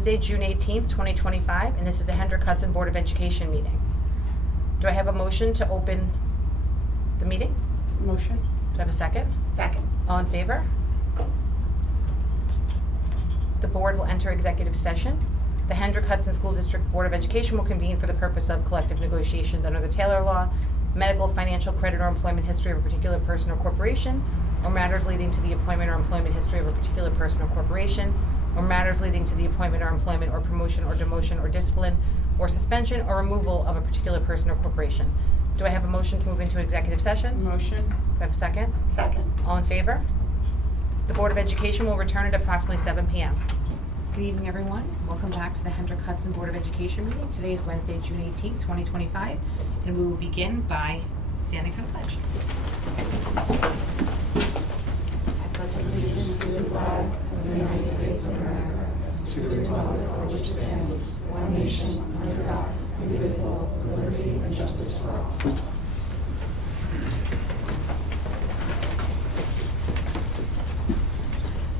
Wednesday, June 18th, 2025, and this is a Hendrick Hudson Board of Education meeting. Do I have a motion to open the meeting? Motion. Do I have a second? Second. All in favor? The board will enter executive session. The Hendrick Hudson School District Board of Education will convene for the purpose of collective negotiations under the Taylor Law, medical, financial, credit, or employment history of a particular person or corporation, or matters leading to the appointment or employment history of a particular person or corporation, or matters leading to the appointment or employment or promotion or demotion or discipline or suspension or removal of a particular person or corporation. Do I have a motion to move into executive session? Motion. Do I have a second? Second. All in favor? The Board of Education will return at approximately 7 p.m. Good evening, everyone. Welcome back to the Hendrick Hudson Board of Education meeting. Today is Wednesday, June 18th, 2025, and we will begin by standing for the pledge. I pledge allegiance to the flag of the United States of America, to the republic for which it stands, one nation, under God, indivisible, with liberty and justice for all.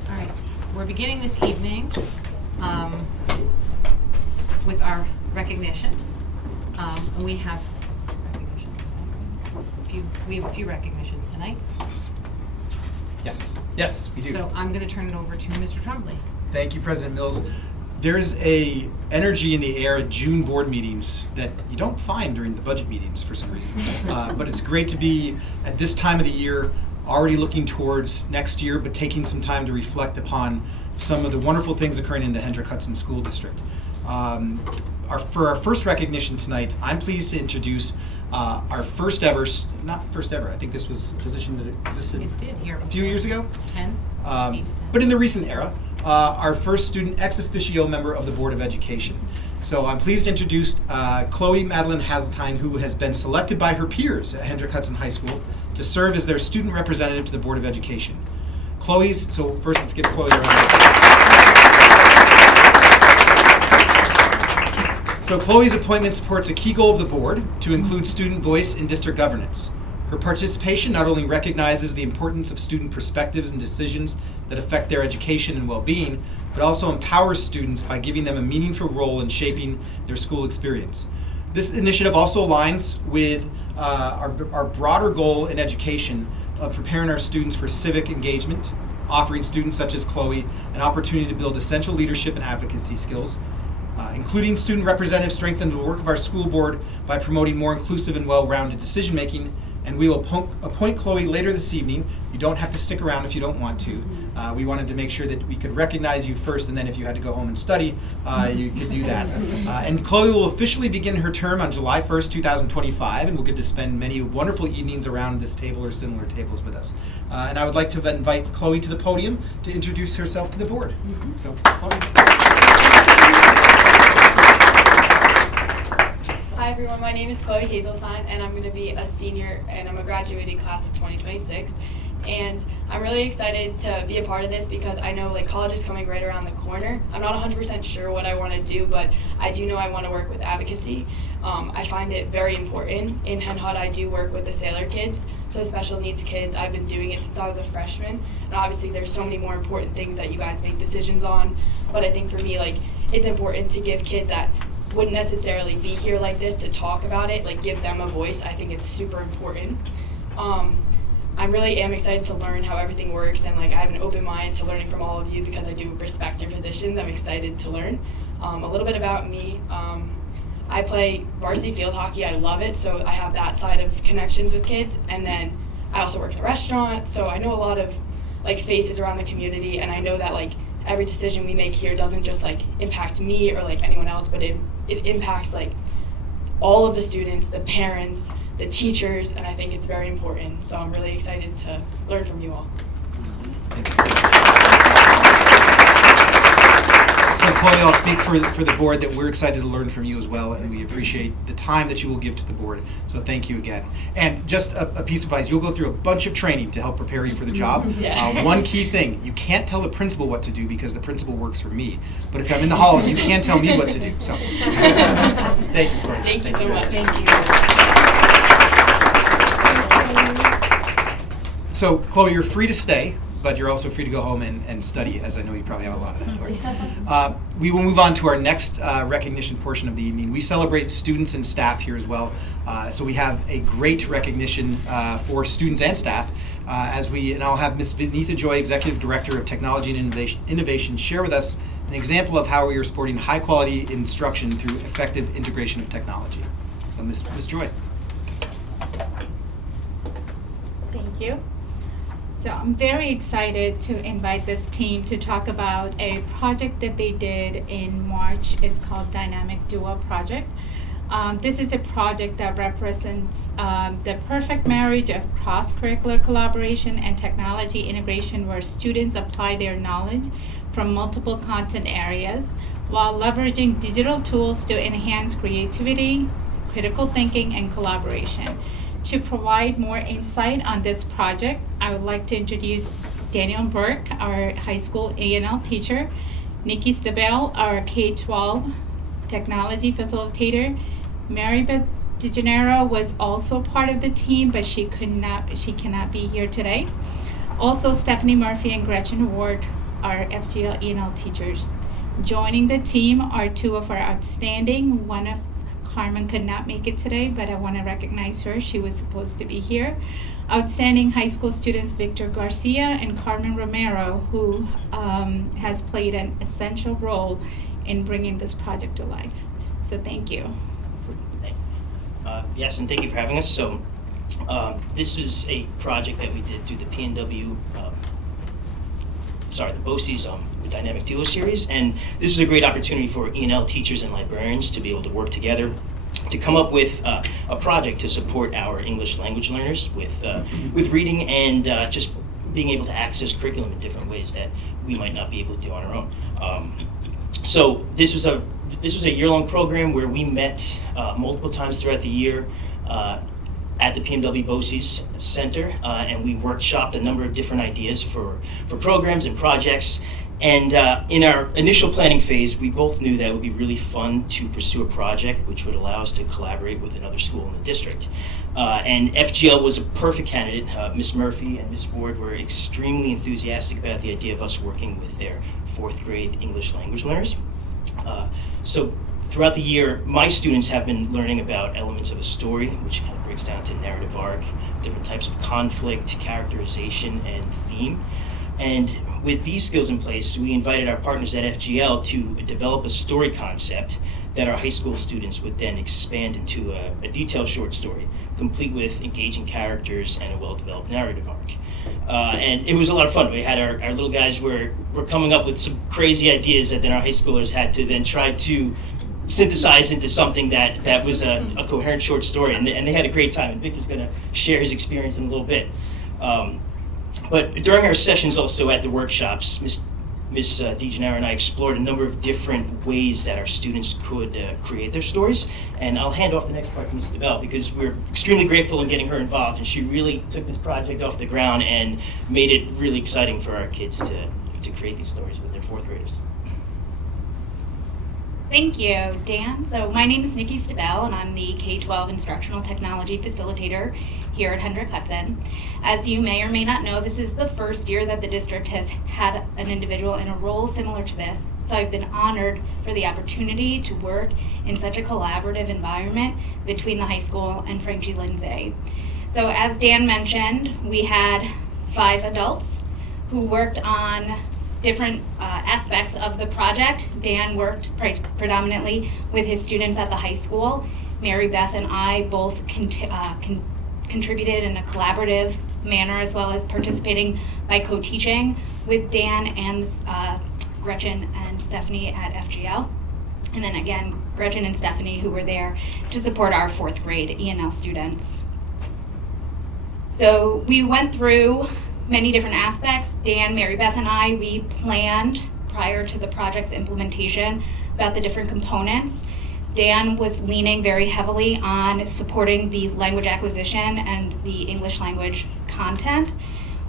All right, we're beginning this evening with our recognition. And we have recognition. We have a few recognitions tonight. Yes, we do. So I'm going to turn it over to Mr. Trombley. Thank you, President Mills. There's a energy in the air at June board meetings that you don't find during the budget meetings for some reason. But it's great to be at this time of the year, already looking towards next year, but taking some time to reflect upon some of the wonderful things occurring in the Hendrick Hudson School District. For our first recognition tonight, I'm pleased to introduce our first ever, not first ever, I think this was a position that existed It did here a few years ago. 10, 8 to 10. But in the recent era, our first student ex officio member of the Board of Education. So I'm pleased to introduce Chloe Madeline Hazeltine, who has been selected by her peers at Hendrick Hudson High School to serve as their student representative to the Board of Education. So first let's give Chloe a round of applause. So Chloe's appointment supports a key goal of the board to include student voice in district governance. Her participation not only recognizes the importance of student perspectives and decisions that affect their education and well-being, but also empowers students by giving them a meaningful role in shaping their school experience. This initiative also aligns with our broader goal in education of preparing our students for civic engagement, offering students such as Chloe an opportunity to build essential leadership and advocacy skills, including student representatives strengthen the work of our school board by promoting more inclusive and well-rounded decision-making. And we will appoint Chloe later this evening. You don't have to stick around if you don't want to. We wanted to make sure that we could recognize you first, and then if you had to go home and study, you could do that. And Chloe will officially begin her term on July 1st, 2025, and we'll get to spend many wonderful evenings around this table or similar tables with us. And I would like to invite Chloe to the podium to introduce herself to the board. So, Chloe. Hi everyone, my name is Chloe Hazeltine and I'm going to be a senior and I'm a graduating class of 2026, and I'm really excited to be a part of this because I know college is coming right around the corner. I'm not 100% sure what I want to do, but I do know I want to work with advocacy. I find it very important. In Hen Hud I do work with the Sailor kids, so special needs kids. I've been doing it since I was a freshman, and obviously there's so many more important things that you guys make decisions on, but I think for me it's important to give kids that wouldn't necessarily be here like this to talk about it, give them a voice. I think it's super important. I really am excited to learn how everything works, and I have an open mind to learning from all of you because I do respect your positions. I'm excited to learn. A little bit about me. I play varsity field hockey. I love it, so I have that side of connections with kids, and then I also work in a restaurant, so I know a lot of faces around the community, and I know that every decision we make here doesn't just impact me or anyone else, but it impacts all of the students, the parents, the teachers, and I think it's very important. So I'm really excited to learn from you all. So Chloe, I'll speak for the board that we're excited to learn from you as well, and we appreciate the time that you will give to the board. So thank you again. And just a piece of advice, you'll go through a bunch of training to help prepare you for the job. Yeah. One key thing, you can't tell the principal what to do because the principal works for me. But if I'm in the halls, you can tell me what to do. So thank you, Chloe. Thank you so much. Thank you. So Chloe, you're free to stay. but you're also free to go home and study, as I know you probably have a lot of that, Lori. We will move on to our next recognition portion of the evening. We celebrate students and staff here as well. So we have a great recognition for students and staff and I'll have Ms. Vinitha Joy, Executive Director of Technology and Innovation, share with us an example of how we are supporting high quality instruction through effective integration of technology. So Ms. Joy. Thank you. So I'm very excited to invite this team to talk about a project that they did in March. It's called Dynamic Duo Project. This is a project that represents the perfect marriage of cross-curricular collaboration and technology integration, where students apply their knowledge from multiple content areas while leveraging digital tools to enhance creativity, critical thinking, and collaboration. To provide more insight on this project, I would like to introduce Daniel Burke, our high school A&L teacher, Nikki Stabell, our K-12 technology facilitator. Mary Beth DeGennaro was also part of the team, but she cannot be here today. Also, Stephanie Murphy and Gretchen Ward are FGL E&L teachers. Joining the team are two of our outstanding, one of Carmen could not make it today, but I want to recognize her. She was supposed to be here. Outstanding high school students Victor Garcia and Carmen Romero, who has played an essential role in bringing this project to life. So thank you. Yes, and thank you for having us. So this was a project that we did through the PNW, the BOCES Dynamic Duo series, and this is a great opportunity for E&L teachers and librarians to be able to work together to come up with a project to support our English language learners with reading and just being able to access curriculum in different ways that we might not be able to do on our own. So this was a year-long program where we met multiple times throughout the year at the PMW BOCES Center, and we workshopped a number of different ideas for programs and projects. And in our initial planning phase, we both knew that it would be really fun to pursue a project which would allow us to collaborate with another school in the district. And FGL was a perfect candidate. Ms. Murphy and Ms. Ward were extremely enthusiastic about the idea of us working with their 4th grade English language learners. So throughout the year, my students have been learning about elements of a story, which kind of breaks down to narrative arc, different types of conflict, characterization, and theme. And with these skills in place, we invited our partners at FGL to develop a story concept that our high school students would then expand into a detailed short story, complete with engaging characters and a well-developed narrative arc. And it was a lot of fun. We had our little guys were coming up with some crazy ideas that then our high schoolers had to then try to synthesize into something that was a coherent short story, and they had a great time. And Victor's going to share his experience in a little bit. But during our sessions also at the workshops, Ms. DeGennaro and I explored a number of different ways that our students could create their stories. And I'll hand off the next part to Ms. Stabell, because we're extremely grateful in getting her involved, and she really took this project off the ground and made it really exciting for our kids to create these stories with their 4th graders. Thank you, Dan. So my name is Nikki Stabell, and I'm the K-12 Instructional Technology Facilitator here at Hendrick Hudson. As you may or may not know, this is the first year that the district has had an individual in a role similar to this. So I've been honored for the opportunity to work in such a collaborative environment between the high school and Frank G. Lindsay. So as Dan mentioned, we had 5 adults who worked on different aspects of the project. Dan worked predominantly with his students at the high school. Mary Beth and I both contributed in a collaborative manner, as well as participating by co-teaching with Dan and Gretchen and Stephanie at FGL. And then again, Gretchen and Stephanie, who were there to support our 4th grade E&L students. So we went through many different aspects. Dan, Mary Beth, and I, we planned prior to the project's implementation about the different components. Dan was leaning very heavily on supporting the language acquisition and the English language content.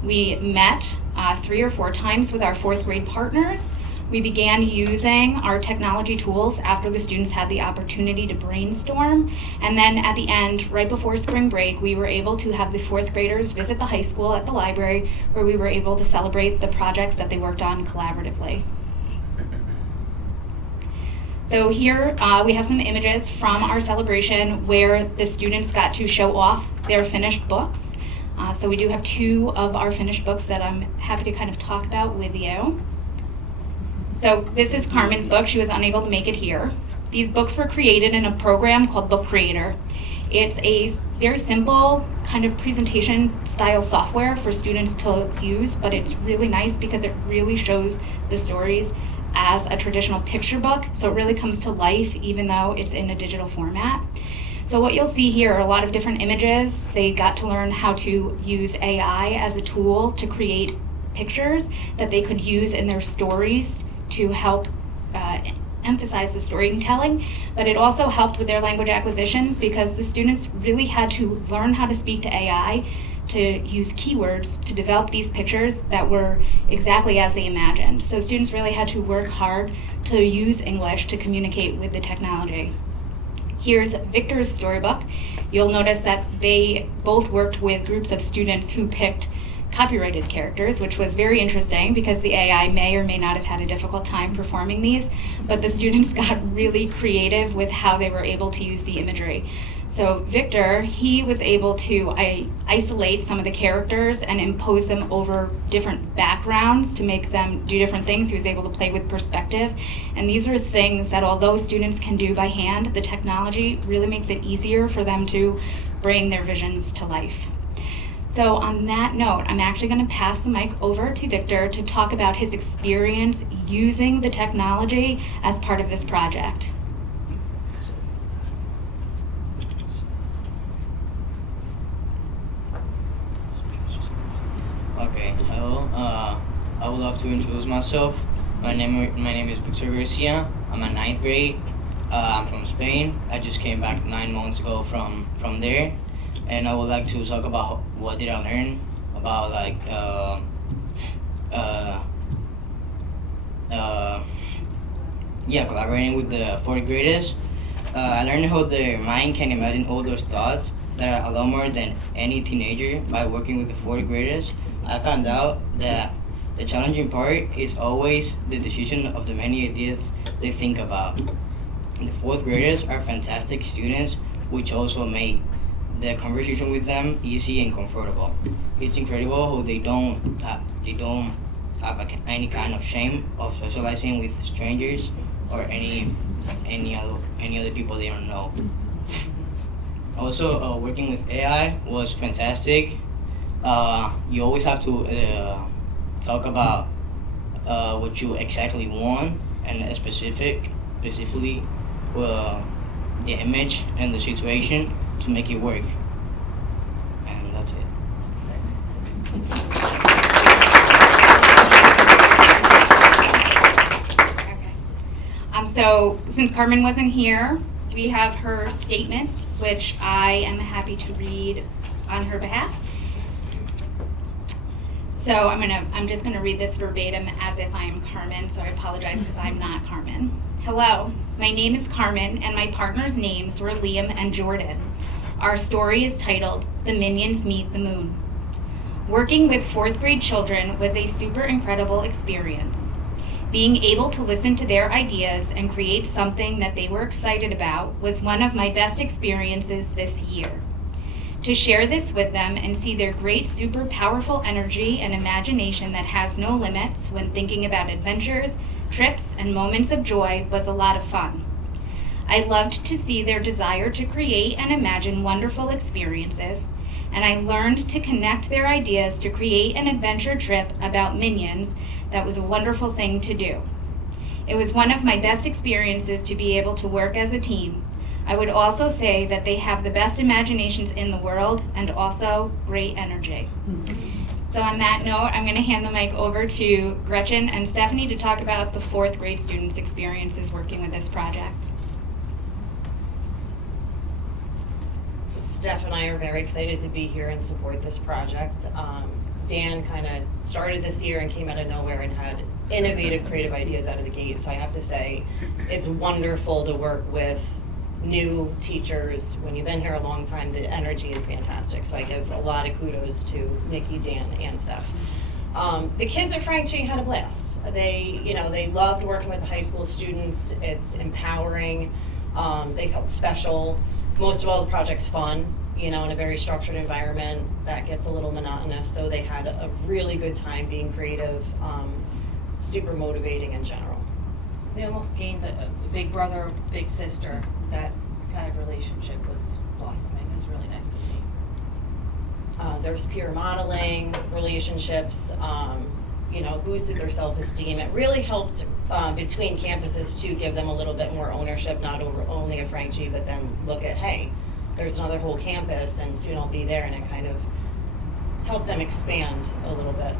We met 3 or 4 times with our 4th grade partners We began using our technology tools after the students had the opportunity to brainstorm. And then at the end, right before spring break, we were able to have the 4th graders visit the high school at the library, where we were able to celebrate the projects that they worked on collaboratively. So here we have some images from our celebration where the students got to show off their finished books. So we do have 2 of our finished books that I'm happy to kind of talk about with you. So this is Carmen's book. She was unable to make it here. These books were created in a program called Book Creator. It's a very simple kind of presentation style software for students to use, but it's really nice because it really shows the stories as a traditional picture book. So it really comes to life even though it's in a digital format. So what you'll see here are a lot of different images. They got to learn how to use AI as a tool to create pictures that they could use in their stories to help emphasize the storytelling, but it also helped with their language acquisitions because the students really had to learn how to speak to AI to use keywords to develop these pictures that were exactly as they imagined. So students really had to work hard to use English to communicate with the technology. Here's Victor's storybook. You'll notice that they both worked with groups of students who picked copyrighted characters, which was very interesting because the AI may or may not have had a difficult time performing these, but the students got really creative with how they were able to use the imagery. So Victor, he was able to isolate some of the characters and impose them over different backgrounds to make them do different things. He was able to play with perspective. And these are things that although students can do by hand, the technology really makes it easier for them to bring their visions to life. So on that note, I'm actually going to pass the mic over to Victor to talk about his experience using the technology as part of this project. Okay, hello. I would love to introduce myself. My name is Victor Garcia. I'm at 9th grade. I'm from Spain. I just came back 9 months ago from there. And I would like to talk about what did I learn about collaborating with the 4th graders. I learned how their mind can imagine all those thoughts that are a lot more than any teenager by working with the 4th graders. I found out that the challenging part is always the decision of the many ideas they think about. The 4th graders are fantastic students, which also make the conversation with them easy and comfortable. It's incredible how they don't have any kind of shame of socializing with strangers or any other people they don't know. Also, working with AI was fantastic. You always have to talk about what you exactly want and specifically the image and the situation to make it work. And that's it. Okay. So since Carmen wasn't here, we have her statement, which I am happy to read on her behalf. So I'm just gonna read this verbatim as if I am Carmen, so I apologize because I'm not Carmen. Hello, my name is Carmen and my partner's names were Liam and Jordan. Our story is titled, The Minions Meet the Moon. Working with 4th grade children was a super incredible experience. Being able to listen to their ideas and create something that they were excited about was one of my best experiences this year. To share this with them and see their great, super powerful energy and imagination that has no limits when thinking about adventures, trips, and moments of joy was a lot of fun. I loved to see their desire to create and imagine wonderful experiences, and I learned to connect their ideas to create an adventure trip about minions that was a wonderful thing to do. It was one of my best experiences to be able to work as a team. I would also say that they have the best imaginations in the world and also great energy. So on that note, I'm going to hand the mic over to Gretchen and Stephanie to talk about the 4th grade students' experiences working with this project. Steph and I are very excited to be here and support this project. Dan kind of started this year and came out of nowhere and had innovative, creative ideas out of the gate. So I have to say, it's wonderful to work with new teachers. When you've been here a long time, the energy is fantastic. So I give a lot of kudos to Nikki, Dan, and Steph. The kids at Frank G had a blast. They loved working with the high school students. It's empowering. They felt special. Most of all, the project's fun, in a very structured environment that gets a little monotonous. So they had a really good time being creative, super motivating in general. They almost gained a big brother, big sister. That kind of relationship was blossoming. It was really nice to see. There's peer modeling, relationships, boosted their self-esteem. It really helped between campuses to give them a little bit more ownership, not only of Frank G, but then look at, hey, there's another whole campus and soon I'll be there, and it kind of helped them expand a little bit.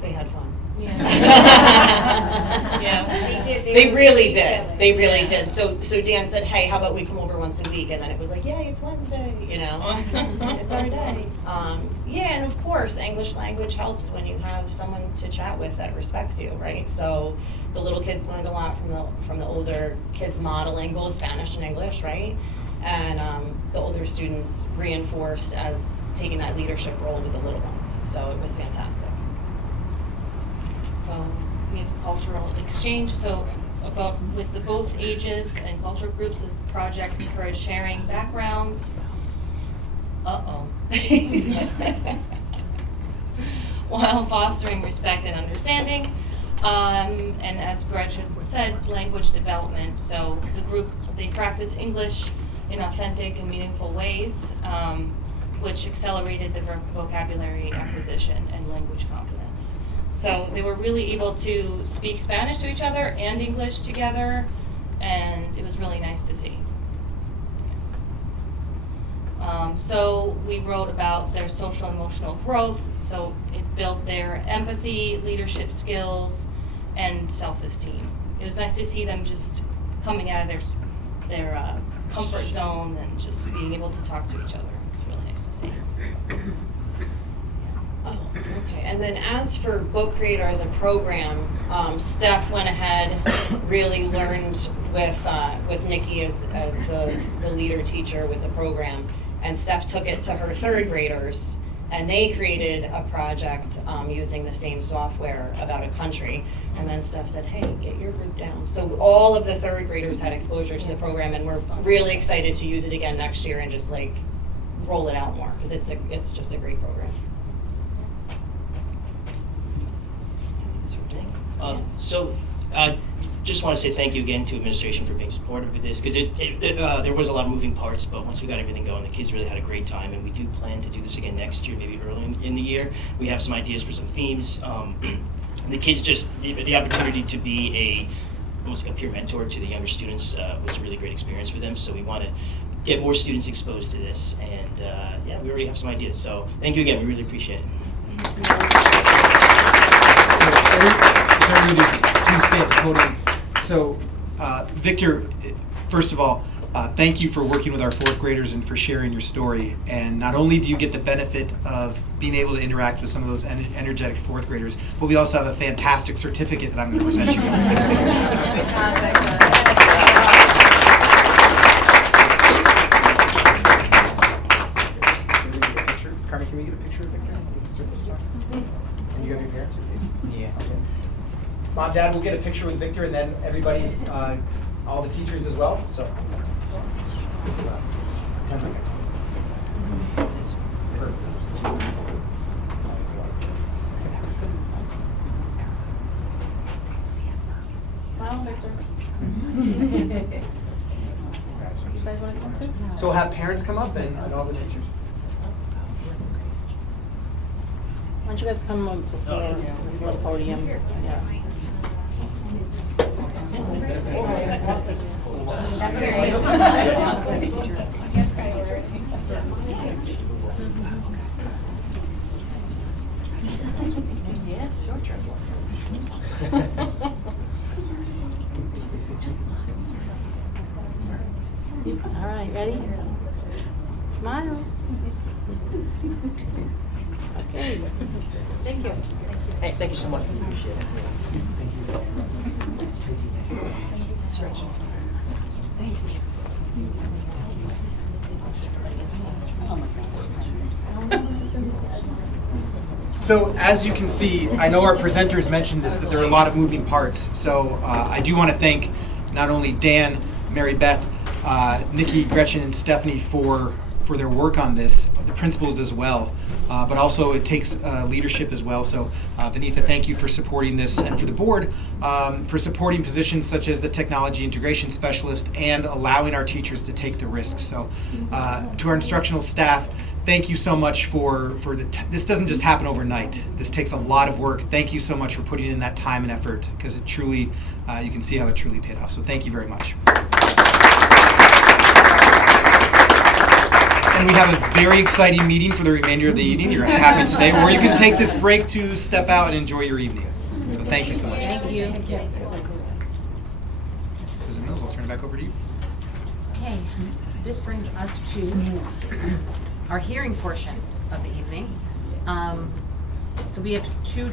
They had fun. Yeah. They really did. They really did. So Dan said, hey, how about we come over once a week? And then it was like, yay, it's Wednesday, it's our day. And of course, English language helps when you have someone to chat with that respects you, right? So the little kids learned a lot from the older kids modeling both Spanish and English, right? And the older students reinforced as taking that leadership role with the little ones. So it was fantastic. So we have cultural exchange. So with the both ages and cultural groups, this project encouraged sharing backgrounds. While fostering respect and understanding. And as Gretchen said, language development. So the group, they practiced English in authentic and meaningful ways, which accelerated the vocabulary acquisition and language confidence. So they were really able to speak Spanish to each other and English together, and it was really nice to see. So we wrote about their social emotional growth, so it built their empathy, leadership skills, and self-esteem. It was nice to see them just coming out of their comfort zone and just being able to talk to each other. It was really nice to see. Okay, and then as for Book Creator as a program, Steph went ahead, really learned with Nikki as the leader teacher with the program, and Steph took it to her third graders, and they created a project using the same software about a country, and then Steph said, hey, get your group down. So all of the third graders had exposure to the program, and we're really excited to use it again next year and just roll it out more, because it's just a great program. Just want to say thank you again to administration for being supportive of this, because there was a lot of moving parts, but once we got everything going, the kids really had a great time, and we do plan to do this again next year, maybe early in the year. We have some ideas for some themes. The kids the opportunity to be almost like a peer mentor to the younger students was a really great experience for them, so we want to get more students exposed to this, and we already have some ideas, so thank you again, we really appreciate it. Please stay at the podium. So, Victor, first of all, thank you for working with our fourth graders and for sharing your story. And not only do you get the benefit of being able to interact with some of those energetic fourth graders, but we also have a fantastic certificate that I'm going to present you with. Good job, Victor. Carmen, can we get a picture of Victor? And you have your parents? Yeah. Okay. Mom, Dad, we'll get a picture with Victor, and then everybody, all the teachers as well. So. Smile, Victor. You guys want to come too? So we'll have parents come up and all the teachers. Why don't you guys come up before the podium? Yeah. All right, ready? Smile. Okay. Thank you. Hey, thank you so much. So as you can see, I know our presenters mentioned this, that there are a lot of moving parts. So I do want to thank not only Dan, Mary Beth, Nikki, Gretchen, and Stephanie for their work on this, the principals as well. But also it takes leadership as well. So Vinitha, thank you for supporting this, and for the board for supporting positions such as the technology integration specialist and allowing our teachers to take the risks. So to our instructional staff, thank you so much for this doesn't just happen overnight. This takes a lot of work. Thank you so much for putting in that time and effort, because it truly, you can see how it truly paid off. So thank you very much. And we have a very exciting meeting for the remainder of the evening. You're happy to stay, or you can take this break to step out and enjoy your evening. So thank you so much. Thank you. President Mills, I'll turn it back over to you. Okay, this brings us to our hearing portion of the evening. So we have 2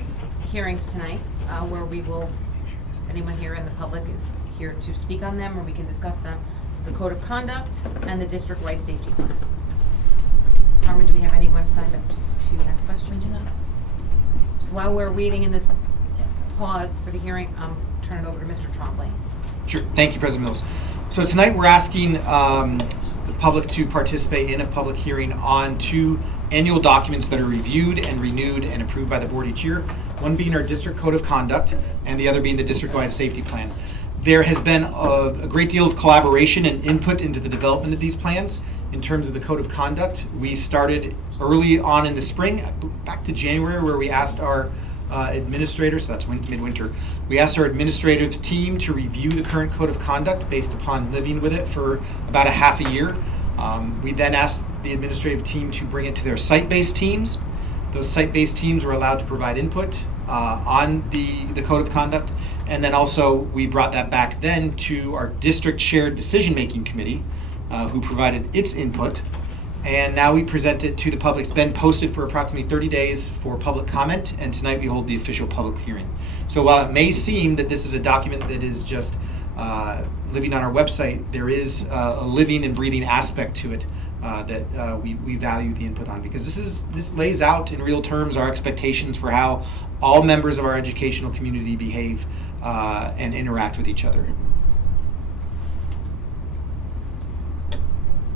hearings tonight where we will, anyone here in the public is here to speak on them, or we can discuss them. The Code of Conduct and the District-Wide Safety Plan. Carmen, do we have anyone signed up to ask questions? So while we're waiting in this pause for the hearing, turn it over to Mr. Trombley. Sure. Thank you, President Mills. So tonight we're asking the public to participate in a public hearing on 2 annual documents that are reviewed and renewed and approved by the board each year. One being our District Code of Conduct, and the other being the District-Wide Safety Plan. There has been a great deal of collaboration and input into the development of these plans. In terms of the Code of Conduct, we started early on in the spring, back to January, where we asked our administrators, so that's midwinter, we asked our administrative team to review the current Code of Conduct based upon living with it for about a half a year. We then asked the administrative team to bring it to their site-based teams. Those site-based teams were allowed to provide input on the Code of Conduct. And then also we brought that back then to our district shared decision-making committee, who provided its input. And now we present it to the public. It's been posted for approximately 30 days for public comment, and tonight we hold the official public hearing. So while it may seem that this is a document that is just living on our website, there is a living and breathing aspect to it that we value the input on, because this lays out in real terms our expectations for how all members of our educational community behave and interact with each other.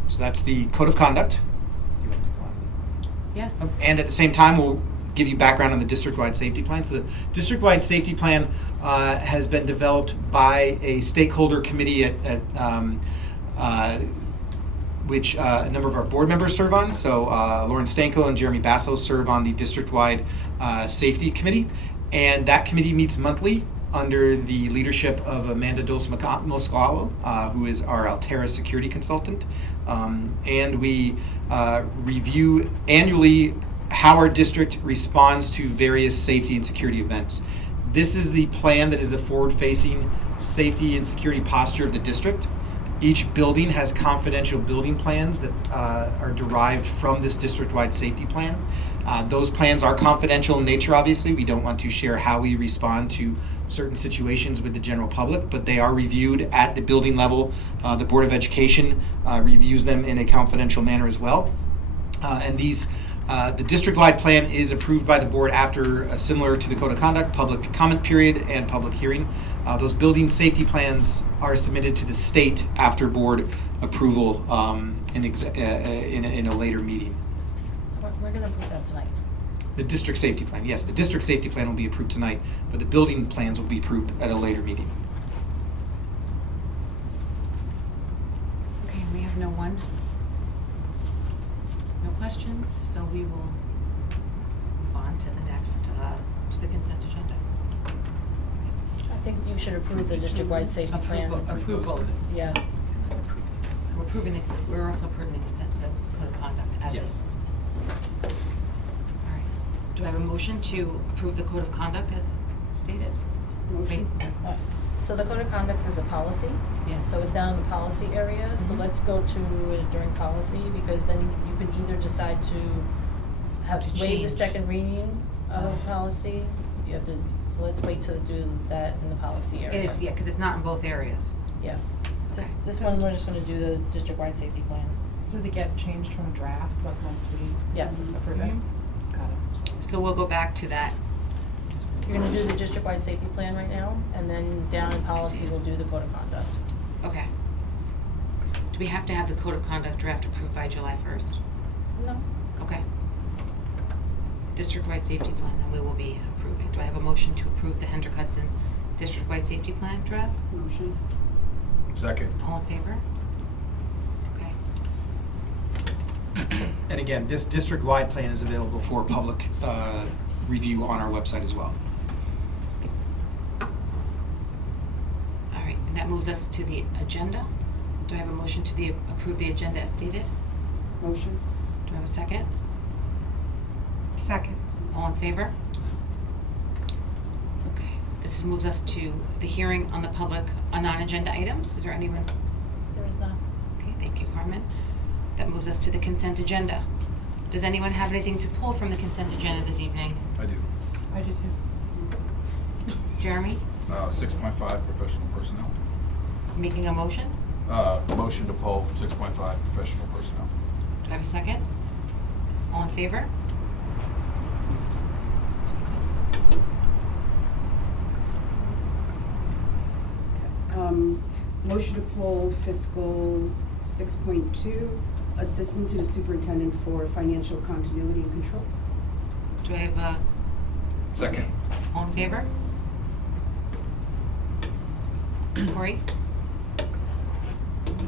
So that's the Code of Conduct. Yes. And at the same time, we'll give you background on the District-Wide Safety Plan. So the District-Wide Safety Plan has been developed by a stakeholder committee which a number of our board members serve on. So Lauren Stanko and Jeremy Basso serve on the District-Wide Safety Committee. And that committee meets monthly under the leadership of Amanda Dos Moscalo, who is our Altera security consultant. And we review annually how our district responds to various safety and security events. This is the plan that is the forward-facing safety and security posture of the district. Each building has confidential building plans that are derived from this district-wide safety plan. Those plans are confidential in nature, obviously. We don't want to share how we respond to certain situations with the general public, but they are reviewed at the building level. The Board of Education reviews them in a confidential manner as well. And the district-wide plan is approved by the board after, similar to the Code of Conduct, public comment period and public hearing. Those building safety plans are submitted to the state after board approval in a later meeting. We're going to approve that tonight. The district safety plan, yes, the district safety plan will be approved tonight, but the building plans will be approved at a later meeting. Okay, we have no questions, so we will move on to the next, to the consent agenda. I think you should approve the district-wide safety plan. Approve both. Yeah. We're also approving the consent, the Code of Conduct as Yes. is. All right. Do I have a motion to approve the Code of Conduct as stated? Motion. So the Code of Conduct is a policy. Yes. So it's down in the policy area. So Mhm. let's go to it during policy, because then you can either decide to How to waive the change. second reading of policy. You have to, so let's wait to do that in the policy area. It is, yeah, because it's not in both areas. Yeah. Just, Okay. this one, we're just gonna do the district-wide safety plan. Does it get changed from a draft, like once we Yes. approve it? Got it. So we'll go back to that. You're gonna do the district-wide safety plan right now, and then down in policy, we'll do the code of conduct. Okay. Do we have to have the code of conduct draft approved by July 1st? No. Okay. District-wide safety plan, then we will be approving. Do I have a motion to approve the Hendrick Hudson district-wide safety plan draft? Motion. Second. All in favor? Okay. And again, this district-wide plan is available for public review on our website as well. All right, and that moves us to the agenda. Do I have a motion to approve the agenda as stated? Motion. Do I have a second? Second. All in favor? Okay, this moves us to the hearing on the public on non-agenda items. Is there anyone? There is not. Okay, thank you, Carmen. That moves us to the consent agenda. Does anyone have anything to pull from the consent agenda this evening? I do. I do too. Jeremy, 6.5 professional personnel. making a motion? Motion to pull 6.5 professional personnel. Do I have a second? All in favor? Motion to pull fiscal 6.2, assistant to the superintendent for financial continuity and controls. Do I have a, Second. all in favor? Corey?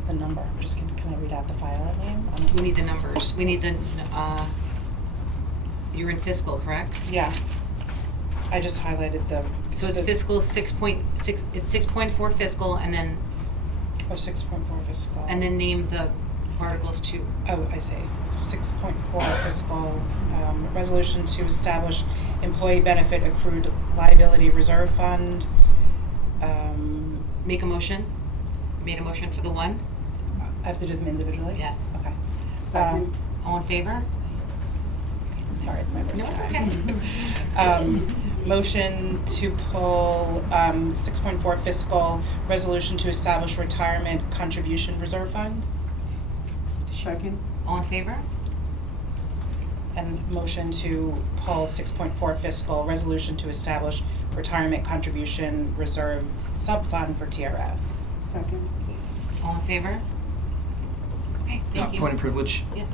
The number, I'm just gonna, can I read out the file name? We need the numbers. We need the, you're in fiscal, correct? Yeah. I just highlighted the. So it's fiscal 6.6, it's 6.4 fiscal and then, Oh, 6.4 fiscal. and then name the articles too. Oh, I see. 6.4 fiscal, resolution to establish employee benefit accrued liability reserve fund. Make a motion. Made a motion for the one? I have to do them individually? Yes. Okay. Second. All in favor? Sorry, it's my first No, time. it's okay. Motion to pull 6.4 fiscal resolution to establish retirement contribution reserve fund. Second. All in favor? And motion to pull 6.4 fiscal resolution to establish retirement contribution reserve sub-fund for TRS. Second. All in favor? Okay, thank you. Point of privilege. Yes.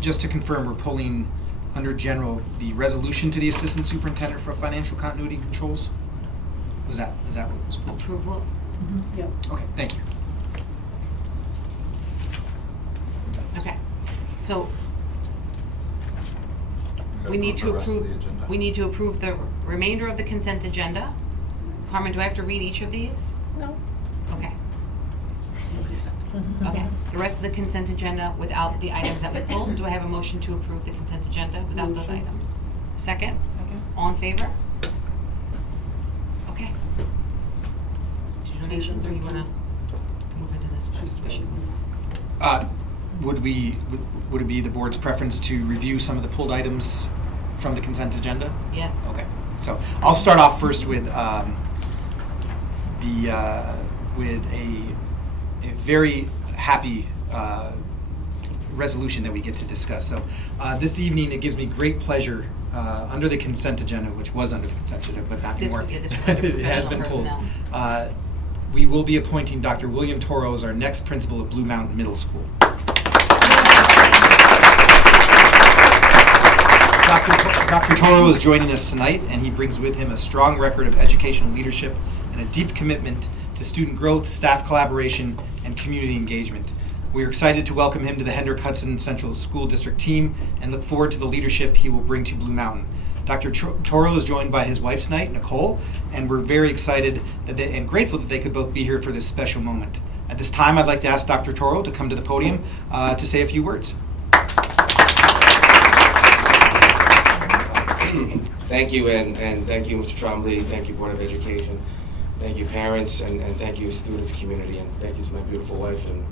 Just to confirm, we're pulling under general the resolution to the assistant superintendent for financial continuity and controls? Is that what was pulled? Approval. Yep. Okay, thank you. Okay, so gotta we need to approve the rest of approve, the agenda. we need to approve the remainder of the consent agenda. Carmen, do I have to read each of these? No. Okay, Still consent. okay. The rest of the consent agenda without the items that we pulled, do I have a motion to approve the consent agenda without those Motion. items? Second? Second. All in favor? Okay. Do donations or you wanna move into this special? Would it be the board's preference to review some of the pulled items from the consent agenda? Yes. Okay, so I'll start off first with with a very happy resolution that we get to discuss. So this evening, it gives me great pleasure under the consent agenda, which was under the consent agenda, but not This anymore. was- yeah, this was under It has professional been pulled. personnel. We will be appointing Dr. William Toro as our next principal of Blue Mountain Middle School. Dr. Toro is joining us tonight, and he brings with him a strong record of educational leadership and a deep commitment to student growth, staff collaboration, and community engagement. We are excited to welcome him to the Hendrick Hudson Central School District team and look forward to the leadership he will bring to Blue Mountain. Dr. Toro is joined by his wife tonight, Nicole, and we're very excited and grateful that they could both be here for this special moment. At this time, I'd like to ask Dr. Toro to come to the podium to say a few words. Thank you, and thank you, Mr. Trombley. Thank you, Board of Education. Thank you, parents, and thank you, students, community, and thank you to my beautiful wife and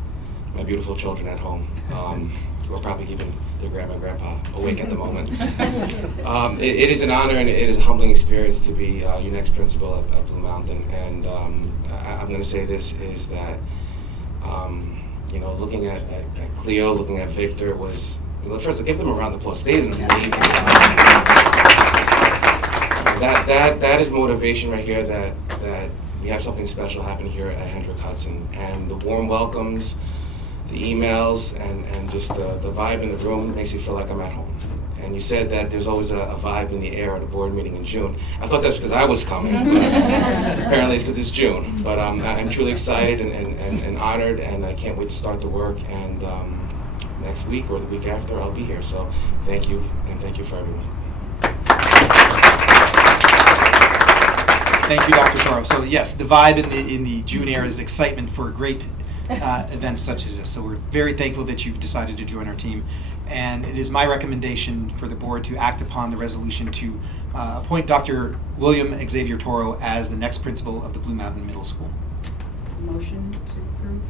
my beautiful children at home. who are probably keeping their grandma and grandpa awake at the moment. It is an honor and it is a humbling experience to be your next principal at Blue Mountain. And I'm going to say this is that, you know, looking at Cleo, looking at Victor was, well, first, give them a round of applause. They did an amazing job. That is motivation right here that we have something special happen here at Hendrick Hudson. And the warm welcomes, the emails, and just the vibe in the room makes you feel like I'm at home. And you said that there's always a vibe in the air at a board meeting in June. I thought that's because I was coming, but apparently it's because it's June. But I'm truly excited and honored, and I can't wait to start the work. And next week or the week after, I'll be here. So thank you, and thank you for everyone. Thank you, Dr. Toro. So yes, the vibe in the June air is excitement for great events such as this. So we're very thankful that you've decided to join our team. And it is my recommendation for the board to act upon the resolution to appoint Dr. William Xavier Toro as the next principal of the Blue Mountain Middle School. Motion to approve.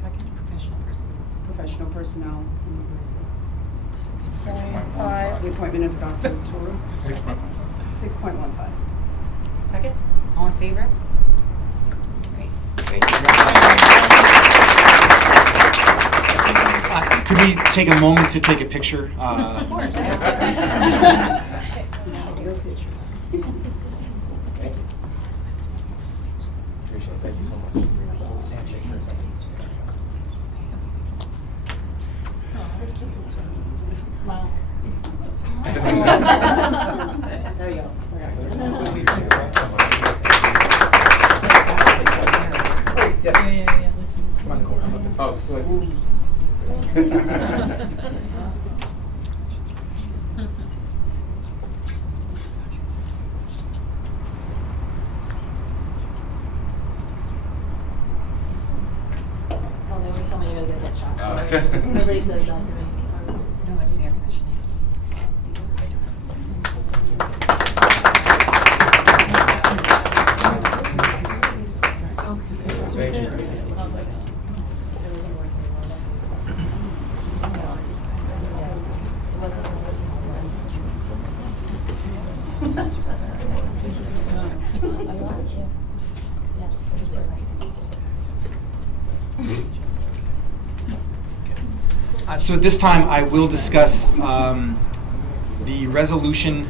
Second, professional personnel. Professional personnel. 6.15. The appointment of Dr. Toro. 6.15. 6.15. Second, all in favor? Great. Thank you. Could we take a moment to take a picture? Of course. Your pictures. Appreciate it. Thank you so much. Smile. There you go. Oh, good. Oh, there was someone you gotta get that shot. Everybody says that to me. Nobody's air conditioning. Thank you. So at this time, I will discuss the resolution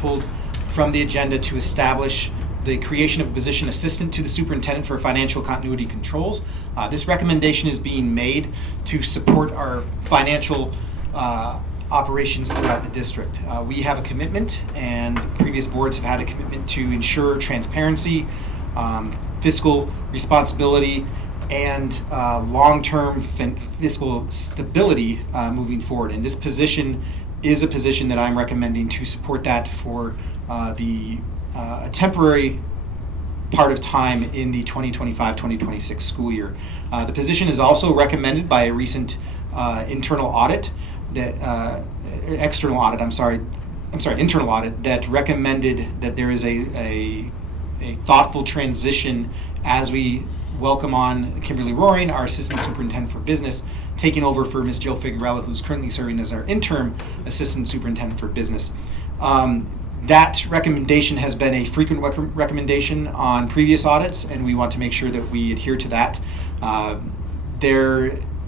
pulled from the agenda to establish the creation of a position assistant to the superintendent for financial continuity controls. This recommendation is being made to support our financial operations throughout the district. We have a commitment, and previous boards have had a commitment to ensure transparency, fiscal responsibility, and long-term fiscal stability moving forward. And this position is a position that I'm recommending to support that for a temporary part of time in the 2025-2026 school year. The position is also recommended by a recent internal audit that internal audit that recommended that there is a thoughtful transition as we welcome on Kimberly Roaring, our Assistant Superintendent for Business, taking over for Ms. Jill Figuerella, who's currently serving as our interim Assistant Superintendent for Business. That recommendation has been a frequent recommendation on previous audits, and we want to make sure that we adhere to that.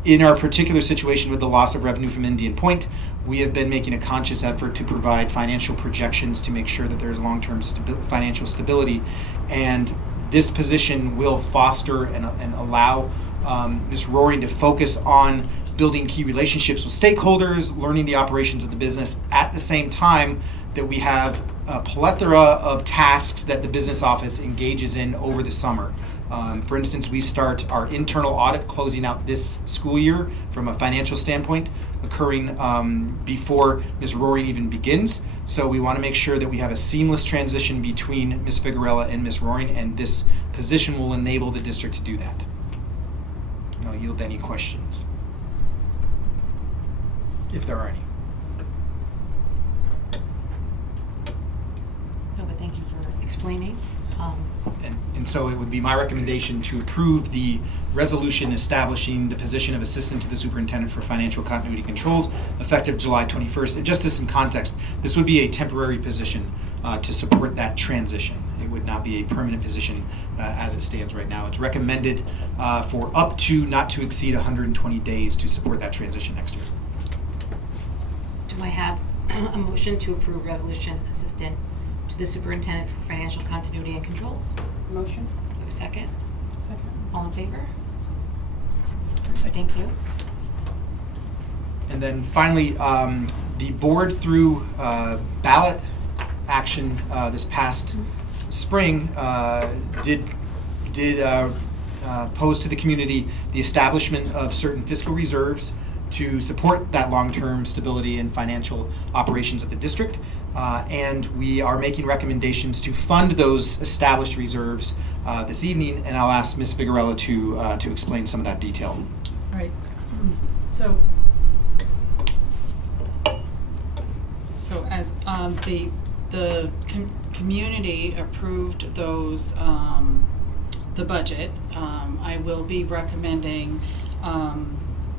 In our particular situation with the loss of revenue from Indian Point, we have been making a conscious effort to provide financial projections to make sure that there's long-term financial stability, and this position will foster and allow Ms. Roaring to focus on building key relationships with stakeholders, learning the operations of the business, at the same time that we have a plethora of tasks that the business office engages in over the summer. For instance, we start our internal audit closing out this school year from a financial standpoint, occurring before Ms. Roaring even begins. So we want to make sure that we have a seamless transition between Ms. Figuerella and Ms. Roaring, and this position will enable the district to do that. And I'll yield any questions, if there are any. No, but thank you for explaining. And so it would be my recommendation to approve the resolution establishing the position of Assistant to the Superintendent for Financial Continuity Controls effective July 21st. And just as some context, this would be a temporary position to support that transition. It would not be a permanent position as it stands right now. It's recommended for up to not to exceed 120 days to support that transition next year. Do I have a motion to approve resolution assistant to the superintendent for financial continuity and controls? Motion? Do I have a second? Second. All in favor? Thank you. And then finally, the board through ballot action this past spring did pose to the community the establishment of certain fiscal reserves to support that long-term stability and financial operations of the district. And we are making recommendations to fund those established reserves this evening, and I'll ask Ms. Figueroa to explain some of that detail. All right. So as the community approved those the budget, I will be recommending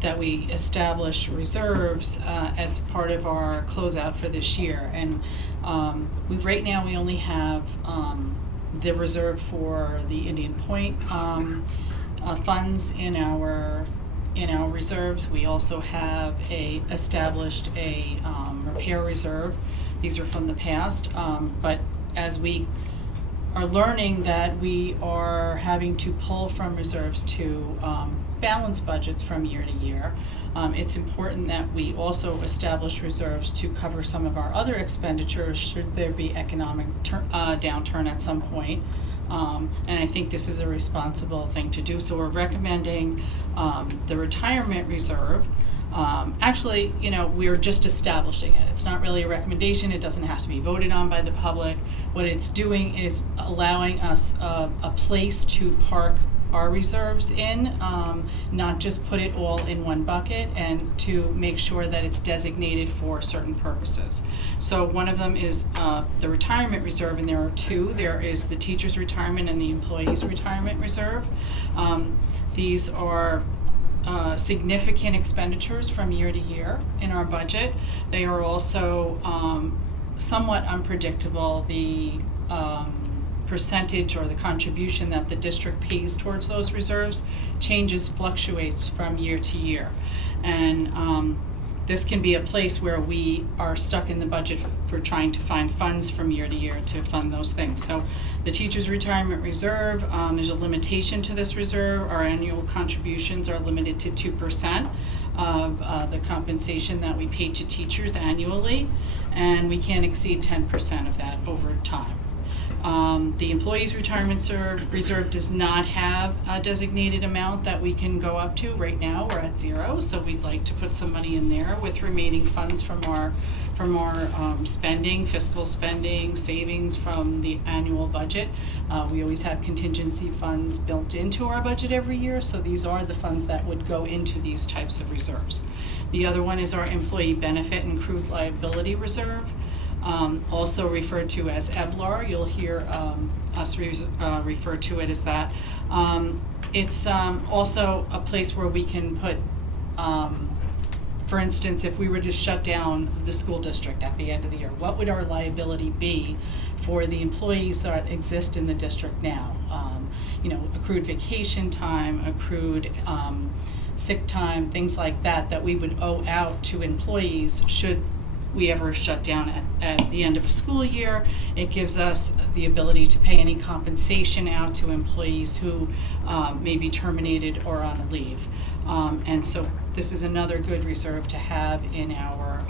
that we establish reserves as part of our closeout for this year. And right now we only have the reserve for the Indian Point funds in our reserves. We also have established a repair reserve. These are from the past, but as we are learning that we are having to pull from reserves to balance budgets from year to year, it's important that we also establish reserves to cover some of our other expenditures should there be economic downturn at some point. And I think this is a responsible thing to do. So we're recommending the retirement reserve. Actually, we're just establishing it. It's not really a recommendation. It doesn't have to be voted on by the public. What it's doing is allowing us a place to park our reserves in, not just put it all in one bucket, and to make sure that it's designated for certain purposes. So one of them is the retirement reserve, and there are two. There is the teacher's retirement and the employee's retirement reserve. These are significant expenditures from year to year in our budget. They are also somewhat unpredictable. The percentage or the contribution that the district pays towards those reserves fluctuates from year to year. And this can be a place where we are stuck in the budget for trying to find funds from year to year to fund those things. So the teacher's retirement reserve, there's a limitation to this reserve. Our annual contributions are limited to 2% of the compensation that we pay to teachers annually, and we can't exceed 10% of that over time. The employees' retirement reserve does not have a designated amount that we can go up to. Right now, we're at 0, so we'd like to put some money in there with remaining funds from our spending, fiscal spending, savings from the annual budget. We always have contingency funds built into our budget every year, so these are the funds that would go into these types of reserves. The other one is our employee benefit and accrued liability reserve. Also referred to as EBLAR. You'll hear us refer to it as that. It's also a place where we can put, for instance, if we were to shut down the school district at the end of the year, what would our liability be for the employees that exist in the district now? Accrued vacation time, accrued sick time, things like that we would owe out to employees should we ever shut down at the end of a school year. It gives us the ability to pay any compensation out to employees who may be terminated or on a leave. And so this is another good reserve to have in our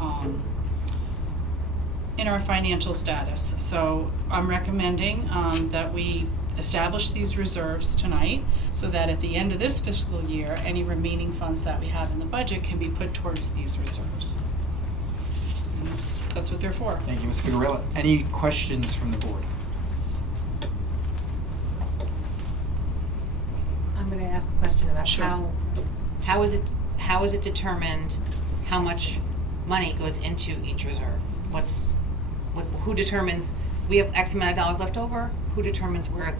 financial status. So I'm recommending that we establish these reserves tonight so that at the end of this fiscal year, any remaining funds that we have in the budget can be put towards these reserves. That's what they're for. Thank you, Ms. Figueroa. Any questions from the board? I'm going to ask a question about Sure. how is it determined how much money goes into each reserve? Who determines we have X amount of dollars left over, who determines what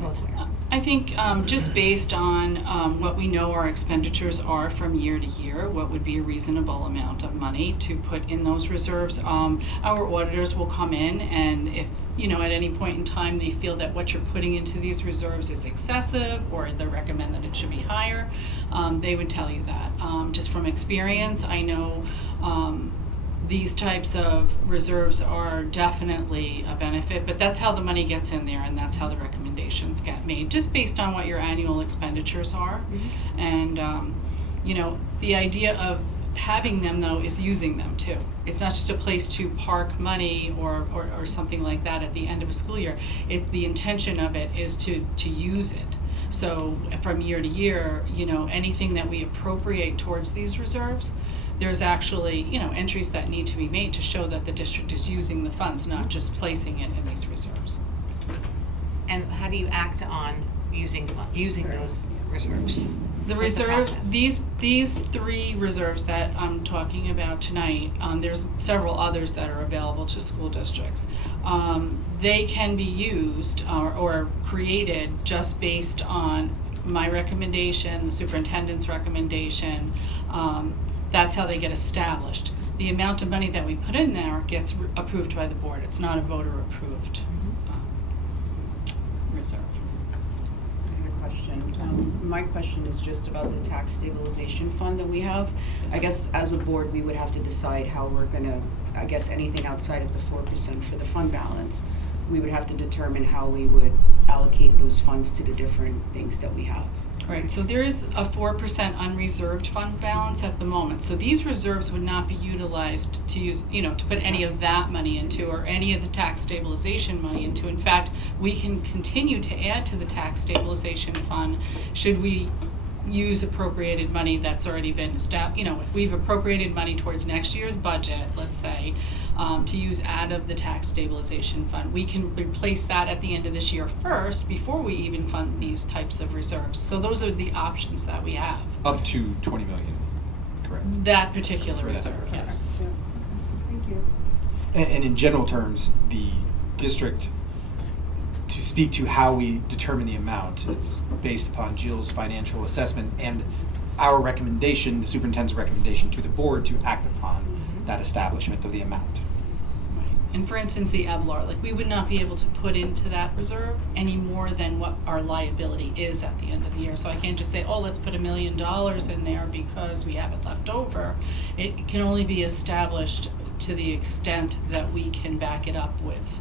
goes where? I think just based on what we know our expenditures are from year to year, what would be a reasonable amount of money to put in those reserves. Our auditors will come in, and if, at any point in time they feel that what you're putting into these reserves is excessive, or they recommend that it should be higher, they would tell you that. Just from experience, I know these types of reserves are definitely a benefit, but that's how the money gets in there, and that's how the recommendations get made, just based on what your annual expenditures are. Mm-hmm. And the idea of having them, though, is using them too. It's not just a place to park money or something like that at the end of a school year. The intention of it is to use it. So from year to year, anything that we appropriate towards these reserves, there's actually, entries that need to be made to show that the district is using the funds, not just placing it in these reserves. And how do you act on using those reserves? The What's the reserves, process? these three reserves that I'm talking about tonight, there's several others that are available to school districts. They can be used or created just based on my recommendation, the superintendent's recommendation. That's how they get established. The amount of money that we put in there gets approved by the board. It's not a voter-approved reserve. I have a question. My question is just about the tax stabilization fund that we have. I guess as a board, we would have to decide how we're gonna, anything outside of the 4% for the fund balance, we would have to determine how we would allocate those funds to the different things that we have. Right, so there is a 4% unreserved fund balance at the moment. So these reserves would not be utilized to use, to put any of that money into, or any of the tax stabilization money into. In fact, we can continue to add to the tax stabilization fund should we use appropriated money that's already been established. If we've appropriated money towards next year's budget, let's say, to use out of the tax stabilization fund, we can replace that at the end of this year first before we even fund these types of reserves. So those are the options that we have. Up to 20 million, correct? That particular For that, reserve, okay. yes. Yeah. Thank you. And in general terms, the district, to speak to how we determine the amount, it's based upon Jill's financial assessment and our recommendation, the superintendent's recommendation to the board to act upon that establishment of the amount. Right. And for instance, the EVLAR, we would not be able to put into that reserve any more than what our liability is at the end of the year. So I can't just say, let's put $1 million in there because we have it left over. It can only be established to the extent that we can back it up with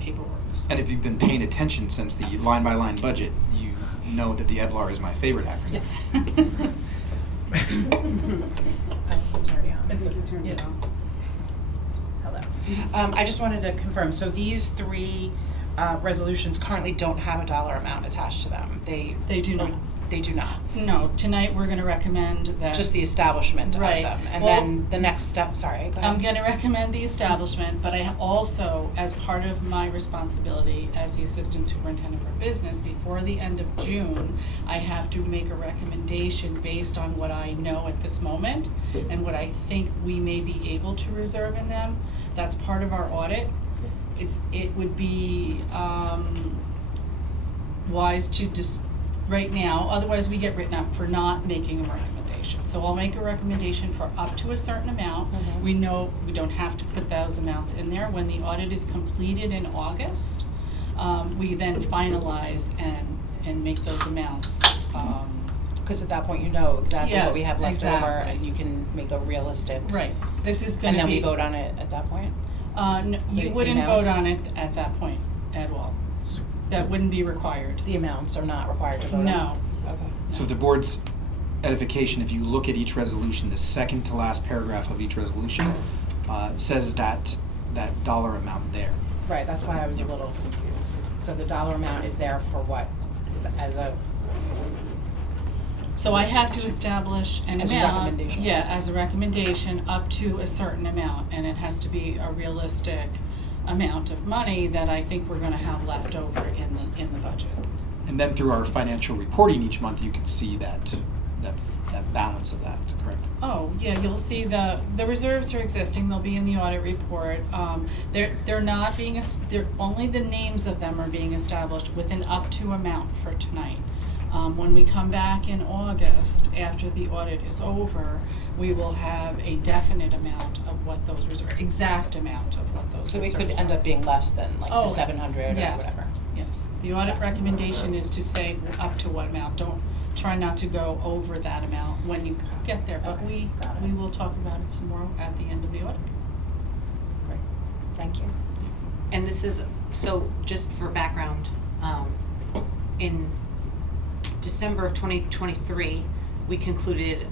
paperwork. And if you've been paying attention since the line-by-line budget, you know that the EVLAR is my favorite acronym. Yes. I'm already on. I think you turned it off. Hello. I just wanted to confirm, so these three resolutions currently don't have a dollar amount attached to them? They do not. They do not? No, tonight we're gonna recommend that. Just the establishment of Right. them? And Well, then the next step, sorry, go ahead. I'm gonna recommend the establishment, but I also, as part of my responsibility as the Assistant Superintendent for Business, before the end of June, I have to make a recommendation based on what I know at this moment and what I think we may be able to reserve in them. That's part of our audit. It would be wise to right now, otherwise we get written up for not making a recommendation. So I'll make a recommendation for up to a certain amount. Mhm. We know we don't have to put those amounts in there. When the audit is completed in August, we then finalize and make those amounts. Because at that point, you know exactly what we Yes, have left over, exactly. and you can make a realistic. Right, this is gonna And then be. we vote on it at that point? No, you The wouldn't vote amounts? on it at that point at all. That wouldn't be required. The amounts are not required to vote on? No. Okay. So the board's edification, if you look at each resolution, the second to last paragraph of each resolution says that dollar amount there. Right, that's why I was a little confused. So the dollar amount is there for what? As a, So I have to establish an amount. As a recommendation. Yeah, as a recommendation up to a certain amount, and it has to be a realistic amount of money that I think we're gonna have left over in the budget. And then through our financial reporting each month, you can see that that balance of that, correct? Oh, yeah, you'll see the reserves are existing, they'll be in the audit report. They're not being, they're, only the names of them are being established with an up to amount for tonight. When we come back in August, after the audit is over, we will have a definite amount of what those reserves, exact amount of what those So reserves we could end are. up being less than like Oh, the 700 or yes, whatever. yes. The audit recommendation is to say up to what amount. Don't try not to go over that amount when you get there, but Okay, got it. we will talk about it some more at the end of the audit. Great, thank you. And this is, so just for background, in December of 2023, we concluded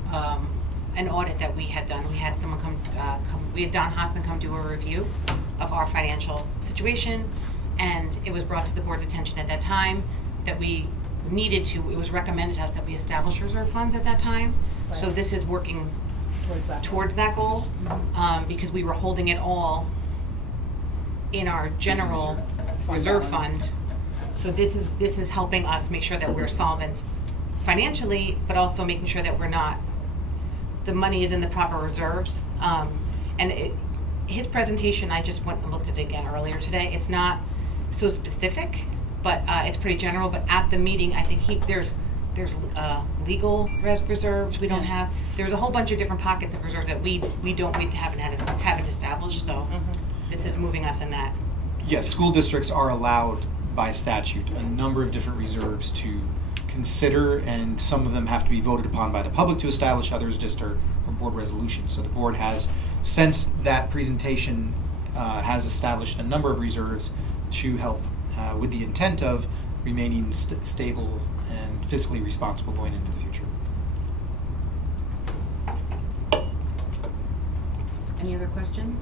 an audit that we had done. We had someone we had Don Hoffman come do a review of our financial situation, and it was brought to the board's attention at that time that we needed to, it was recommended to us that we establish reserve funds at that time. So Right. this is working towards that goal, because we were holding it all in our general reserve balance. fund. So this is helping us make sure that we're solvent financially, but also making sure that the money is in the proper reserves. His presentation, I just went and looked at it again earlier today. It's not so specific, but it's pretty general. But at the meeting, I think there's legal reserves we don't Yes. have. There's a whole bunch of different pockets of reserves that we haven't established. So this is moving us in that. Yes, school districts are allowed by statute a number of different reserves to consider, and some of them have to be voted upon by the public to establish, others just are board resolutions. So the board has, since that presentation, has established a number of reserves to help with the intent of remaining stable and fiscally responsible going into the future. Any other questions?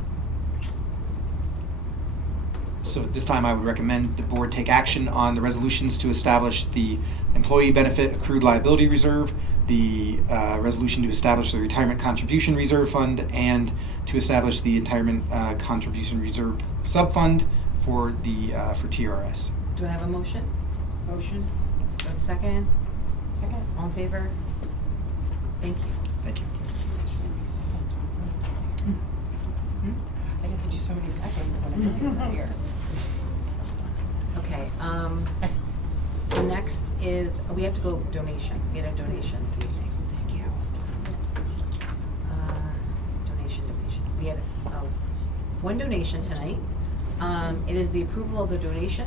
So at this time, I would recommend the board take action on the resolutions to establish the employee benefit accrued liability reserve, the resolution to establish the retirement contribution reserve fund, and to establish the retirement contribution reserve subfund for TRS. Do I have a motion? Motion? Do I have a second? Second. All in favor? Thank you. Thank you. I get to do so many seconds when Amelia's not here. Okay, the next is, we have to go donation, we had a donation this evening. Thank you. Donation. We had one donation tonight. It is the approval of the donation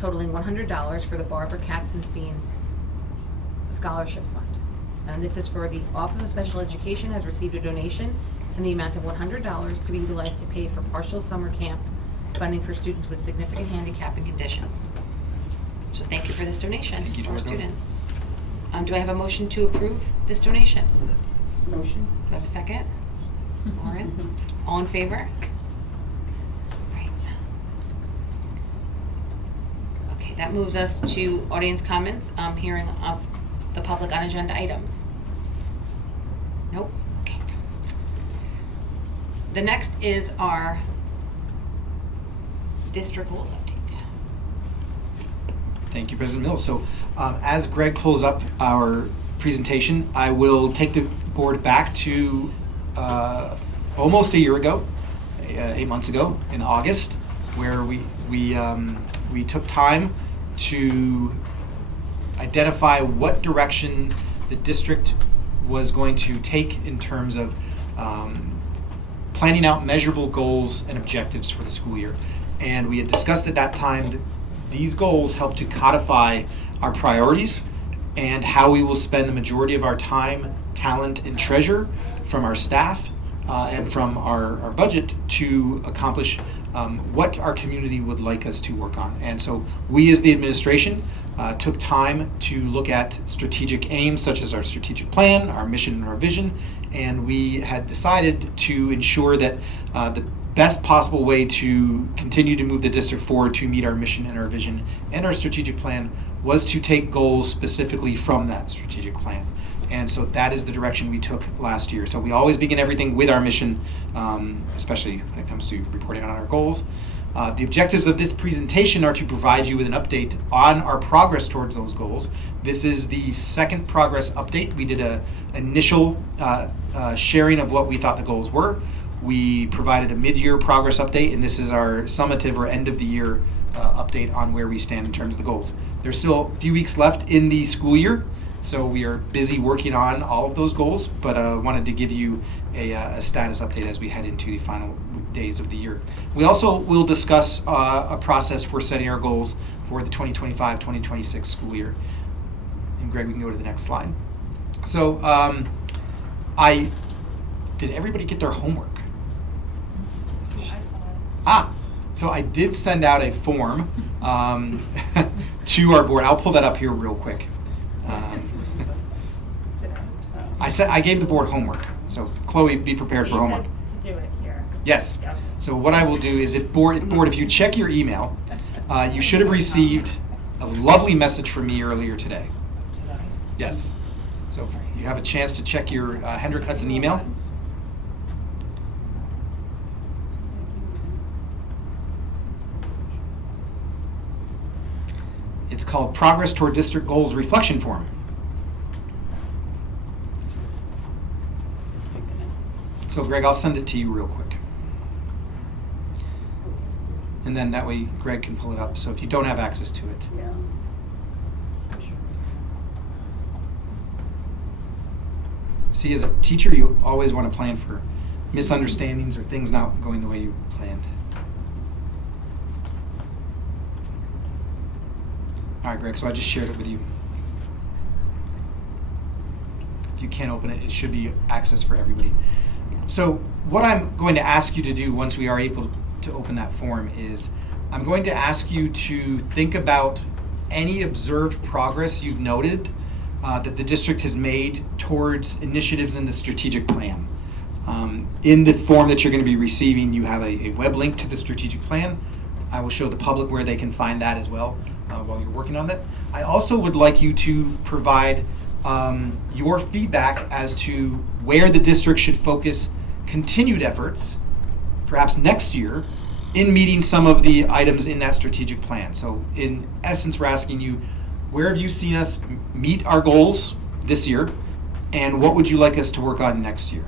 totaling $100 for the Barbara Katzenstein Scholarship Fund. And this is for the Office of Special Education has received a donation in the amount of $100 to be utilized to pay for partial summer camp funding for students with significant handicap and conditions. So thank you for this donation Thank you to for our everyone. students. Do I have a motion to approve this donation? Motion? Do I have a second? Lauren? All in favor? Right. Okay, that moves us to audience comments, hearing of the public on agenda items. Nope, okay. The next is our district goals update. Thank you, President Mills. So as Greg pulls up our presentation, I will take the board back to almost a year ago, 8 months ago in August, where we took time to identify what direction the district was going to take in terms of planning out measurable goals and objectives for the school year. And we had discussed at that time that these goals help to codify our priorities and how we will spend the majority of our time, talent, and treasure from our staff and from our budget to accomplish what our community would like us to work on. And so we as the administration took time to look at strategic aims such as our strategic plan, our mission, and our vision, and we had decided to ensure that the best possible way to continue to move the district forward to meet our mission and our vision and our strategic plan was to take goals specifically from that strategic plan. And so that is the direction we took last year. So we always begin everything with our mission, especially when it comes to reporting on our goals. The objectives of this presentation are to provide you with an update on our progress towards those goals. This is the second progress update. We did an initial sharing of what we thought the goals were. We provided a mid-year progress update, and this is our summative or end-of-the-year update on where we stand in terms of the goals. There's still a few weeks left in the school year, so we are busy working on all of those goals, but wanted to give you a status update as we head into the final days of the year. We also will discuss a process for setting our goals for the 2025-2026 school year. And Greg, we can go to the next slide. So did everybody get their homework? So I did send out a form to our board. I'll pull that up here real quick. I gave the board homework. So Chloe, be prepared for homework. To do it here. Yes. Yep. So what I will do is if you check your email, you should have received a lovely message from me earlier today. Yes. So if you have a chance to check your Hendrick Hudson email. It's called Progress Toward District Goals Reflection Form. So Greg, I'll send it to you real quick. And then that way Greg can pull it up, so if you don't have access to it. See, as a teacher, you always want to plan for misunderstandings or things not going the way you planned. All right, Greg, so I just shared it with you. If you can't open it, it should be access for everybody. So what I'm going to ask you to do once we are able to open that form is I'm going to ask you to think about any observed progress you've noted that the district has made towards initiatives in the strategic plan. In the form that you're going to be receiving, you have a web link to the strategic plan. I will show the public where they can find that as well while you're working on that. I also would like you to provide your feedback as to where the district should focus continued efforts, perhaps next year, in meeting some of the items in that strategic plan. So in essence, we're asking you, where have you seen us meet our goals this year, and what would you like us to work on next year?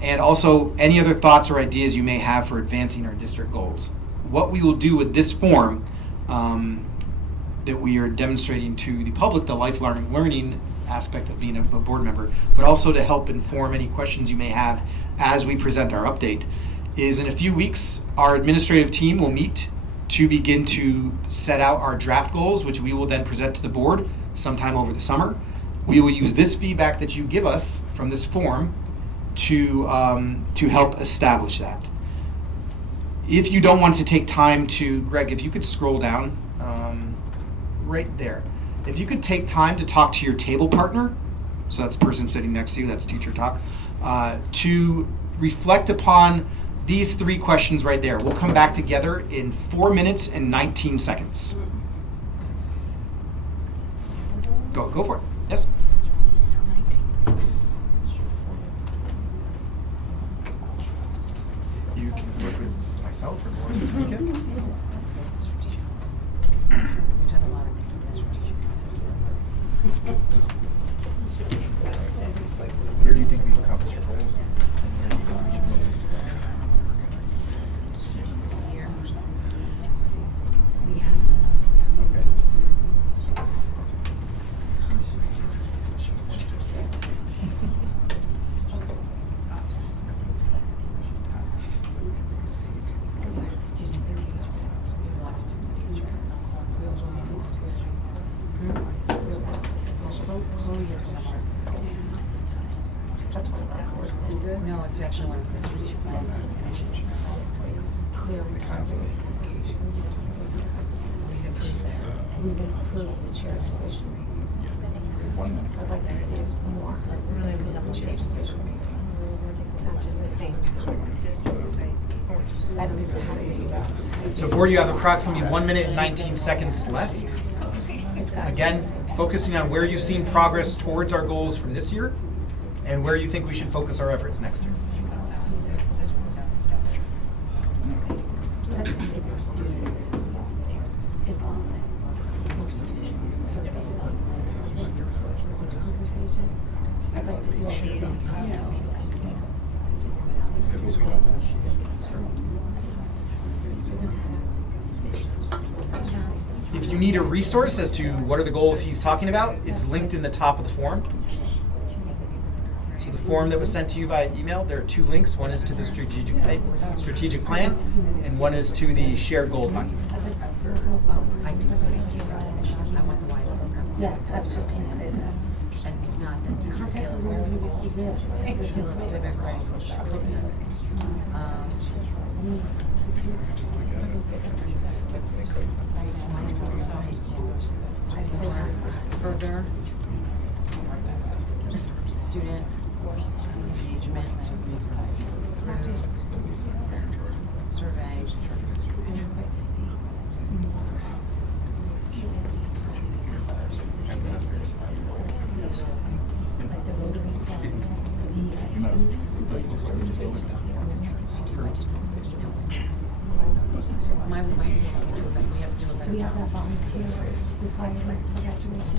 And also, any other thoughts or ideas you may have for advancing our district goals. What we will do with this form that we are demonstrating to the public, the lifelong learning aspect of being a board member, but also to help inform any questions you may have as we present our update, is in a few weeks, our administrative team will meet to begin to set out our draft goals, which we will then present to the board sometime over the summer. We will use this feedback that you give us from this form to help establish that. If you don't want to take time to, Greg, if you could scroll down right there. If you could take time to talk to your table partner, so that's the person sitting next to you, that's teacher talk, to reflect upon these three questions right there. We'll come back together in 4 minutes and 19 seconds. Go for it. Yes? You can work with myself or more. Where do you think we accomplish your goals? And where do you think we should focus? No, it's actually one of the strategic plan initiatives. Clear We would approve the chair decision making. I'd like to see us more. Really, we double chair decision making. Not just the same. I don't even know how to do that. So board, you have approximately 1 minute and 19 seconds left. Again, focusing on where you've seen progress towards our goals from this year and where you think we should focus our efforts next year. like to see more student involvement, more student surveys on conversations. I'd like to see more student, If you need a resource as to what are the goals he's talking about, it's linked in the top of the form. So the form that was sent to you by email, there are 2 links. One is to the strategic plan, and one is to the shared goal document. Yes, I was just going to say that. And if not, then Lucille's civic right. Further student engagement survey. And I'd like to see like the Rotary Club, do we have that volunteer requirement for graduation?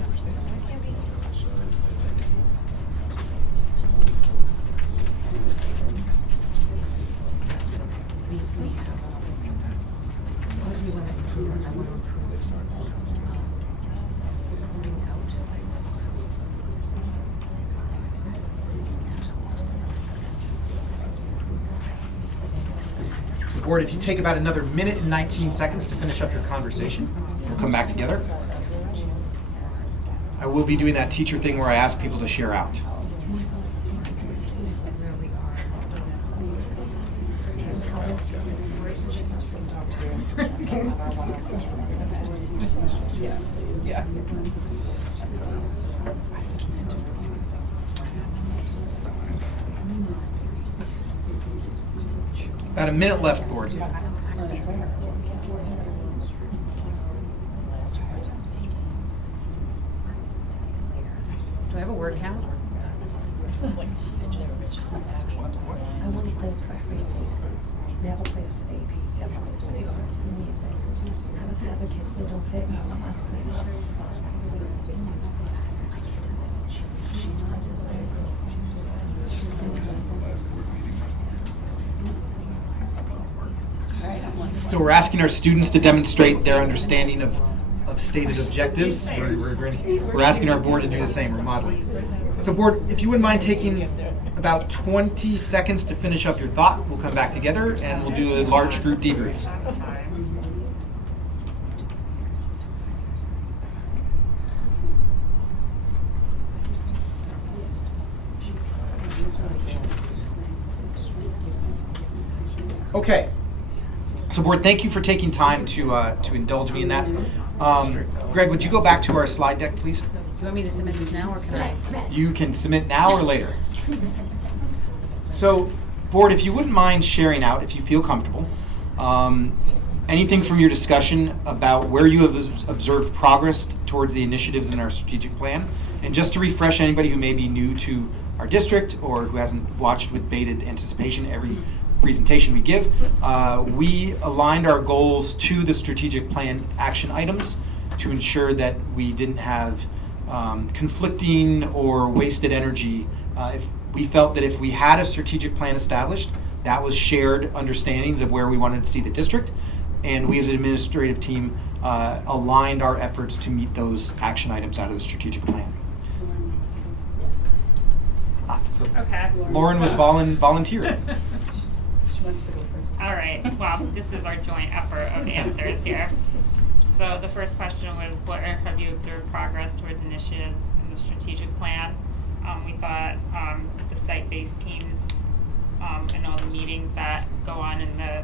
So board, if you take about another minute and 19 seconds to finish up your conversation, we'll come back together. I will be doing that teacher thing where I ask people to share out. Yeah. About a minute left, board. Do I have a word count? I want a place for every student. We have a place for the AP, we have a place for the arts and the music. How about the other kids that don't fit in those boxes? So we're asking our students to demonstrate their understanding of stated objectives. We're asking our board to do the same. We're modeling. So board, if you wouldn't mind taking about 20 seconds to finish up your thought, we'll come back together and we'll do a large group debrief. Okay. So board, thank you for taking time to indulge me in that. Greg, would you go back to our slide deck, please? Do you want me to submit this now or can I? You can submit now or later. So, board, if you wouldn't mind sharing out, if you feel comfortable, anything from your discussion about where you have observed progress towards the initiatives in our strategic plan. And just to refresh anybody who may be new to our district or who hasn't watched with bated anticipation every presentation we give, we aligned our goals to the strategic plan action items to ensure that we didn't have conflicting or wasted energy. If we felt that if we had a strategic plan established, that was shared understandings of where we wanted to see the district, and we as an administrative team aligned our efforts to meet those action items out of the strategic plan. So okay. Lauren was volunteering. All right, well, this is our joint effort of answers here. So the first question was, what have you observed progress towards initiatives in the strategic plan? We thought the site-based teams and all the meetings that go on in the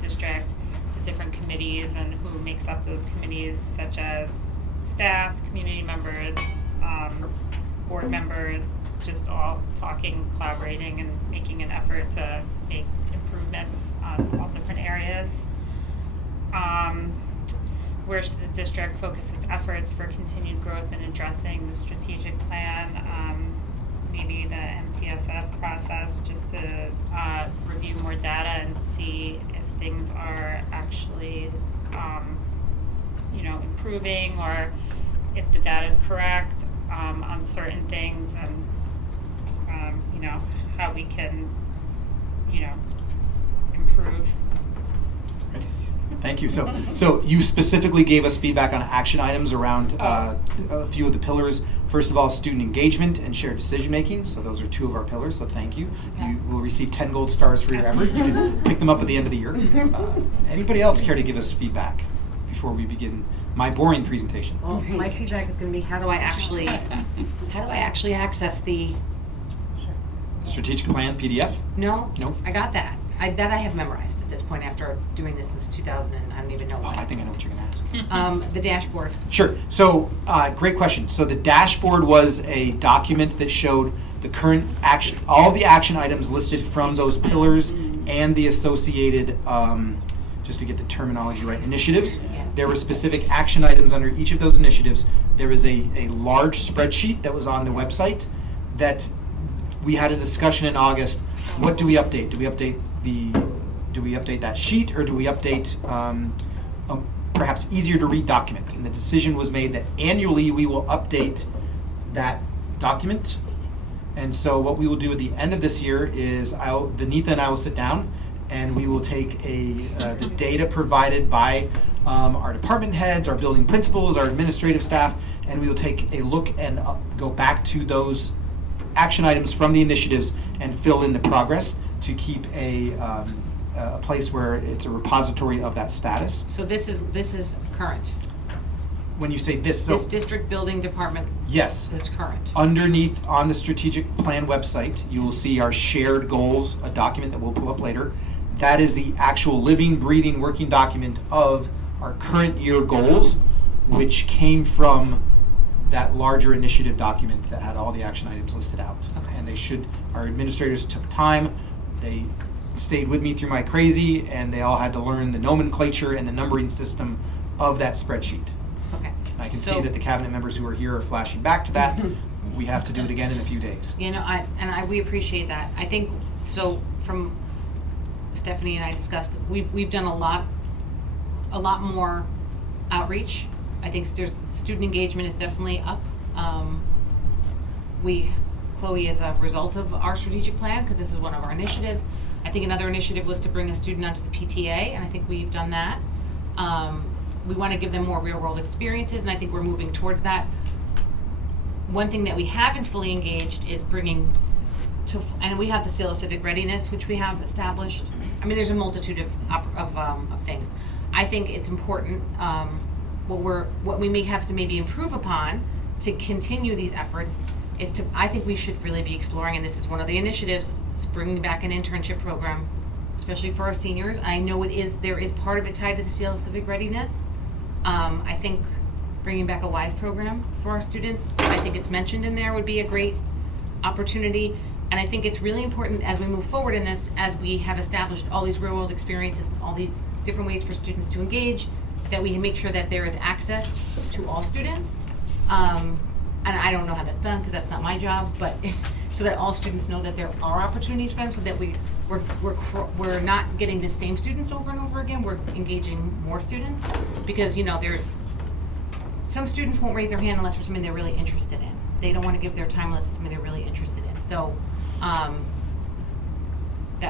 district, the different committees and who makes up those committees, such as staff, community members, board members, just all talking, collaborating, and making an effort to make improvements on all different areas. Where should the district focus its efforts for continued growth in addressing the strategic plan? Maybe the MTSS process, just to review more data and see if things are actually, improving, or if the data is correct on certain things, and how we can, improve. Thank you. So you specifically gave us feedback on action items around a few of the pillars. First of all, student engagement and shared decision making. So those are two of our pillars. So thank you. You will receive 10 gold stars for your effort. You can pick them up at the end of the year. Anybody else care to give us feedback before we begin my boring presentation? Well, my feedback is going to be how do I actually access the Strategic plan PDF? No. No? I got that. I have memorized at this point after doing this since 2000 and I don't even know Oh, why. I think I know what you're going to ask. The dashboard. Sure. So, great question. So the dashboard was a document that showed the current action, all the action items listed from those pillars and the associated, just to get the terminology right, initiatives. Yes. There were specific action items under each of those initiatives. There was a large spreadsheet that was on the website that we had a discussion in August. What do we update? Do we update that sheet, or do we update a perhaps easier to read document? And the decision was made that annually we will update that document. And so what we will do at the end of this year is Vinitha and I will sit down and we will take the data provided by our department heads, our building principals, our administrative staff, and we will take a look and go back to those action items from the initiatives and fill in the progress to keep a place where it's a repository of that status. So this is current. When you say this, so This district building department yes, is current. underneath on the strategic plan website, you will see our shared goals, a document that we'll pull up later. That is the actual living, breathing, working document of our current year goals, which came from that larger initiative document that had all the action items listed out. Okay. And our administrators took time, they stayed with me through my crazy, and they all had to learn the nomenclature and the numbering system of that spreadsheet. Okay. And I can see that the cabinet members who are here are flashing back to that. We have to do it again in a few days. We appreciate that. I think, so from Stephanie and I discussed, we've done a lot more outreach. I think student engagement is definitely up. Chloe, as a result of our strategic plan, because this is one of our initiatives, I think another initiative was to bring a student onto the PTA, and I think we've done that. We want to give them more real-world experiences, and I think we're moving towards that. One thing that we haven't fully engaged is bringing to, and we have the Seal of Civic Readiness, which we have established. I mean, there's a multitude of things. I think it's important. What we may have to maybe improve upon to continue these efforts is I think we should really be exploring, and this is one of the initiatives, is bringing back an internship program, especially for our seniors. I know there is part of it tied to the Seal of Civic Readiness. I think bringing back a WISE program for our students, I think it's mentioned in there, would be a great opportunity. And I think it's really important as we move forward in this, as we have established all these real world experiences, all these different ways for students to engage, that we make sure that there is access to all students. And I don't know how that's done because that's not my job, but so that all students know that there are opportunities for them, so that we're not getting the same students over and over again. We're engaging more students because there's some students won't raise their hand unless there's something they're really interested in. They don't want to give their time unless it's something they're really interested in. So that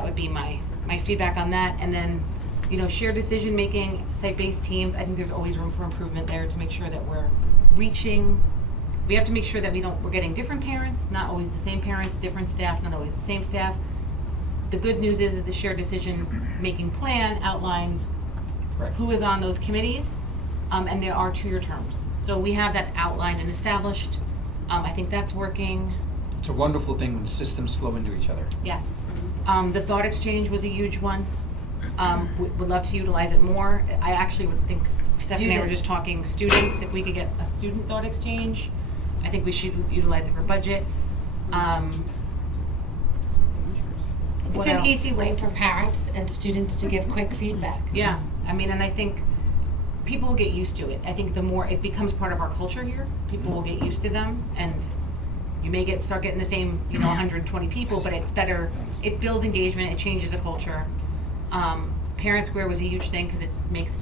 would be my feedback on that. And then shared decision making, site-based teams. I think there's always room for improvement there to make sure that we're reaching. We have to make sure that we're getting different parents, not always the same parents, different staff, not always the same staff. The good news is the shared decision-making plan outlines who is on those committees, and there are 2-year terms. So we have that outlined and established. I think that's working. It's a wonderful thing when systems flow into each other. Yes. The thought exchange was a huge one. Would love to utilize it more. I actually would think Stephanie and I were just talking students. If we could get a student thought exchange, I think we should utilize it for budget. It's an easy way for parents and students to give quick feedback. Yeah, and I think people will get used to it. I think the more it becomes part of our culture here, people will get used to them, and you may start getting the same, 120 people, but it's better. It builds engagement. It changes a culture. Parent Square was a huge thing because it makes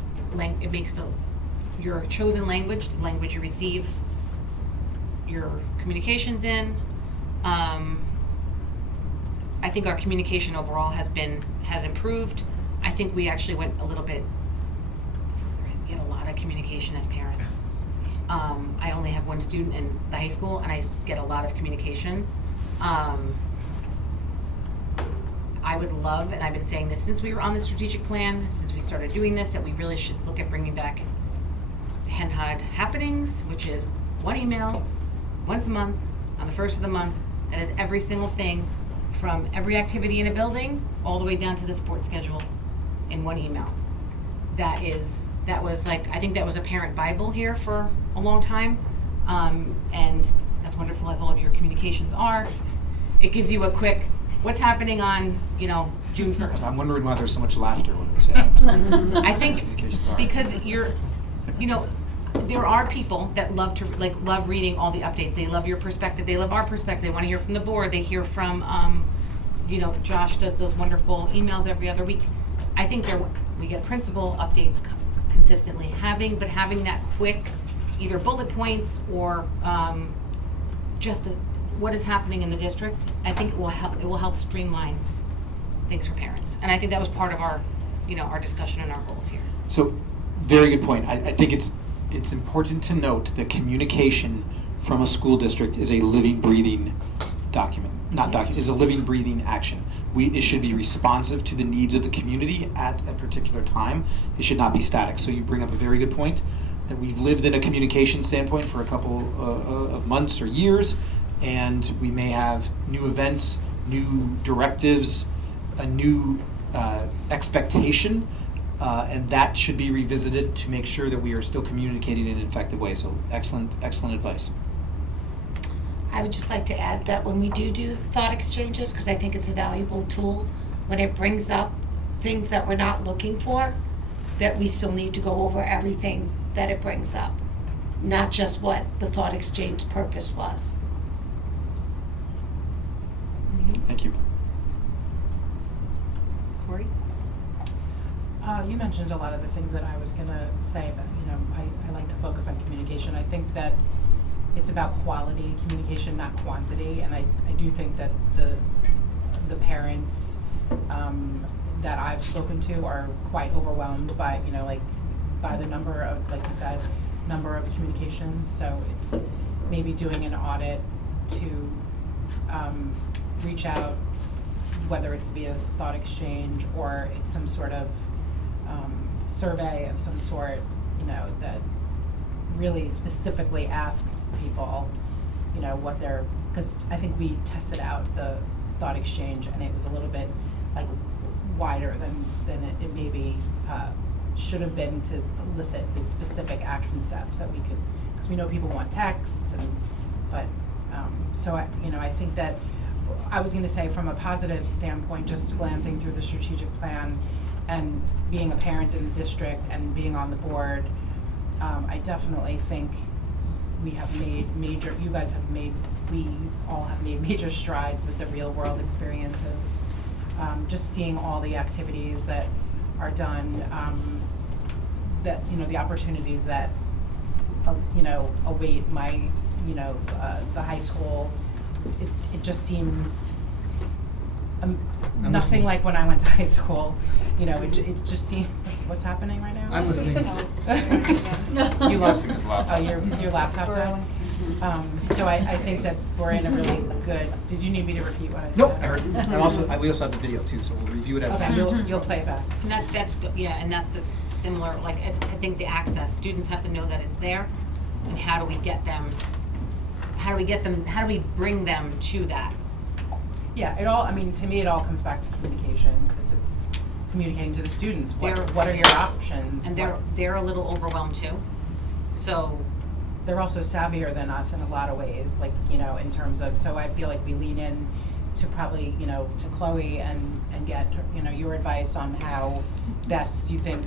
your chosen language, the language you receive your communications in. I think our communication overall has improved. I think we actually went a little bit further and get a lot of communication as parents. I only have one student in the high school, and I get a lot of communication. I would love, and I've been saying this since we were on the strategic plan, since we started doing this, that we really should look at bringing back HenHUD happenings, which is one email once a month on the first of the month that has every single thing from every activity in a building all the way down to the sports schedule in one email. That was like, I think that was a parent Bible here for a long time, and as wonderful as all of your communications are, it gives you a quick, what's happening on, June 1st. I'm wondering why there's so much laughter when we say that. I think because there are people that love reading all the updates. They love your perspective. They love our perspective. They want to hear from the board. They hear from, Josh does those wonderful emails every other week. I think we get principal updates consistently. Having that quick, either bullet points or just what is happening in the district, I think it will help streamline things for parents. And I think that was part of our, our discussion and our goals here. So, very good point. I think it's important to note that communication from a school district is a living, breathing is a living, breathing action. It should be responsive to the needs of the community at a particular time. It should not be static. So you bring up a very good point that we've lived in a communication standpoint for a couple of months or years, and we may have new events, new directives, a new expectation, and that should be revisited to make sure that we are still communicating in an effective way. So excellent advice. I would just like to add that when we do thought exchanges, because I think it's a valuable tool, when it brings up things that we're not looking for, that we still need to go over everything that it brings up, not just what the thought exchange purpose was. Thank you. Corey? You mentioned a lot of the things that I was going to say, but I like to focus on communication. I think that it's about quality communication, not quantity, and I do think that the parents that I've spoken to are quite overwhelmed by by the number of, like you said, number of communications. So it's maybe doing an audit to reach out, whether it's via thought exchange or it's some sort of survey of some sort, that really specifically asks people, what they're, because I think we tested out the thought exchange and it was a little bit wider than it maybe should have been to elicit the specific action steps that we could, because we know people want texts so I think that I was going to say, from a positive standpoint, just glancing through the strategic plan and being a parent in the district and being on the board, I definitely think we all have made major strides with the real world experiences. Just seeing all the activities that are done, that, the opportunities that, await my, the high school, it just seems nothing like when I went to high school. It just seems, what's happening right now? I'm listening. You lost His laptop. your laptop died? So I think that we're in a really good, did you need me to repeat what I said? Nope, I heard. And we also have the video too, so we'll review it as Okay, you'll play it back. And that's good, yeah, and that's the similar, I think the access, students have to know that it's there, and how do we bring them to that? Yeah, to me, it all comes back to communication, because it's communicating to the students, what are your options? And they're a little overwhelmed too, so. They're also savvier than us in a lot of ways, in terms of, so I feel like we lean in to probably, to Chloe and get, your advice on how best you think,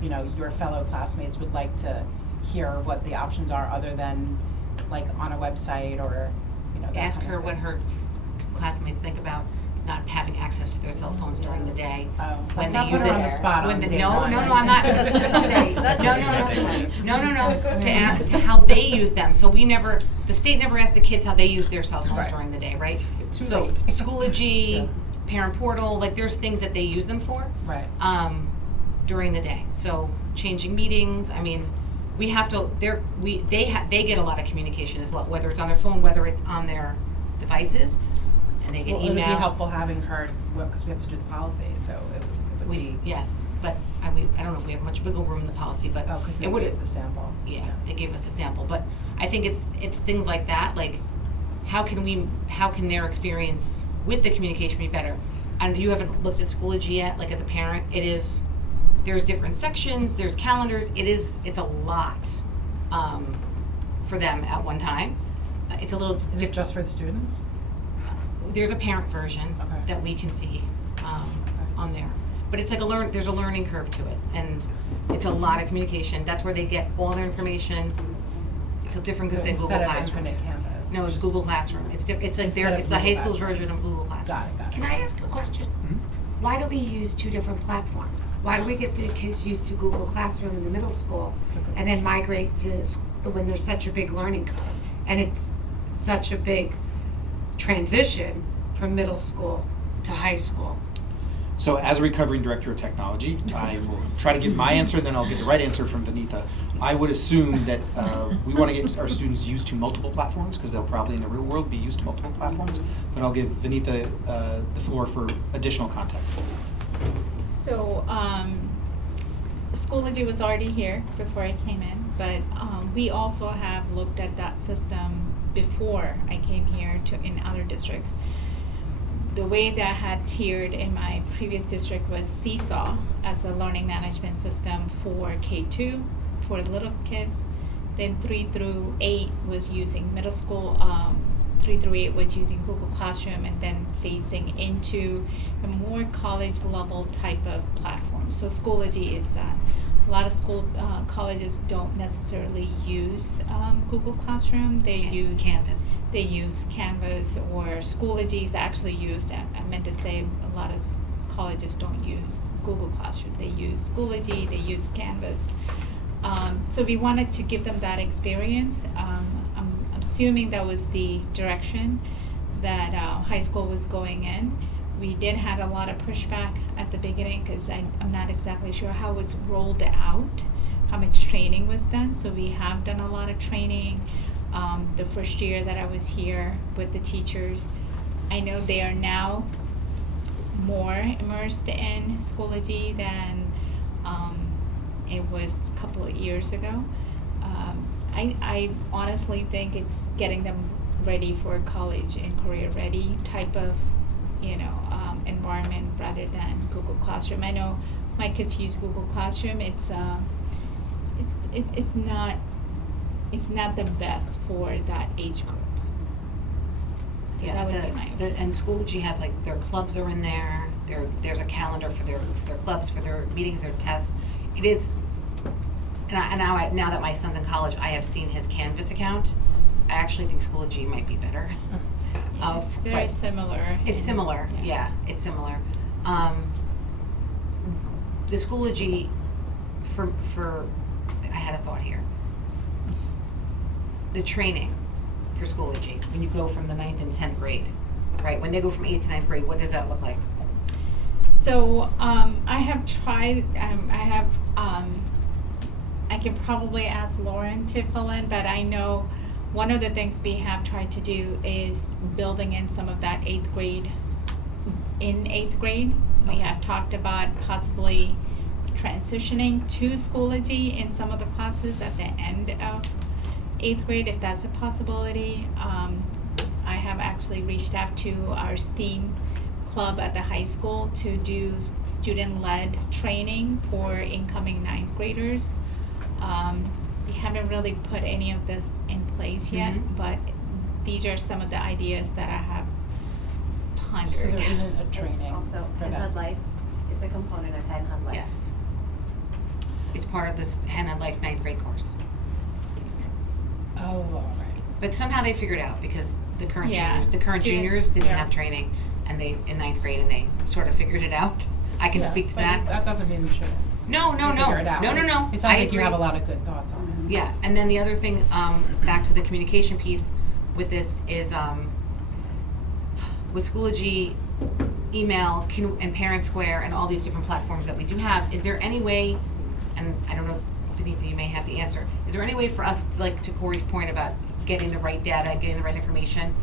your fellow classmates would like to hear what the options are, other than on a website or, that Ask kind her of what thing. her classmates think about not having access to their cell phones during the day. Oh, When let's they not use put her it. on the spot When on the, day no, one. no, I'm not, no, to how they use them, so the state never asked the kids how they use their cell phones Right. during the day, right? Too So, late. Schoology, Yeah. Parent Portal, like there's things that they use them for. Right. During the day, so changing meetings, I mean, we have to, they get a lot of communication as well, whether it's on their phone, whether it's on their devices, and they get Well, email. it would be helpful having her, because we have to do the policy, so it would be. Yes, but I don't know if we have much wiggle room in the policy, but Oh, because it they would. gave the sample. Yeah, they gave us a sample, but I think it's things like that, like how can their experience with the communication be better? And you haven't looked at Schoology yet, like as a parent, there's different sections, there's calendars, it's a lot for them at one time. It's a little. Is it just for the students? There's a parent version Okay. that we can see on there. But it's like there's a learning curve to it, and it's a lot of communication. That's where they get all their information. It's a different So than Google instead of Classroom. Infinite Canvas. No, it's just- Google Classroom. It's like Instead of it's the high Google school's Classroom. version of Google Classroom. Got it. Can I ask a question? Why do we use two different platforms? Why do we get the kids used to Google Classroom in the middle school and then migrate to when there's such a big learning curve? And it's such a big transition from middle school to high school. So as a recovering director of technology, I will try to give my answer, and then I'll get the right answer from Vinitha. I would assume that we want to get our students used to multiple platforms, because they'll probably in the real world be used to multiple platforms. But I'll give Vinitha the floor for additional context. So, Schoology was already here before I came in, but we also have looked at that system before I came here in other districts. The way that I had tiered in my previous district was Seesaw as a learning management system for K2 for little kids. Then 3 through 8 was using middle school. 3 through 8 was using Google Classroom, and then phasing into a more college level type of platform. So Schoology is that. A lot of colleges don't necessarily use Google Classroom. They use Canvas. They use Canvas, or Schoology is actually used. I meant to say a lot of colleges don't use Google Classroom. They use Schoology. They use Canvas. So we wanted to give them that experience. I'm assuming that was the direction that high school was going in. We did have a lot of pushback at the beginning because I'm not exactly sure how it was rolled out, how much training was done. So we have done a lot of training. The first year that I was here with the teachers, I know they are now more immersed in Schoology than it was a couple of years ago. I honestly think it's getting them ready for college and career ready type of environment rather than Google Classroom. I know my kids use Google Classroom. It's not the best for that age group. So Yeah, that would be my and Schoology has like their clubs are in there. There's a calendar for their clubs, for their meetings, their tests. It is, and now that my son's in college, I have seen his Canvas account. I actually think Schoology might be better. Yeah, it's very but similar. It's similar, yeah, it's similar. The Schoology, for I had a thought here. The training for Schoology, when you go from the 9th and 10th grade, right? When they go from 8th to 9th grade, what does that look like? So I have tried. I can probably ask Lauren to fill in, but I know one of the things we have tried to do is building in some of that 8th grade. In 8th grade, we have talked about possibly transitioning to Schoology in some of the classes at the end of 8th grade, if that's a possibility. I have actually reached out to our STEAM club at the high school to do student-led training for incoming 9th graders. We haven't really put any of this in place yet, but these are some of the ideas that I have pondered. So there isn't a training It's also for Hen that. Hud Life is a component of Hen Hud Life. Yes. It's part of this Hannah Life 9th grade course. Oh, all right. But somehow they figured out because the current Yeah, juniors students- didn't yeah. have training, and they, in 9th grade, and they sort of figured it out. I can Yeah, speak to but that. That doesn't mean we shouldn't. No. Figure it out. No. It sounds I like you agree. have a lot of good thoughts on it. Yeah, and then the other thing, back to the communication piece with this is, with Schoology, email, and Parent Square, and all these different platforms that we do have, is there any way, and I don't know, Benita, you may have the answer, is there any way for us to, like, to Corey's point about getting the right data, getting the right information,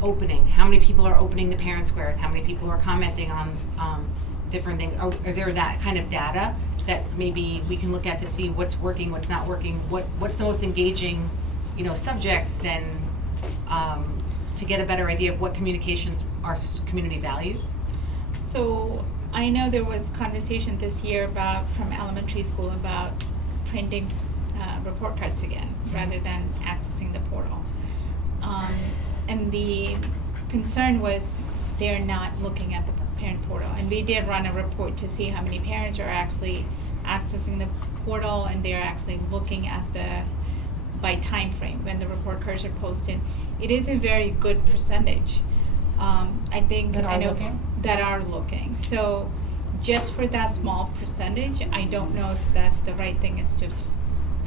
opening, how many people are opening the Parent Squares, how many people are commenting on, different things, or is there that kind of data that maybe we can look at to see what's working, what's not working, what's the most engaging, subjects, and to get a better idea of what communications our community values? So I know there was conversation this year from elementary school about printing report cards again rather than accessing the portal. And the concern was they're not looking at the parent portal. And we did run a report to see how many parents are actually accessing the portal, and they're actually looking at by time frame when the report cards are posted. It is a very good percentage. I think That are looking? That are looking. So just for that small percentage, I don't know if that's the right thing, is to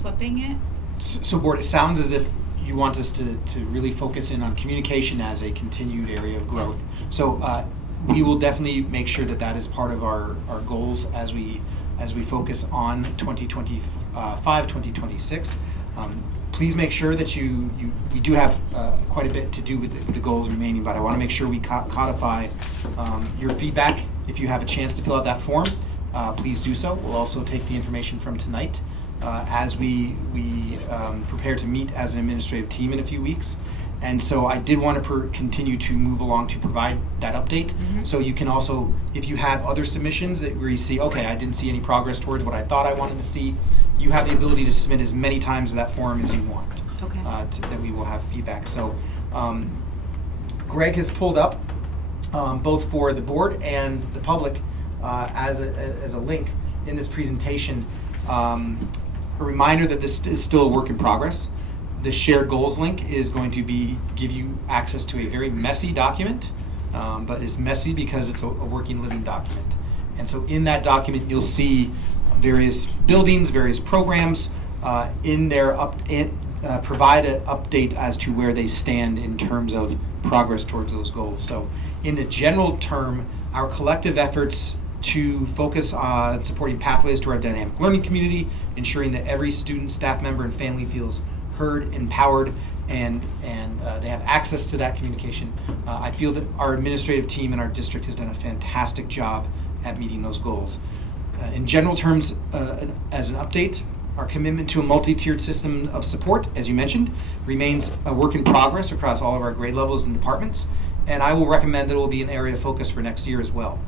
flipping it. So board, it sounds as if you want us to really focus in on communication as a continued area of growth. So we will definitely make sure that is part of our goals as we focus on 2025, 2026. Please make sure that we do have quite a bit to do with the goals remaining, but I want to make sure we codify your feedback. If you have a chance to fill out that form, please do so. We'll also take the information from tonight as we prepare to meet as an administrative team in a few weeks. And so I did want to continue to move along to provide that update. Mm-hmm. So you can also, if you have other submissions where you see, okay, I didn't see any progress towards what I thought I wanted to see, you have the ability to submit as many times that form as you want. Okay. That we will have feedback. So Greg has pulled up both for the board and the public as a link in this presentation, a reminder that this is still a work in progress. The shared goals link is going to give you access to a very messy document, but it's messy because it's a working, living document. And so in that document, you'll see various buildings, various programs in there, provide an update as to where they stand in terms of progress towards those goals. So in the general term, our collective efforts to focus on supporting pathways to our dynamic learning community, ensuring that every student, staff member, and family feels heard, empowered, and they have access to that communication. I feel that our administrative team in our district has done a fantastic job at meeting those goals. In general terms, as an update, our commitment to a multi-tiered system of support, as you mentioned, remains a work in progress across all of our grade levels and departments, and I will recommend that it will be an area of focus for next year as well.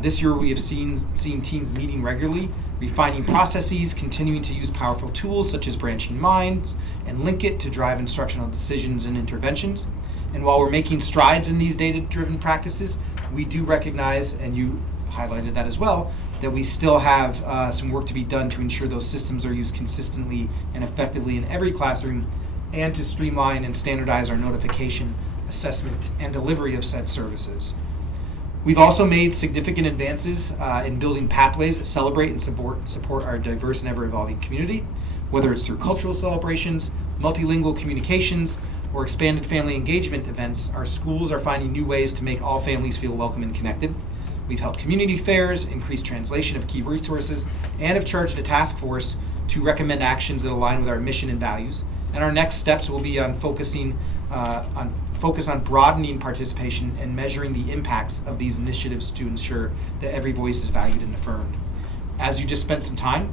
This year we have seen teams meeting regularly, refining processes, continuing to use powerful tools such as branching minds and Linkit to drive instructional decisions and interventions. And while we're making strides in these data-driven practices, we do recognize, and you highlighted that as well, that we still have some work to be done to ensure those systems are used consistently and effectively in every classroom, and to streamline and standardize our notification, assessment, and delivery of said services. We've also made significant advances in building pathways that celebrate and support our diverse and ever-evolving community, whether it's through cultural celebrations, multilingual communications, or expanded family engagement events. Our schools are finding new ways to make all families feel welcome and connected. We've held community fairs, increased translation of key resources, and have charged a task force to recommend actions that align with our mission and values. And our next steps will be on focus on broadening participation and measuring the impacts of these initiatives to ensure that every voice is valued and affirmed. As you just spent some time,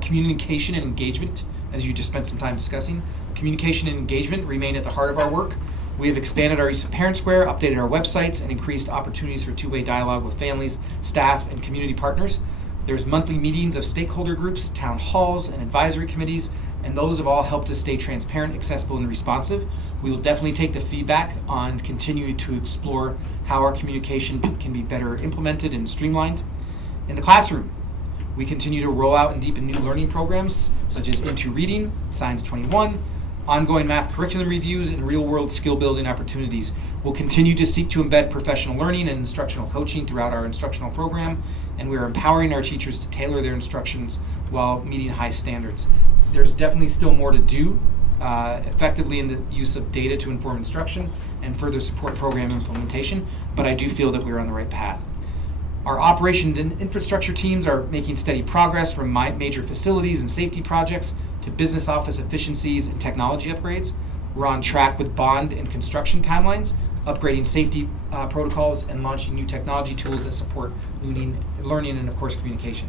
communication and engagement, as you just spent some time discussing, communication and engagement remain at the heart of our work. We have expanded our use of Parent Square, updated our websites, and increased opportunities for two-way dialogue with families, staff, and community partners. There's monthly meetings of stakeholder groups, town halls, and advisory committees, and those have all helped us stay transparent, accessible, and responsive. We will definitely take the feedback on continuing to explore how our communication can be better implemented and streamlined. In the classroom, we continue to roll out and deepen new learning programs such as Into Reading, Science 21, ongoing math curriculum reviews, and real-world skill-building opportunities. We'll continue to seek to embed professional learning and instructional coaching throughout our instructional program, and we are empowering our teachers to tailor their instructions while meeting high standards. There's definitely still more to do effectively in the use of data to inform instruction and further support program implementation, but I do feel that we're on the right path. Our operations and infrastructure teams are making steady progress from major facilities and safety projects to business office efficiencies and technology upgrades. We're on track with bond and construction timelines, upgrading safety protocols, and launching new technology tools that support learning and, of course, communication.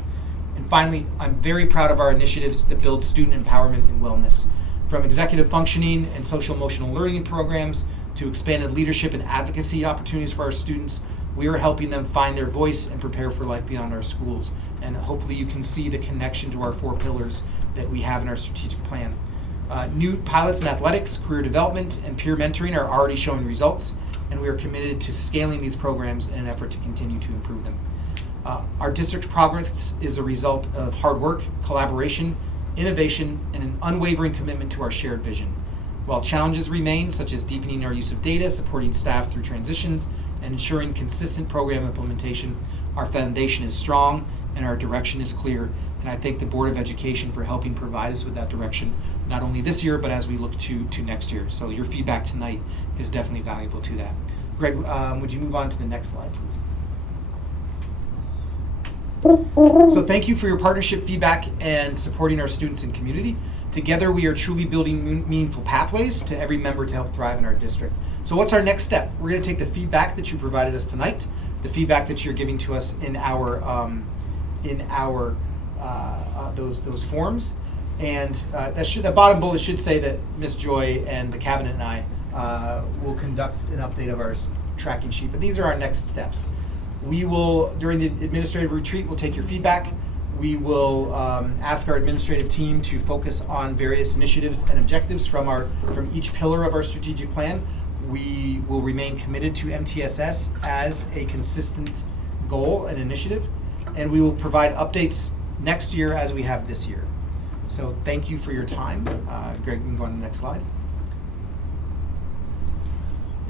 And finally, I'm very proud of our initiatives that build student empowerment and wellness. From executive functioning and social emotional learning programs to expanded leadership and advocacy opportunities for our students, we are helping them find their voice and prepare for life beyond our schools. And hopefully you can see the connection to our 4 pillars that we have in our strategic plan. New pilots in athletics, career development, and peer mentoring are already showing results, and we are committed to scaling these programs in an effort to continue to improve them. Our district's progress is a result of hard work, collaboration, innovation, and an unwavering commitment to our shared vision. While challenges remain, such as deepening our use of data, supporting staff through transitions, and ensuring consistent program implementation, our foundation is strong and our direction is clear. And I thank the Board of Education for helping provide us with that direction, not only this year, but as we look to next year. So your feedback tonight is definitely valuable to that. Greg, would you move on to the next slide, please? So thank you for your partnership, feedback, and supporting our students and community. Together, we are truly building meaningful pathways to every member to help thrive in our district. So what's our next step? We're going to take the feedback that you provided us tonight, the feedback that you're giving to us in our those forms, and that bottom bullet should say that Ms. Joy and the cabinet and I will conduct an update of our tracking sheet. But these are our next steps. We will, during the administrative retreat, we'll take your feedback. We will ask our administrative team to focus on various initiatives and objectives from each pillar of our strategic plan. We will remain committed to MTSS as a consistent goal and initiative, and we will provide updates next year as we have this year. So thank you for your time. Greg, you can go on to the next slide.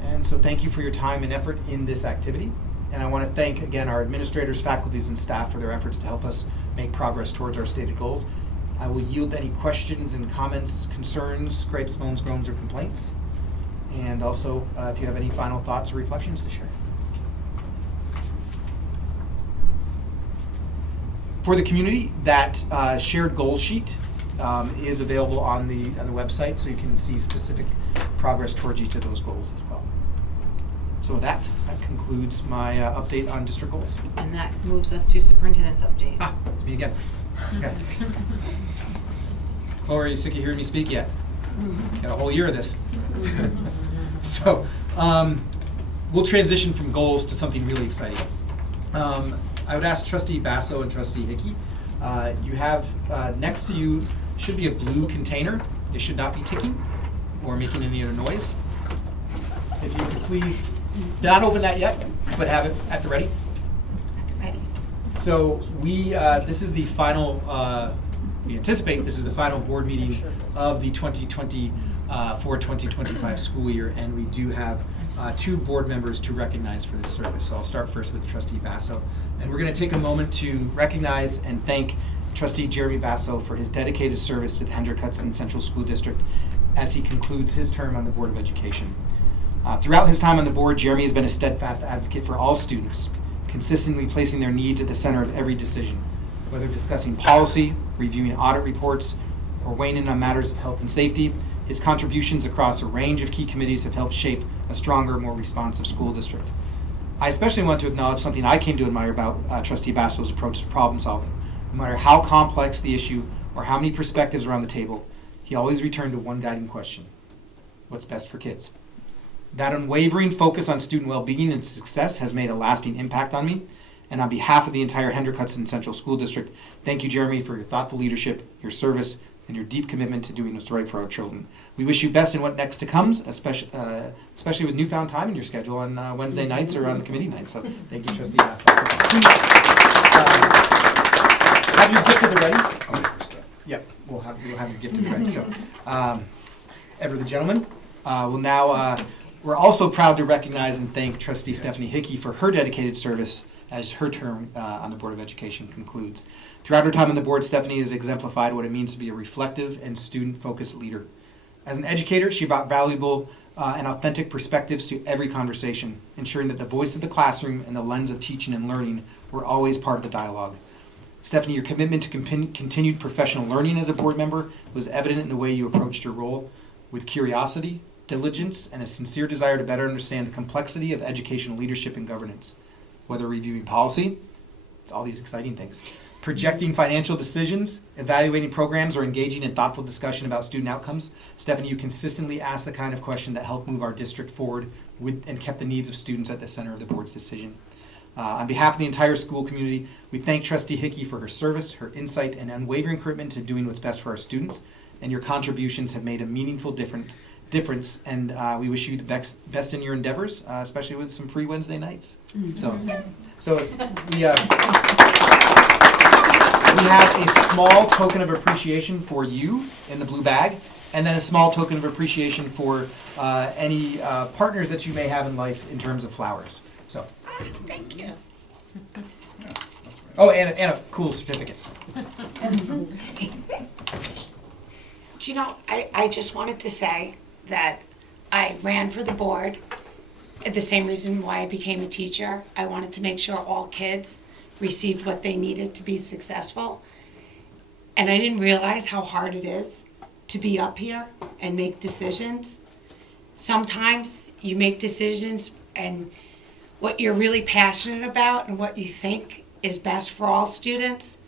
And so thank you for your time and effort in this activity. And I want to thank, again, our administrators, faculties, and staff for their efforts to help us make progress towards our stated goals. I will yield any questions and comments, concerns, gripes, moans, groans, or complaints. And also, if you have any final thoughts or reflections to share. For the community, that shared goal sheet is available on the website, so you can see specific progress towards each of those goals as well. So with that concludes my update on district goals. And that moves us to superintendent's update. It's me again. Okay. Chloe, are you sick of hearing me speak yet? Got a whole year of this. So we'll transition from goals to something really exciting. I would ask Trustee Basso and Trustee Hickey, you have next to you should be a blue container. It should not be ticking or making any other noise. If you could please not open that yet, but have it at the ready. So this is the final, we anticipate this is the final board meeting of the 2024-2025 school year, and we do have 2 board members to recognize for this service. So I'll start first with Trustee Basso. And we're going to take a moment to recognize and thank Trustee Jeremy Basso for his dedicated service to the Hendrick Hudson Central School District as he concludes his term on the Board of Education. Throughout his time on the board, Jeremy has been a steadfast advocate for all students, consistently placing their needs at the center of every decision, whether discussing policy, reviewing audit reports, or weighing in on matters of health and safety. His contributions across a range of key committees have helped shape a stronger, more responsive school district. I especially want to acknowledge something I came to admire about Trustee Basso's approach to problem solving. No matter how complex the issue or how many perspectives are on the table, he always returned to one guiding question: what's best for kids? That unwavering focus on student well-being and success has made a lasting impact on me. And on behalf of the entire Hendrick Hudson Central School District, thank you, Jeremy, for your thoughtful leadership, your service, and your deep commitment to doing what's right for our children. We wish you best in what next to comes, especially with newfound time in your schedule on Wednesday nights or on the committee nights. So thank you, Trustee Basso. Have your gift to the ready. Yep, we'll have your gift to the ready. So, ever the gentleman. We're also proud to recognize and thank Trustee Stephanie Hickey for her dedicated service as her term on the Board of Education concludes. Throughout her time on the board, Stephanie has exemplified what it means to be a reflective and student-focused leader. As an educator, she brought valuable and authentic perspectives to every conversation, ensuring that the voice of the classroom and the lens of teaching and learning were always part of the dialogue. Stephanie, your commitment to continued professional learning as a board member was evident in the way you approached your role with curiosity, diligence, and a sincere desire to better understand the complexity of educational leadership and governance. Whether reviewing policy, it's all these exciting things, projecting financial decisions, evaluating programs, or engaging in thoughtful discussion about student outcomes, Stephanie, you consistently asked the kind of question that helped move our district forward and kept the needs of students at the center of the board's decision. On behalf of the entire school community, we thank Trustee Hickey for her service, her insight, and unwavering commitment to doing what's best for our students, and your contributions have made a meaningful difference, and we wish you the best in your endeavors, especially with some free Wednesday nights. So we have a small token of appreciation for you in the blue bag, and then a small token of appreciation for any partners that you may have in life in terms of flowers. So, Thank you. oh, and a cool certificate. Do you know, I just wanted to say that I ran for the board the same reason why I became a teacher. I wanted to make sure all kids received what they needed to be successful. And I didn't realize how hard it is to be up here and make decisions. Sometimes you make decisions and what you're really passionate about and what you think is best for all students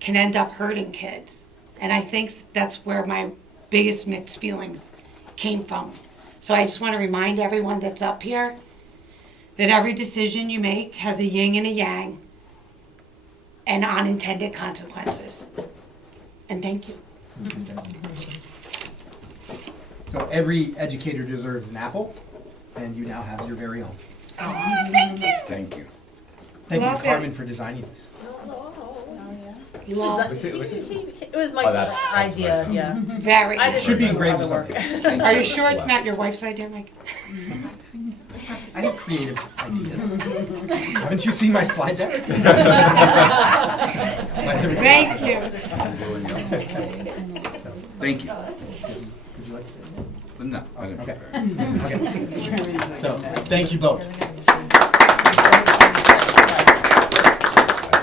can end up hurting kids. And I think that's where my biggest mixed feelings came from. So I just want to remind everyone that's up here that every decision you make has a yin and a yang and unintended consequences. And thank you. So every educator deserves an apple, and you now have your very own. Oh, thank you. Thank you. Thank Love you, it. Carmen, for designing this. You all It was Mike's idea, yeah. very. I just Should be did engraved all with the work. something. Are you sure it's not your wife's idea, Mike? I have creative ideas. Haven't you seen my slide deck? Thank you. Thank you. Would you like to say anything? No, I didn't Okay. prepare. Okay. So, thank you both.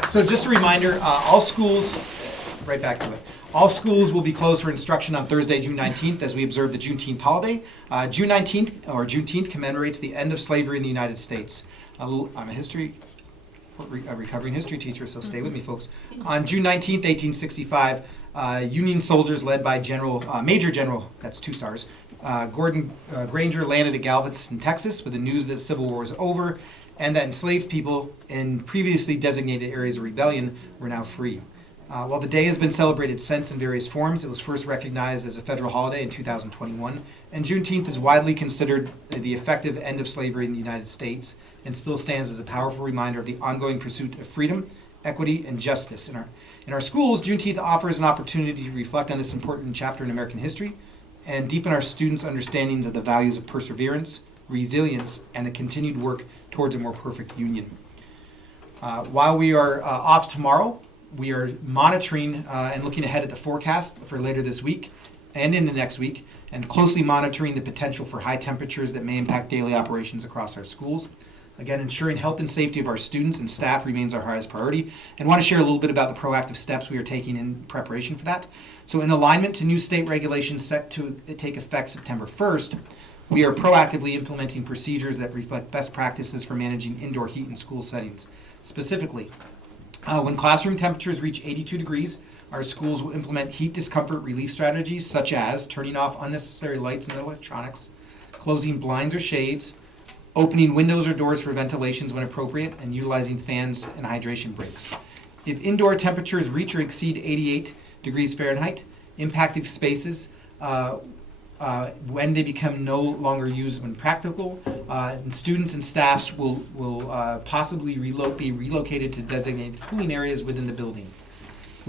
So just a reminder, all schools, right back to it, all schools will be closed for instruction on Thursday, June 19th, as we observe the Juneteenth holiday. June 19th, or Juneteenth, commemorates the end of slavery in the United States. I'm a recovering history teacher, so stay with me, folks. On June 19th, 1865, Union soldiers led by Major General, that's 2 stars, Gordon Granger landed at Galveston, Texas, with the news that the Civil War was over and that enslaved people in previously designated areas of rebellion were now free. While the day has been celebrated since in various forms, it was first recognized as a federal holiday in 2021, and Juneteenth is widely considered the effective end of slavery in the United States and still stands as a powerful reminder of the ongoing pursuit of freedom, equity, and justice. In our schools, Juneteenth offers an opportunity to reflect on this important chapter in American history and deepen our students' understandings of the values of perseverance, resilience, and the continued work towards a more perfect union. While we are off tomorrow, we are monitoring and looking ahead at the forecast for later this week and into next week, and closely monitoring the potential for high temperatures that may impact daily operations across our schools. Again, ensuring health and safety of our students and staff remains our highest priority, and want to share a little bit about the proactive steps we are taking in preparation for that. So in alignment to new state regulations set to take effect September 1st, we are proactively implementing procedures that reflect best practices for managing indoor heat in school settings. Specifically, when classroom temperatures reach 82 degrees, our schools will implement heat discomfort relief strategies such as turning off unnecessary lights and electronics, closing blinds or shades, opening windows or doors for ventilations when appropriate, and utilizing fans and hydration breaks. If indoor temperatures reach or exceed 88 degrees Fahrenheit, impacted spaces when they become no longer used when practical, and students and staffs will possibly be relocated to designated cooling areas within the building.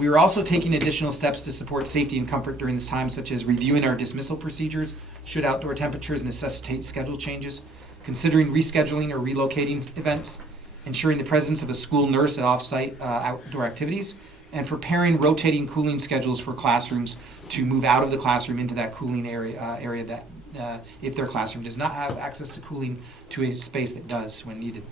We are also taking additional steps to support safety and comfort during this time, such as reviewing our dismissal procedures should outdoor temperatures necessitate schedule changes, considering rescheduling or relocating events, ensuring the presence of a school nurse at off-site outdoor activities, and preparing rotating cooling schedules for classrooms to move out of the classroom into that cooling area that if their classroom does not have access to cooling, to a space that does when needed.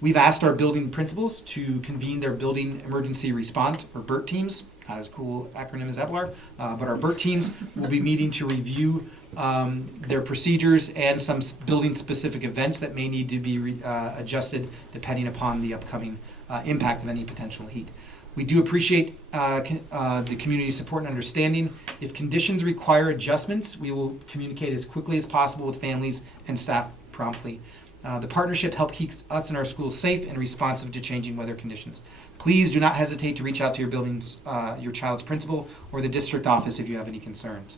We've asked our building principals to convene their building emergency response, or BERT teams, not as cool acronym as EVLAR, but our BERT teams will be meeting to review their procedures and some building-specific events that may need to be adjusted depending upon the upcoming impact of any potential heat. We do appreciate the community's support and understanding. If conditions require adjustments, we will communicate as quickly as possible with families and staff promptly. The partnership helps keep us and our schools safe and responsive to changing weather conditions. Please do not hesitate to reach out to your child's principal or the district office if you have any concerns.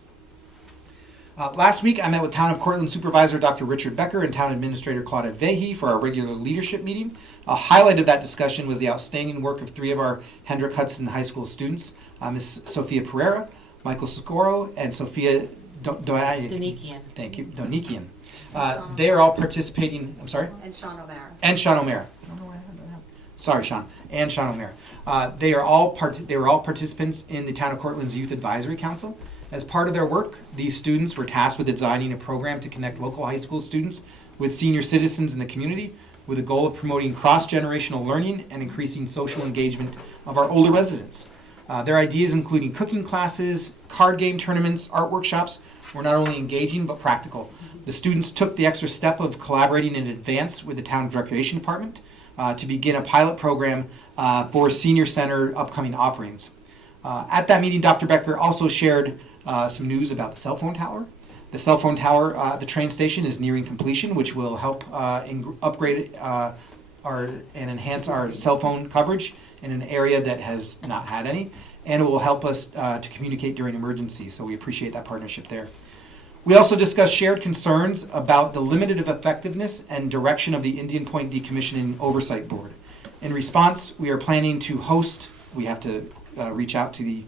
Last week, I met with Town of Cortland Supervisor Dr. Richard Becker and Town Administrator Claudia Vehy for our regular leadership meeting. A highlight of that discussion was the outstanding work of 3 of our Hendrick Hudson High School students, Ms. Sophia Pereira, Michael Socorro, and Sophia Donikian. Thank you, Donikian. They are all participating, I'm sorry? And Sean O'Mara. And Sean O'Mara. Sorry, Sean. And Sean O'Mara. They were all participants in the Town of Cortland's Youth Advisory Council. As part of their work, these students were tasked with designing a program to connect local high school students with senior citizens in the community with the goal of promoting cross-generational learning and increasing social engagement of our older residents. Their ideas, including cooking classes, card game tournaments, art workshops, were not only engaging but practical. The students took the extra step of collaborating in advance with the town's recreation department to begin a pilot program for senior center upcoming offerings. At that meeting, Dr. Becker also shared some news about the cell phone tower. The cell phone tower at the train station is nearing completion, which will help upgrade and enhance our cell phone coverage in an area that has not had any, and it will help us to communicate during emergencies, so we appreciate that partnership there. We also discussed shared concerns about the limited effectiveness and direction of the Indian Point Decommissioning Oversight Board. In response, we are planning to host, we have to reach out to the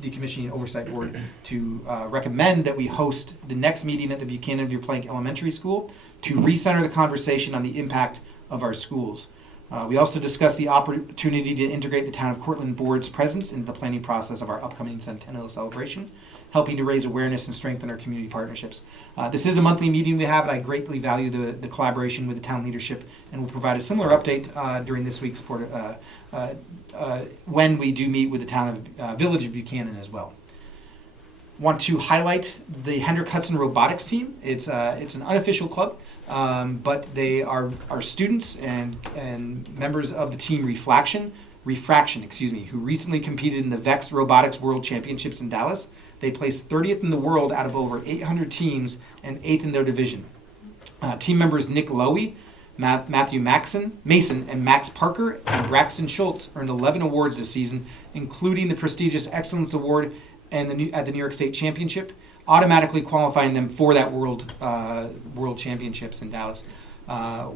Decommissioning Oversight Board to recommend that we host the next meeting at the Buchanan Verplank Elementary School to recenter the conversation on the impact of our schools. We also discussed the opportunity to integrate the Town of Cortland Board's presence in the planning process of our upcoming centennial celebration, helping to raise awareness and strengthen our community partnerships. This is a monthly meeting we have, and I greatly value the collaboration with the town leadership, and will provide a similar update during this week's when we do meet with the town of Village of Buchanan as well. Want to highlight the Hendrick Hudson Robotics team. It's an unofficial club, but they are students and members of the team Refraction, who recently competed in the VEX Robotics World Championships in Dallas. They placed 30th in the world out of over 800 teams and 8th in their division. Team members Nick Lowy, Matthew Mason, and Max Parker and Braxton Schultz earned 11 awards this season, including the prestigious Excellence Award and at the New York State Championship, automatically qualifying them for that World Championships in Dallas.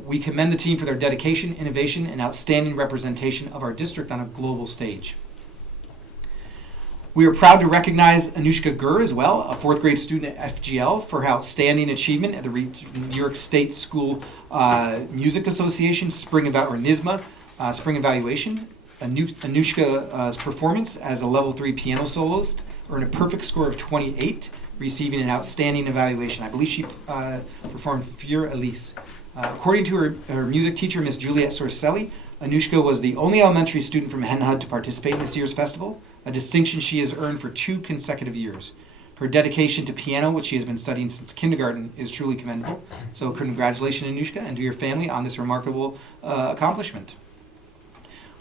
We commend the team for their dedication, innovation, and outstanding representation of our district on a global stage. We are proud to recognize Anushka Gur as well, a 4th grade student at FGL, for her outstanding achievement at the New York State School Music Association Spring Evaluation. Anushka's performance as a level 3 piano soloist earned a perfect score of 28, receiving an outstanding evaluation. I believe she performed Fior Elise. According to her music teacher, Miss Juliette Sorcelli, Anushka was the only elementary student from Henhud to participate in this year's festival, a distinction she has earned for 2 consecutive years. Her dedication to piano, which she has been studying since kindergarten, is truly commendable. So congratulations, Anushka, and to your family on this remarkable accomplishment.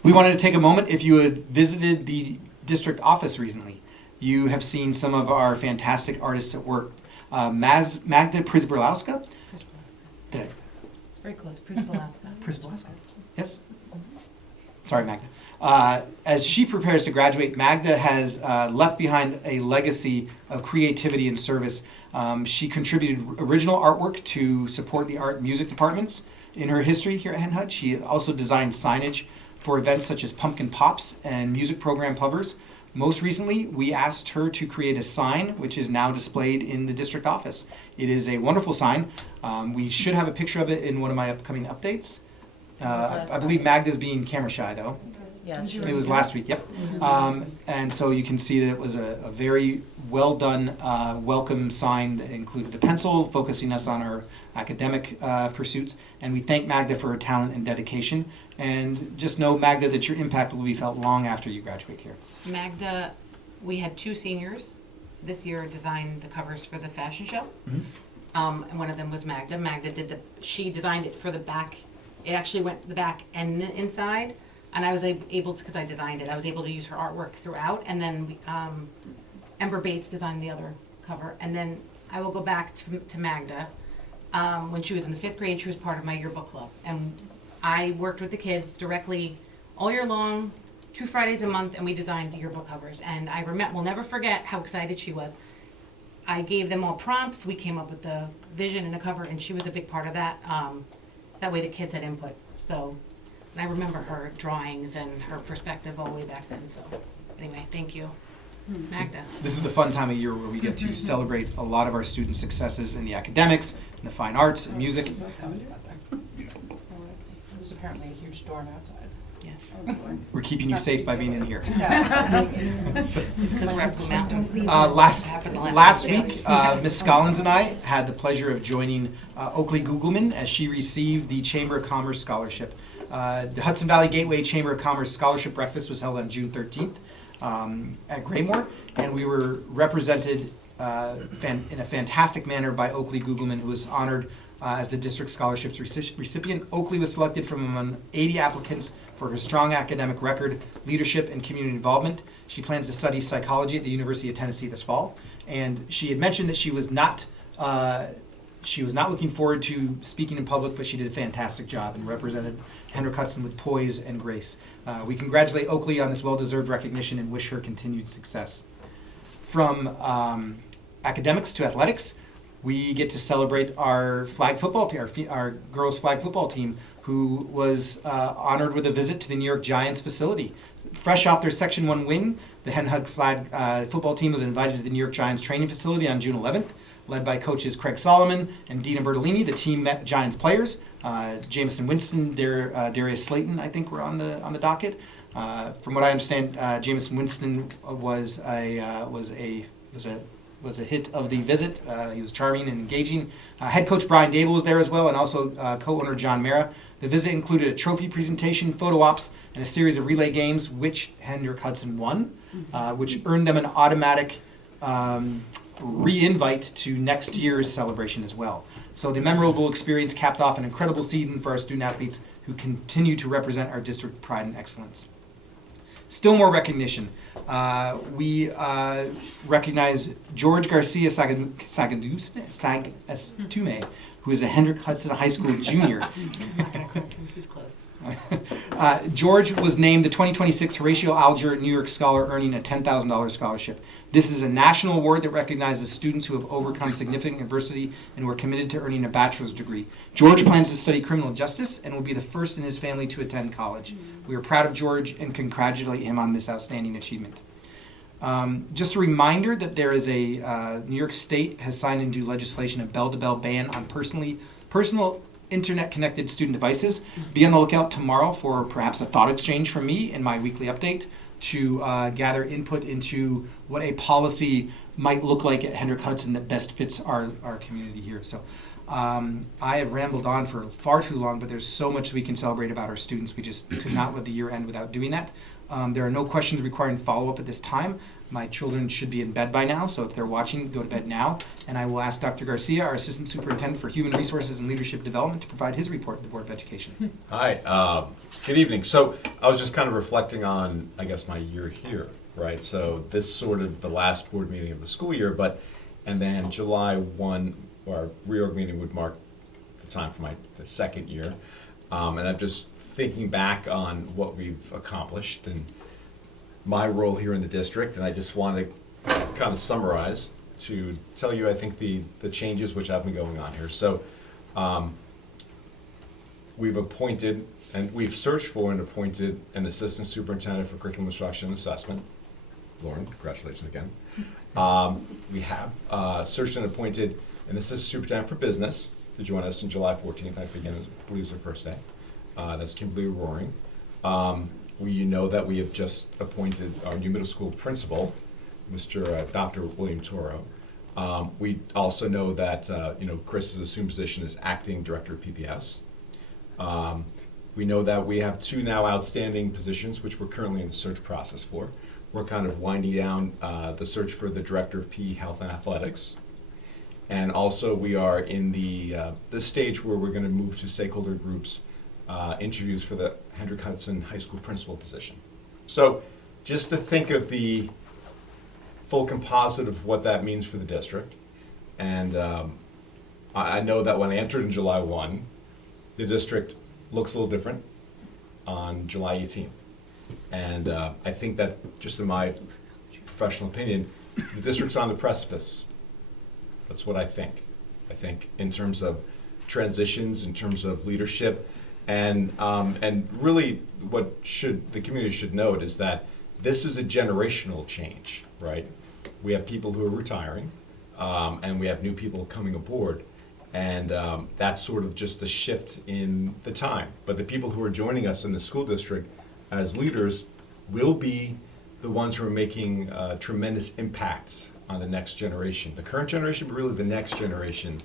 We wanted to take a moment, if you had visited the district office recently, you have seen some of our fantastic artists at work. Magda Przybylowska. It's very close. Przybylowska. Yes? Sorry, Magda. As she prepares to graduate, Magda has left behind a legacy of creativity and service. She contributed original artwork to support the art and music departments in her history here at Henhud. She also designed signage for events such as pumpkin pops and music program covers. Most recently, we asked her to create a sign, which is now displayed in the district office. It is a wonderful sign. We should have a picture of it in one of my upcoming updates. I believe Magda's being camera shy, though. Yes. It was last week, yep. And so you can see that it was a very well done welcome sign that included a pencil focusing us on our academic pursuits. And we thank Magda for her talent and dedication. And just know, Magda, that your impact will be felt long after you graduate here. Magda, we had 2 seniors this year design the covers for the fashion show. And one of them was Magda. Magda she designed it for the back. It actually went the back and the inside. And I was able to, because I designed it, I was able to use her artwork throughout. And then Ember Bates designed the other cover. And then I will go back to Magda. When she was in the 5th grade, she was part of my yearbook club. And I worked with the kids directly all year long, 2 Fridays a month, and we designed yearbook covers. And I will never forget how excited she was. I gave them all prompts. We came up with the vision and a cover, and she was a big part of that. That way the kids had input. So, and I remember her drawings and her perspective all the way back then. So, anyway, thank you, Magda. This is the fun time of year where we get to celebrate a lot of our students' successes in the academics, in the fine arts, and music. There's apparently a huge storm outside. Yes. We're keeping you safe by being in here. Last week, Ms. Scollins and I had the pleasure of joining Oakley Googleman as she received the Chamber of Commerce Scholarship. The Hudson Valley Gateway Chamber of Commerce Scholarship Breakfast was held on June 13th at Graymore, and we were represented in a fantastic manner by Oakley Googleman, who was honored as the district scholarship's recipient. Oakley was selected from among 80 applicants for her strong academic record, leadership, and community involvement. She plans to study psychology at the University of Tennessee this fall, and she had mentioned that she was not looking forward to speaking in public, but she did a fantastic job and represented Hendrick Hudson with poise and grace. We congratulate Oakley on this well-deserved recognition and wish her continued success. From academics to athletics, we get to celebrate our flag football team, our girls' flag football team, who was honored with a visit to the New York Giants facility. Fresh off their Section 1 win, the Hen Hug flag football team was invited to the New York Giants training facility on June 11th. Led by coaches Craig Solomon and Dina Bertolini, the team met Giants players. Jameson Winston, Darius Slayton, I think, were on the docket. From what I understand, Jameson Winston was a hit of the visit. He was charming and engaging. Head coach Brian Dable was there as well, and also co-owner John Mara. The visit included a trophy presentation, photo ops, and a series of relay games, which Hendrick Hudson won, which earned them an automatic re-invite to next year's celebration as well. So the memorable experience capped off an incredible season for our student athletes who continue to represent our district pride and excellence. Still more recognition. We recognize George Garcia Sagastume, who is a Hendrick Hudson High School junior. He's close. George was named the 2026 Horatio Alger New York Scholar, earning a $10,000 scholarship. This is a national award that recognizes students who have overcome significant adversity and were committed to earning a bachelor's degree. George plans to study criminal justice and will be the first in his family to attend college. We are proud of George and congratulate him on this outstanding achievement. Just a reminder that there is New York State has signed into legislation a bell-to-bell ban on personal internet-connected student devices. Be on the lookout tomorrow for perhaps a thought exchange from me in my weekly update to gather input into what a policy might look like at Hendrick Hudson that best fits our community here. So I have rambled on for far too long, but there's so much we can celebrate about our students. We just could not let the year end without doing that. There are no questions requiring follow-up at this time. My children should be in bed by now, so if they're watching, go to bed now. And I will ask Dr. Garcia, our Assistant Superintendent for Human Resources and Leadership Development, to provide his report to the Board of Education. Hi, good evening. So I was just kind of reflecting on, I guess, my year here, right? So this sort of the last board meeting of the school year, and then July 1, our reorg meeting would mark the time for the second year. And I'm just thinking back on what we've accomplished and my role here in the district, and I just want to kind of summarize to tell you, I think, the changes which have been going on here. So we've appointed, and we've searched for and appointed an assistant superintendent for curriculum instruction and assessment. Lauren, congratulations again. We have searched and appointed an assistant superintendent for business to join us on July 14th. I believe is her first day. That's Kimberly Roaring. We know that we have just appointed our new middle school principal, Mr. Dr. William Toro. We also know that Chris has assumed position as acting director of PPS. We know that we have 2 now outstanding positions, which we're currently in the search process for. We're kind of winding down the search for the director of PE Health and Athletics. And also we are in the stage where we're going to move to stakeholder groups interviews for the Hendrick Hudson High School principal position. So just to think of the full composite of what that means for the district. And I know that when I entered in July 1, the district looks a little different on July 18th. And I think that, just in my professional opinion, the district's on the precipice. That's what I think. I think in terms of transitions, in terms of leadership, and really what the community should note is that this is a generational change, right? We have people who are retiring, and we have new people coming aboard, and that's sort of just the shift in the time. But the people who are joining us in the school district as leaders will be the ones who are making tremendous impacts on the next generation. The current generation, but really the next generation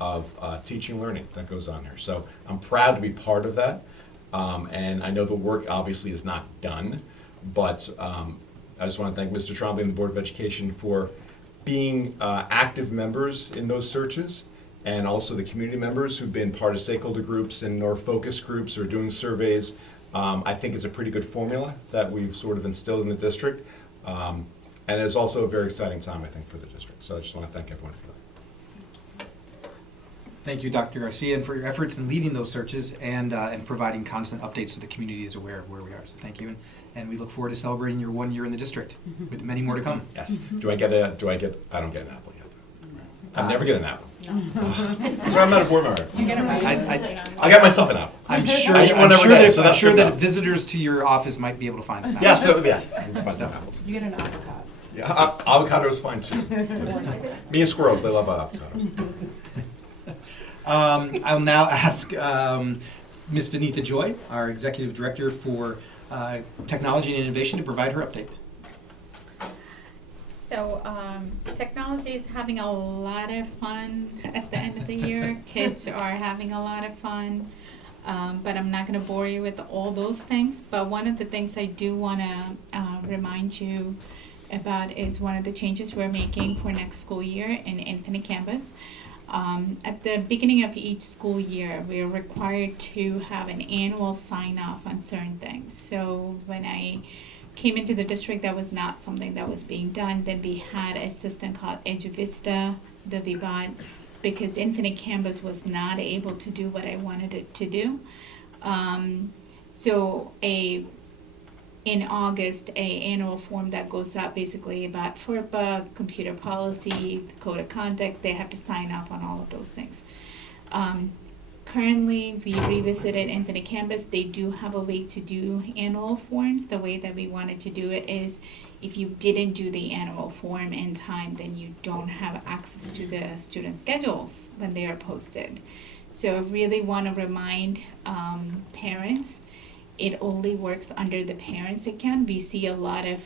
of teaching and learning that goes on here. So I'm proud to be part of that. And I know the work obviously is not done, but I just want to thank Mr. Trombley and the Board of Education for being active members in those searches, and also the community members who've been part of stakeholder groups and or focus groups or doing surveys. I think it's a pretty good formula that we've sort of instilled in the district. And it's also a very exciting time, I think, for the district. So I just want to thank everyone for that. Thank you, Dr. Garcia, and for your efforts in leading those searches and providing constant updates so the community is aware of where we are. So thank you, and we look forward to celebrating your 1 year in the district with many more to come. Yes. I don't get an apple yet. I never get an apple. So I'm not a board member. You get a I got myself an apple. I'm sure that visitors to your office might be able to find some apples. Yes, we can find some apples. You get an avocado. Yeah, avocado is fine too. Me and squirrels, they love avocados. I'll now ask Ms. Vinitha Joy, our Executive Director for Technology and Innovation, to provide her update. So technology is having a lot of fun at the end of the year. Kids are having a lot of fun, but I'm not going to bore you with all those things. But one of the things I do want to remind you about is one of the changes we're making for next school year in Infinite Campus. At the beginning of each school year, we are required to have an annual sign-off on certain things. So when I came into the district, that was not something that was being done. Then we had a system called EduVista that we bought because Infinite Campus was not able to do what I wanted it to do. In August, an annual form that goes out basically about FERPA, computer policy, code of conduct. They have to sign off on all of those things. Currently, we revisited Infinite Campus. They do have a way to do annual forms. The way that we wanted to do it is if you didn't do the annual form in time, then you don't have access to the student schedules when they are posted. So I really want to remind parents, it only works under the parents' account. We see a lot of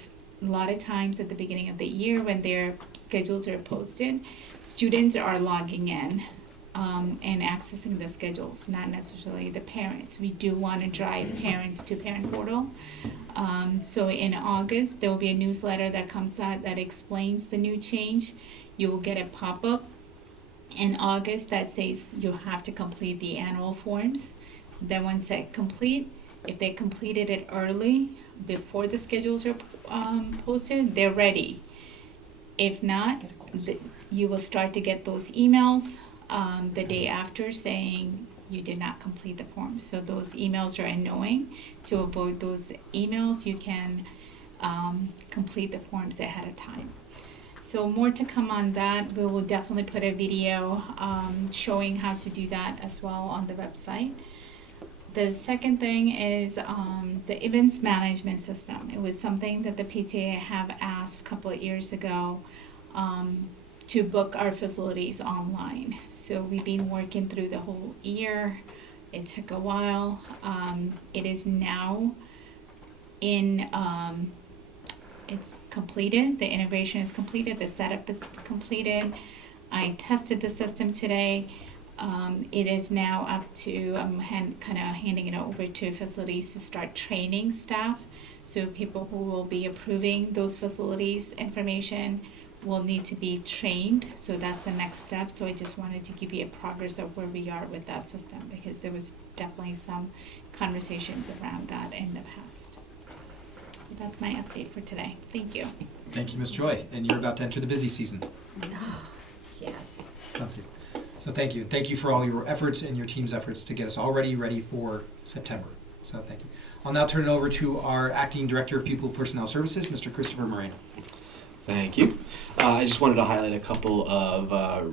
times at the beginning of the year when their schedules are posted, students are logging in and accessing the schedules, not necessarily the parents. We do want to drive parents to Parent Portal. So in August, there will be a newsletter that comes out that explains the new change. You will get a pop-up in August that says you have to complete the annual forms. Then once they complete, if they completed it early, before the schedules are posted, they're ready. If not, you will start to get those emails the day after saying you did not complete the form. So those emails are annoying. To avoid those emails, you can complete the forms ahead of time. So more to come on that. We will definitely put a video showing how to do that as well on the website. The second thing is the events management system. It was something that the PTA have asked a couple of years ago to book our facilities online. So we've been working through the whole year. It took a while. It is now in, it's completed. The integration is completed. The setup is completed. I tested the system today. It is now up to, I'm kind of handing it over to facilities to start training staff. So people who will be approving those facilities information will need to be trained. So that's the next step. So I just wanted to give you a progress of where we are with that system, because there was definitely some conversations around that in the past. So that's my update for today. Thank you. Thank you, Ms. Joy. And you're about to enter the busy season. Yes. Fun season. So thank you. Thank you for all your efforts and your team's efforts to get us all ready for September. So thank you. I'll now turn it over to our Acting Director of People Personnel Services, Mr. Christopher Moreno. Thank you. I just wanted to highlight a couple of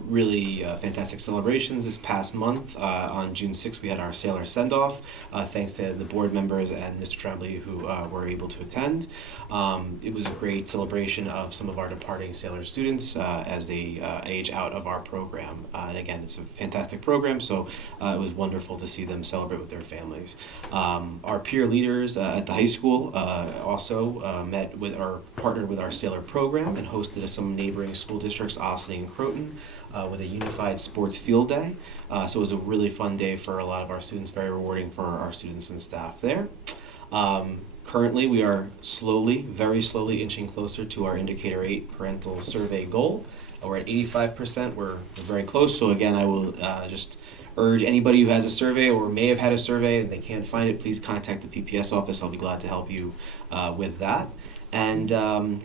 really fantastic celebrations this past month. On June 6th, we had our Sailor Send-Off, thanks to the board members and Mr. Tremblay who were able to attend. It was a great celebration of some of our departing Sailor students as they age out of our program. And again, it's a fantastic program, so it was wonderful to see them celebrate with their families. Our peer leaders at the high school also met with or partnered with our Sailor program and hosted some neighboring school districts, Ossining and Croton, with a unified sports field day. So it was a really fun day for a lot of our students, very rewarding for our students and staff there. Currently, we are very slowly inching closer to our Indicator 8 parental survey goal. We're at 85%, we're very close. So again, I will just urge anybody who has a survey or may have had a survey and they can't find it, please contact the PPS office. I'll be glad to help you with that. And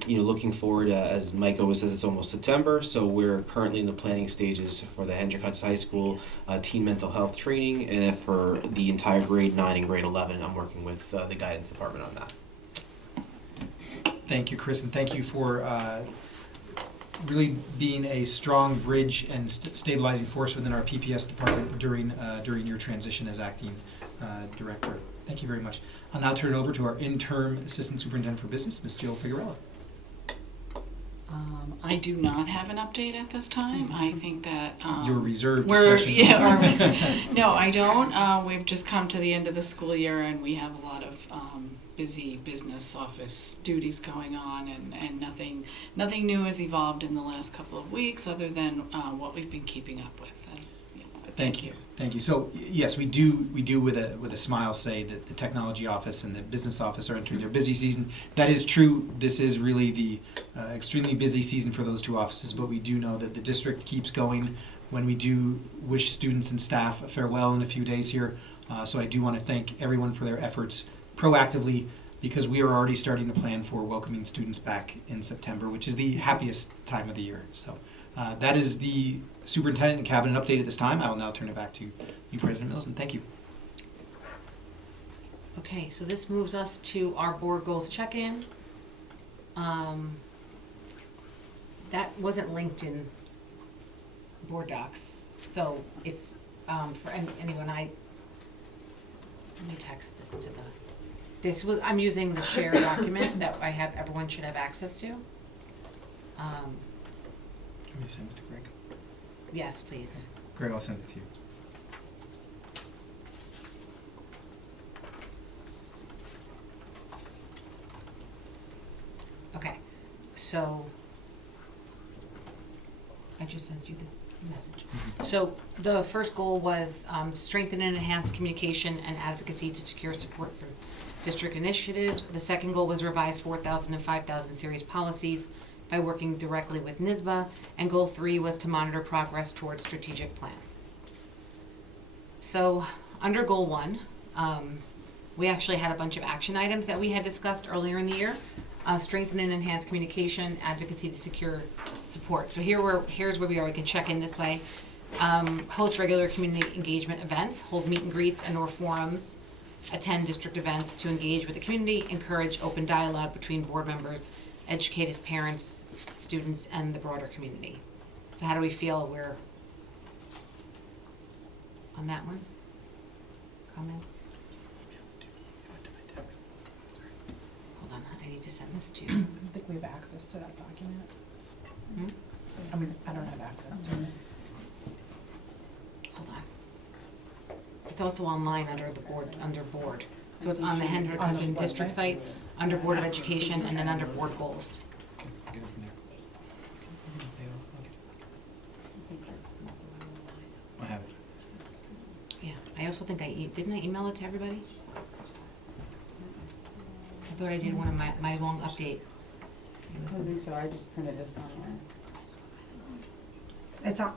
looking forward, as Mike always says, it's almost September, so we're currently in the planning stages for the Hendrick Hudson High School teen mental health training, and for the entire grade 9 and grade 11, I'm working with the guidance department on that. Thank you, Chris, and thank you for really being a strong bridge and stabilizing force within our PPS department during your transition as acting director. Thank you very much. I'll now turn it over to our interim assistant superintendent for business, Ms. Jill Figueroa. I do not have an update at this time. I think that Your reserved discussion. No, I don't. We've just come to the end of the school year, and we have a lot of busy business office duties going on, and nothing new has evolved in the last couple of weeks, other than what we've been keeping up with. And, Thank you. Thank you. So yes, we do with a smile say that the technology office and the business office are entering their busy season. That is true. This is really the extremely busy season for those two offices, but we do know that the district keeps going when we do wish students and staff a farewell in a few days here. So I do want to thank everyone for their efforts proactively, because we are already starting to plan for welcoming students back in September, which is the happiest time of the year. So that is the superintendent and cabinet update at this time. I will now turn it back to you, President Mills, and thank you. Okay, so this moves us to our board goals check-in. That wasn't linked in board docs, so it's for anyone. Let me text this to the. I'm using the shared document that everyone should have access to. Can we send it to Greg? Yes, please. Greg, I'll send it to you. Okay, so I just sent you the message. So the first goal was strengthen and enhance communication and advocacy to secure support for district initiatives. The second goal was revise 4,000 and 5,000 series policies by working directly with NYSBA, and goal 3 was to monitor progress towards strategic plan. So under goal 1, we actually had a bunch of action items that we had discussed earlier in the year. Strengthen and enhance communication, advocacy to secure support. So here's where we are. We can check in this way. Host regular community engagement events, hold meet and greets and or forums, attend district events to engage with the community, encourage open dialogue between board members, educated parents, students, and the broader community. So how do we feel we're on that one? Comments? to send this to you. I think we have access to that document. Hmm? I mean, I don't have access to it. Hold on. It's also online under the board. So it's on the Hendrick Hudson District site, under Board of Education, and then under board goals. Get it from there. I have it. Yeah, I also think didn't I email it to everybody? I thought I did one of my long update. I don't think so, I just printed this online.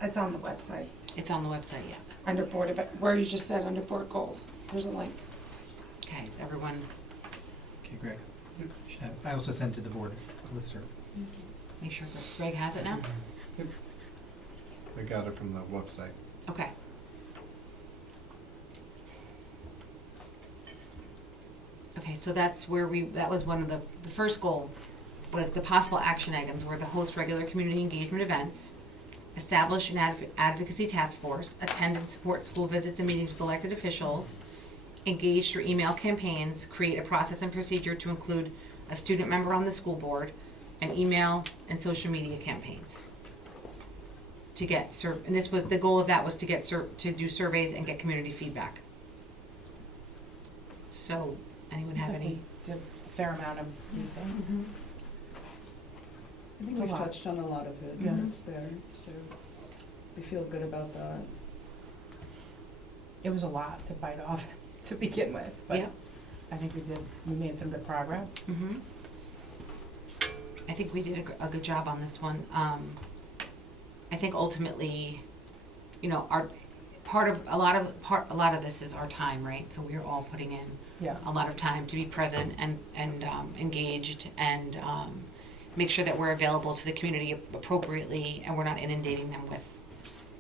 It's on the website, It's on the website, yeah. under board of, where you just said under board goals, there's a link. Okay, is everyone, Okay, Greg. Should have- I also sent it to the board, listserv. make sure that Greg has it now? I got it from the website. Okay. Okay, so that's where that was one of the first goal, was the possible action items were to host regular community engagement events, establish an advocacy task force, attend and support school visits and meetings with elected officials, engage through email campaigns, create a process and procedure to include a student member on the school board, and email and social media campaigns. To get and this was, the goal of that was to get to do surveys and get community feedback. So, anyone Seems have like any? we did a fair amount of these things. Mhm. I think It's a we've lot. touched on a lot of it, Yeah. it's there, so we feel good about that. It was a lot to bite off to begin with, but Yep. I think we made some good progress. Mm-hmm. I think we did a good job on this one. I think ultimately, you know, a lot of this is our time, right? So we're all putting in Yeah. a lot of time to be present and engaged and make sure that we're available to the community appropriately and we're not inundating them with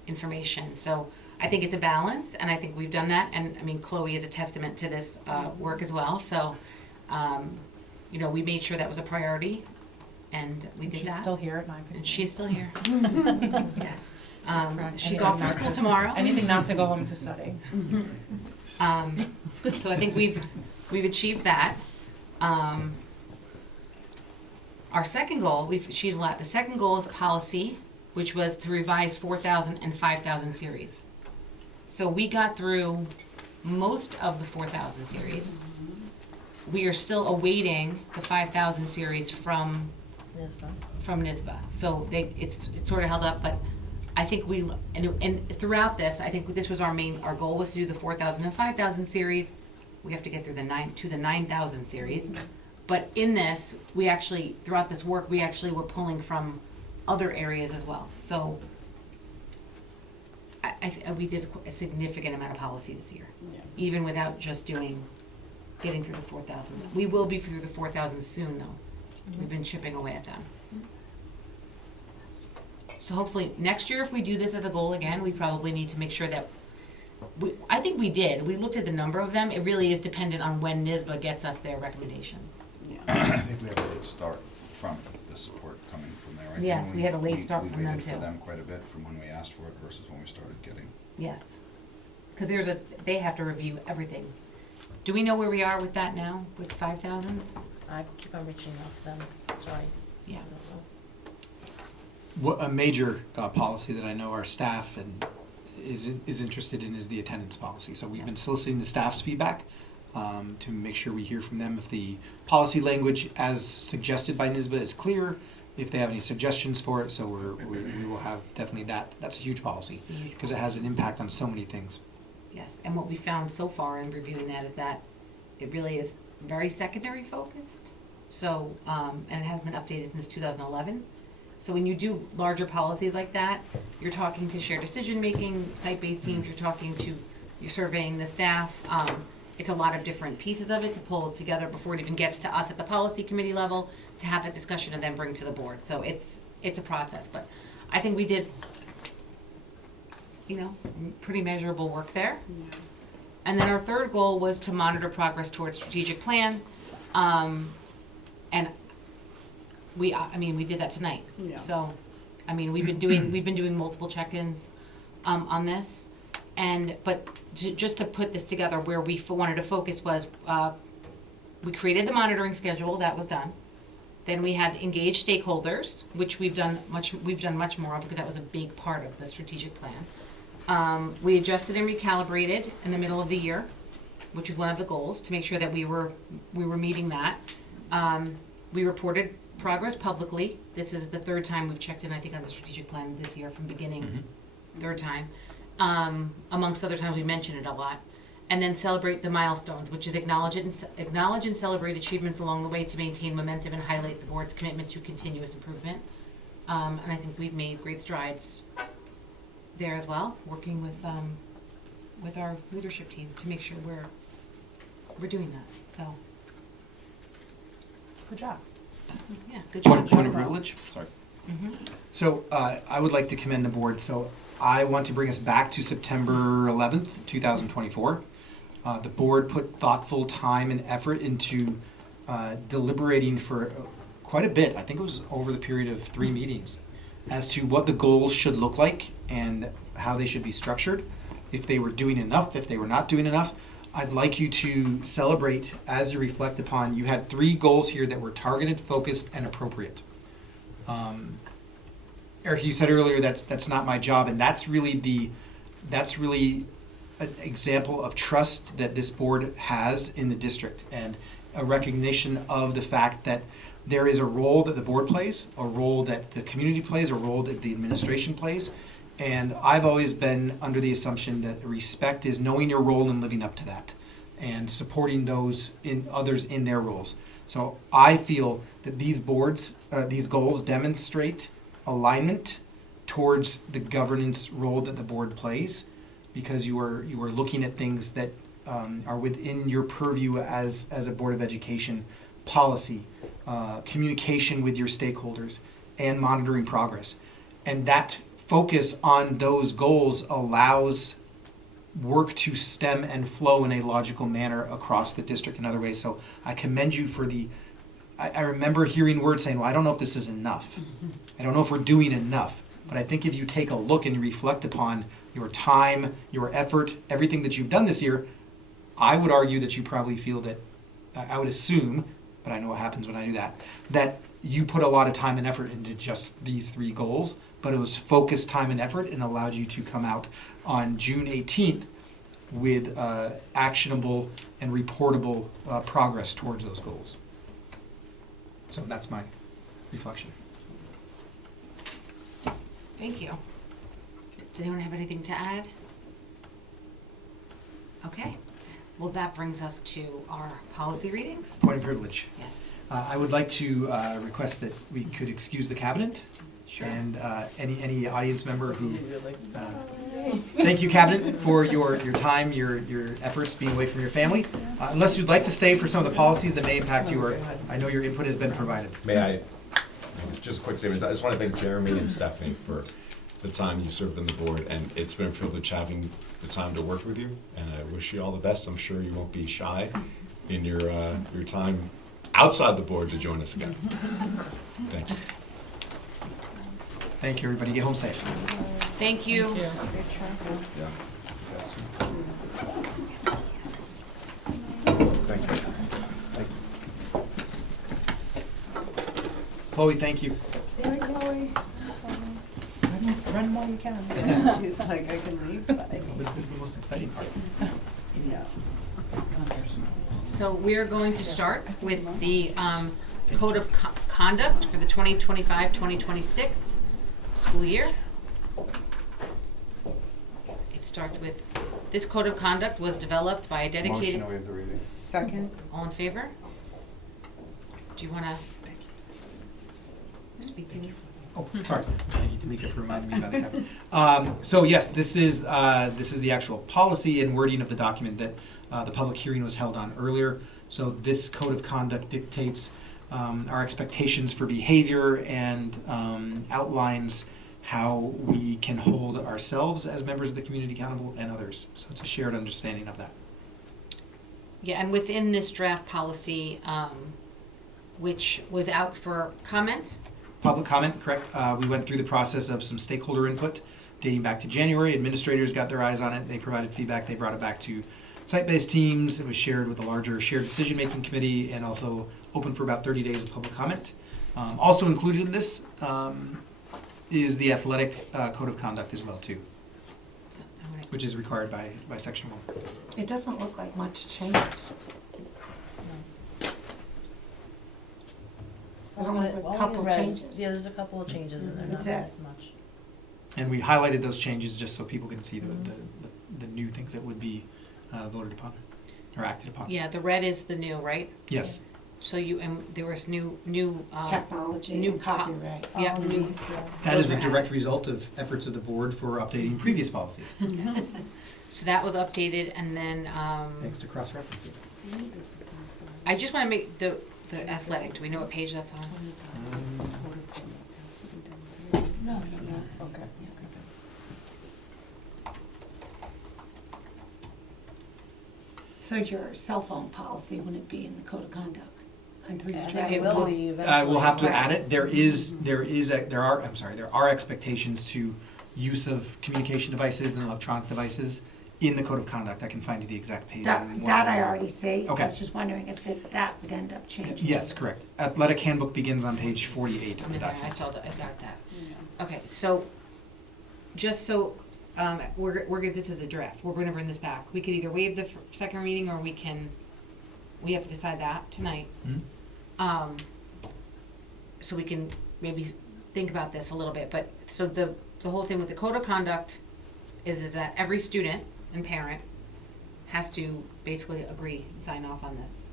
information. So I think it's a balance, and I think we've done that. And I mean, Chloe is a testament to this work as well. So, you know, we made sure that was a priority, and we did that. She's still here at 9:15. And she's still here. Yes. She's Anything off for not school to- tomorrow. Anything not to go home to study. So I think we've achieved that. Our second goal, the second goal is policy, which was to revise 4,000 and 5,000 series. So we got through most of the 4,000 series. We are still awaiting the 5,000 series from NYSBA. So it's sort of held up, but I think and throughout this, I think this was our goal was to do the 4,000 and 5,000 series. We have to get through the 9,000 series. But in this, throughout this work, we actually were pulling from other areas as well. So we did a significant amount of policy this year, even without just getting through the 4,000. We will be through the 4,000 soon, though. We've been chipping away at them. So hopefully next year, if we do this as a goal again, we probably need to make sure that I think we did. We looked at the number of them. It really is dependent on when NYSBA gets us their recommendation. I think we had a late start from the support coming from there. I think Yes, we had a late start from them, We waited for too. them quite a bit from when we asked for it versus when we started getting. Yes. Because they have to review everything. Do we know where we are with that now, with 5,000? I keep on reaching out to them, sorry. Yeah. A major policy that I know our staff is interested in is the attendance policy. So we've been soliciting the staff's feedback to make sure we hear from them if the policy language as suggested by NYSBA is clear, if they have any suggestions for it. So we will have definitely that. That's a huge policy because it has an impact on so many things. Yes, and what we found so far in reviewing that is that it really is very secondary focused. So, and it has been updated since 2011. So when you do larger policies like that, you're talking to shared decision-making, site-based teams, you're surveying the staff. It's a lot of different pieces of it to pull together before it even gets to us at the policy committee level to have that discussion and then bring to the board. So it's a process, but I think we did, pretty measurable work there. And then our third goal was to monitor progress towards strategic plan. And we did that tonight. Yeah. So, we've been doing multiple check-ins on this. But just to put this together, where we wanted to focus was, we created the monitoring schedule, that was done. Then we had engaged stakeholders, which we've done much more of because that was a big part of the strategic plan. We adjusted and recalibrated in the middle of the year, which was one of the goals, to make sure that we were meeting that. We reported progress publicly. This is the third time we've checked in, I think, on the strategic plan this year from beginning, third time. Amongst other times, we mentioned it a lot. And then celebrate the milestones, which is acknowledge and celebrate achievements along the way to maintain momentum and highlight the board's commitment to continuous improvement. And I think we've made great strides there as well, working with our leadership team to make sure we're doing that. So, Good job. yeah, good job. Point of privilege? Sorry. Mhm. So I would like to commend the board. So I want to bring us back to September 11th, 2024. The board put thoughtful time and effort into deliberating for quite a bit. I think it was over the period of 3 meetings as to what the goals should look like and how they should be structured, if they were doing enough, if they were not doing enough. I'd like you to celebrate as you reflect upon, you had 3 goals here that were targeted, focused, and appropriate. Eric, you said earlier that's not my job, and that's really an example of trust that this board has in the district, and a recognition of the fact that there is a role that the board plays, a role that the community plays, a role that the administration plays. And I've always been under the assumption that respect is knowing your role and living up to that, and supporting those in others in their roles. So I feel that these goals demonstrate alignment towards the governance role that the board plays, because you are looking at things that are within your purview as a Board of Education: policy, communication with your stakeholders, and monitoring progress. And that focus on those goals allows work to stem and flow in a logical manner across the district in other ways. So I commend you for I remember hearing words saying, well, I don't know if this is enough. I don't know if we're doing enough. But I think if you take a look and you reflect upon your time, your effort, everything that you've done this year, I would argue that you probably feel that, I would assume, but I know what happens when I do that you put a lot of time and effort into just these 3 goals, but it was focused time and effort and allowed you to come out on June 18th with actionable and reportable progress towards those goals. So that's my reflection. Thank you. Does anyone have anything to add? Okay. Well, that brings us to our policy readings. Point of privilege. Yes. I would like to request that we could excuse the cabinet. Sure. And any audience member who, thank you, cabinet, for your time, your efforts being away from your family. Unless you'd like to stay for some of the policies that may impact you, or I know your input has been provided. May I, just a quick statement, I just want to thank Jeremy and Stephanie for the time you served on the board, and it's been a privilege having the time to work with you, and I wish you all the best. I'm sure you won't be shy in your time outside the board to join us again. Thank you. Thank you, everybody. Get home safe. Thank you. Safe travels. Thank you. Chloe, thank you. Hey, Chloe. Run while you can. She's like, I can leave, but This is the most exciting part. no. So we're going to start with the Code of Conduct for the 2025-2026 school year. It starts with, this Code of Conduct was developed by a dedicated... Motion to waive the reading. Second. All in favor? Do you want to speak to me? Oh, sorry. Thank you, Tamika, for reminding me about that. So yes, this is the actual policy and wording of the document that the public hearing was held on earlier. So this Code of Conduct dictates our expectations for behavior and outlines how we can hold ourselves as members of the community accountable and others. So it's a shared understanding of that. Yeah, and within this draft policy, which was out for comment, Public comment, correct. We went through the process of some stakeholder input dating back to January. Administrators got their eyes on it. They provided feedback. They brought it back to site-based teams. It was shared with the larger shared decision-making committee and also open for about 30 days of public comment. Also included in this is the athletic code of conduct as well too, which is required by section 1. It doesn't look like much change. There's only a couple changes. Yeah, there's a couple of changes in there, not That's it. that much. And we highlighted those changes just so people can see the new things that would be voted upon or acted upon. Yeah, the red is the new, right? Yes. So there was new Technology new and copyright. Yeah, All new. these, yeah. That is a Those are direct added. result of efforts of the board for updating previous policies. So that was updated, and then Thanks to cross-referencing. I just want to make the athletic. Do we know what page that's on? No, okay. So your cell phone policy wouldn't be in the code of conduct until you I drag think it it will on? be eventually. We'll have to add it. There are expectations to use of communication devices and electronic devices in the code of conduct. I can find you the exact page. That I already see. I Okay. was just wondering if that would end up changing. Yes, correct. Athletic handbook begins on page 48 of the Okay, I document. saw that. I got that. Okay, so just so we're good. This is a draft. We're going to bring this back. We could either waive the second reading, or we have to decide that tonight. Mhm. So we can maybe think about this a little bit. But so the whole thing with the code of conduct is that every student and parent has to basically agree and sign off on this.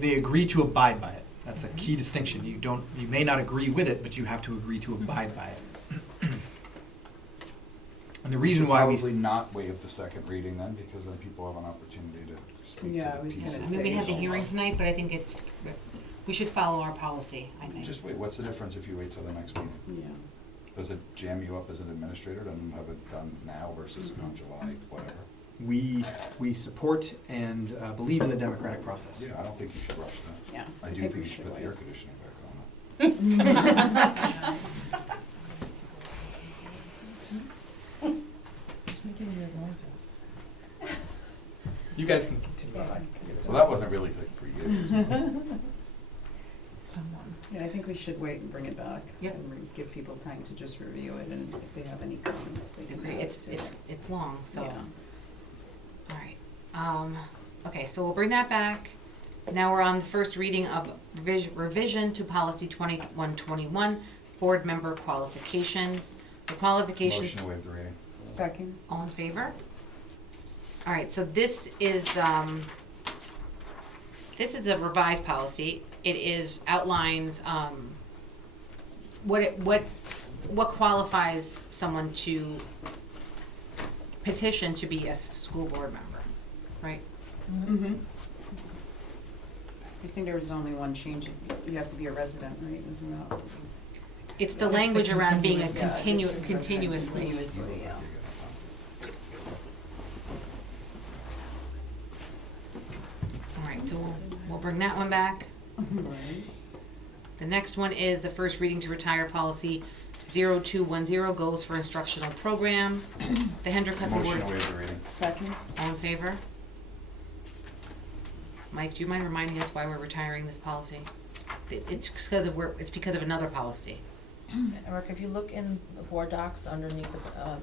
They agree to abide by it. That's a key distinction. You may not agree with it, but you have to agree to abide by it. And the reason why we Probably not waive the second reading then, because then people have an opportunity to speak Yeah, to I the was gonna pieces. I mean, we had the hearing tonight, but I think we should follow our policy, I think. Just wait, what's the difference if you wait till the next meeting? Yeah. Does it jam you up as an administrator to have it done now versus on July, whatever? we support and believe in the democratic process. Yeah, I don't think you should rush that. Yeah, I I do think think we you should should put the air wait. conditioning back on. Just making weird noises. You guys can continue. So that wasn't really for you. Someone. Yeah, I think we should wait and bring it back. Yep. And give people time to just review it, and if they have any comments, they can Agree. add It's to it. it's long, so. Yeah. All right. Okay, so we'll bring that back. Now we're on the first reading of revision to policy 2121, board member qualifications. The qualifications. Motion to waive the reading. Second. All in favor? All right, so this is a revised policy. It outlines what qualifies someone to petition to be a school board member, right? Mm-hmm. I think there was only one change. You have to be a resident, right? Isn't that? It's the It's language the around being a continuous, continuously. Continuously, yeah. All right, so we'll bring that one back. The next one is the first reading to retire policy 0210, goals for instructional program. The Hendrick Hudson Board. Motion to waive the reading. Second. All in favor? Mike, do you mind reminding us why we're retiring this policy? It's because of another policy. Eric, if you look in the board docs underneath,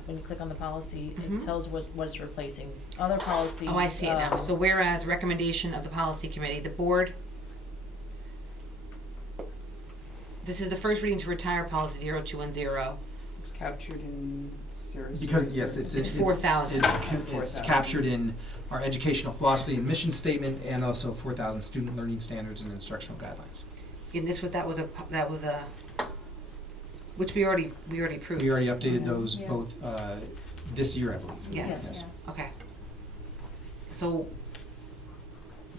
when you click on the policy, Mhm. it tells what it's replacing. Other policies. Oh, I see it now. So whereas recommendation of the policy committee, the board. This is the first reading to retire policy 0210. It's captured in Sarah's. Because, yes, it's 4,000. It's 4,000. captured in our educational philosophy and mission statement, and also 4,000 student learning standards and instructional guidelines. And that was a, which we already approved. We already updated those both this year, I believe. Yes. Okay. So,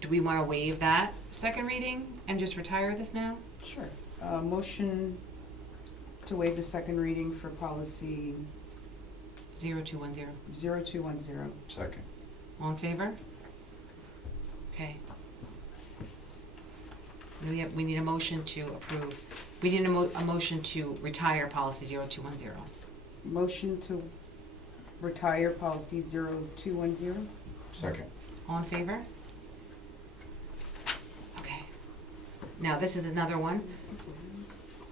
do we want to waive that second reading and just retire this now? Sure. Motion to waive the second reading for policy 0210. 0210. Second. All in favor? Okay. We need a motion to approve. We need a motion to retire policy 0210. Motion to retire policy 0210. Second. All in favor? Okay. Now, this is another one.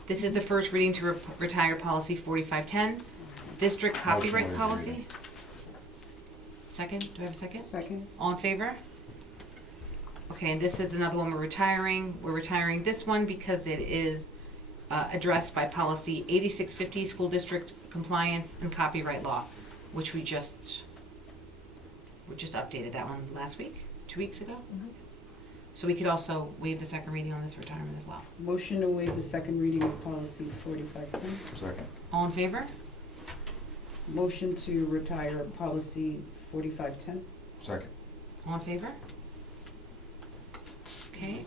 This is the first reading to retire policy 4510, district copyright Motion policy. reading. Second, do I have a second? Second. All in favor? Okay, and this is another one we're retiring. We're retiring this one because it is addressed by policy 8650, school district compliance and copyright law, which we just updated that one last week, 2 weeks ago. So we could also waive the second reading on this retirement as well. Motion to waive the second reading of policy 4510. Second. All in favor? Motion to retire policy 4510. Second. All in favor? Okay.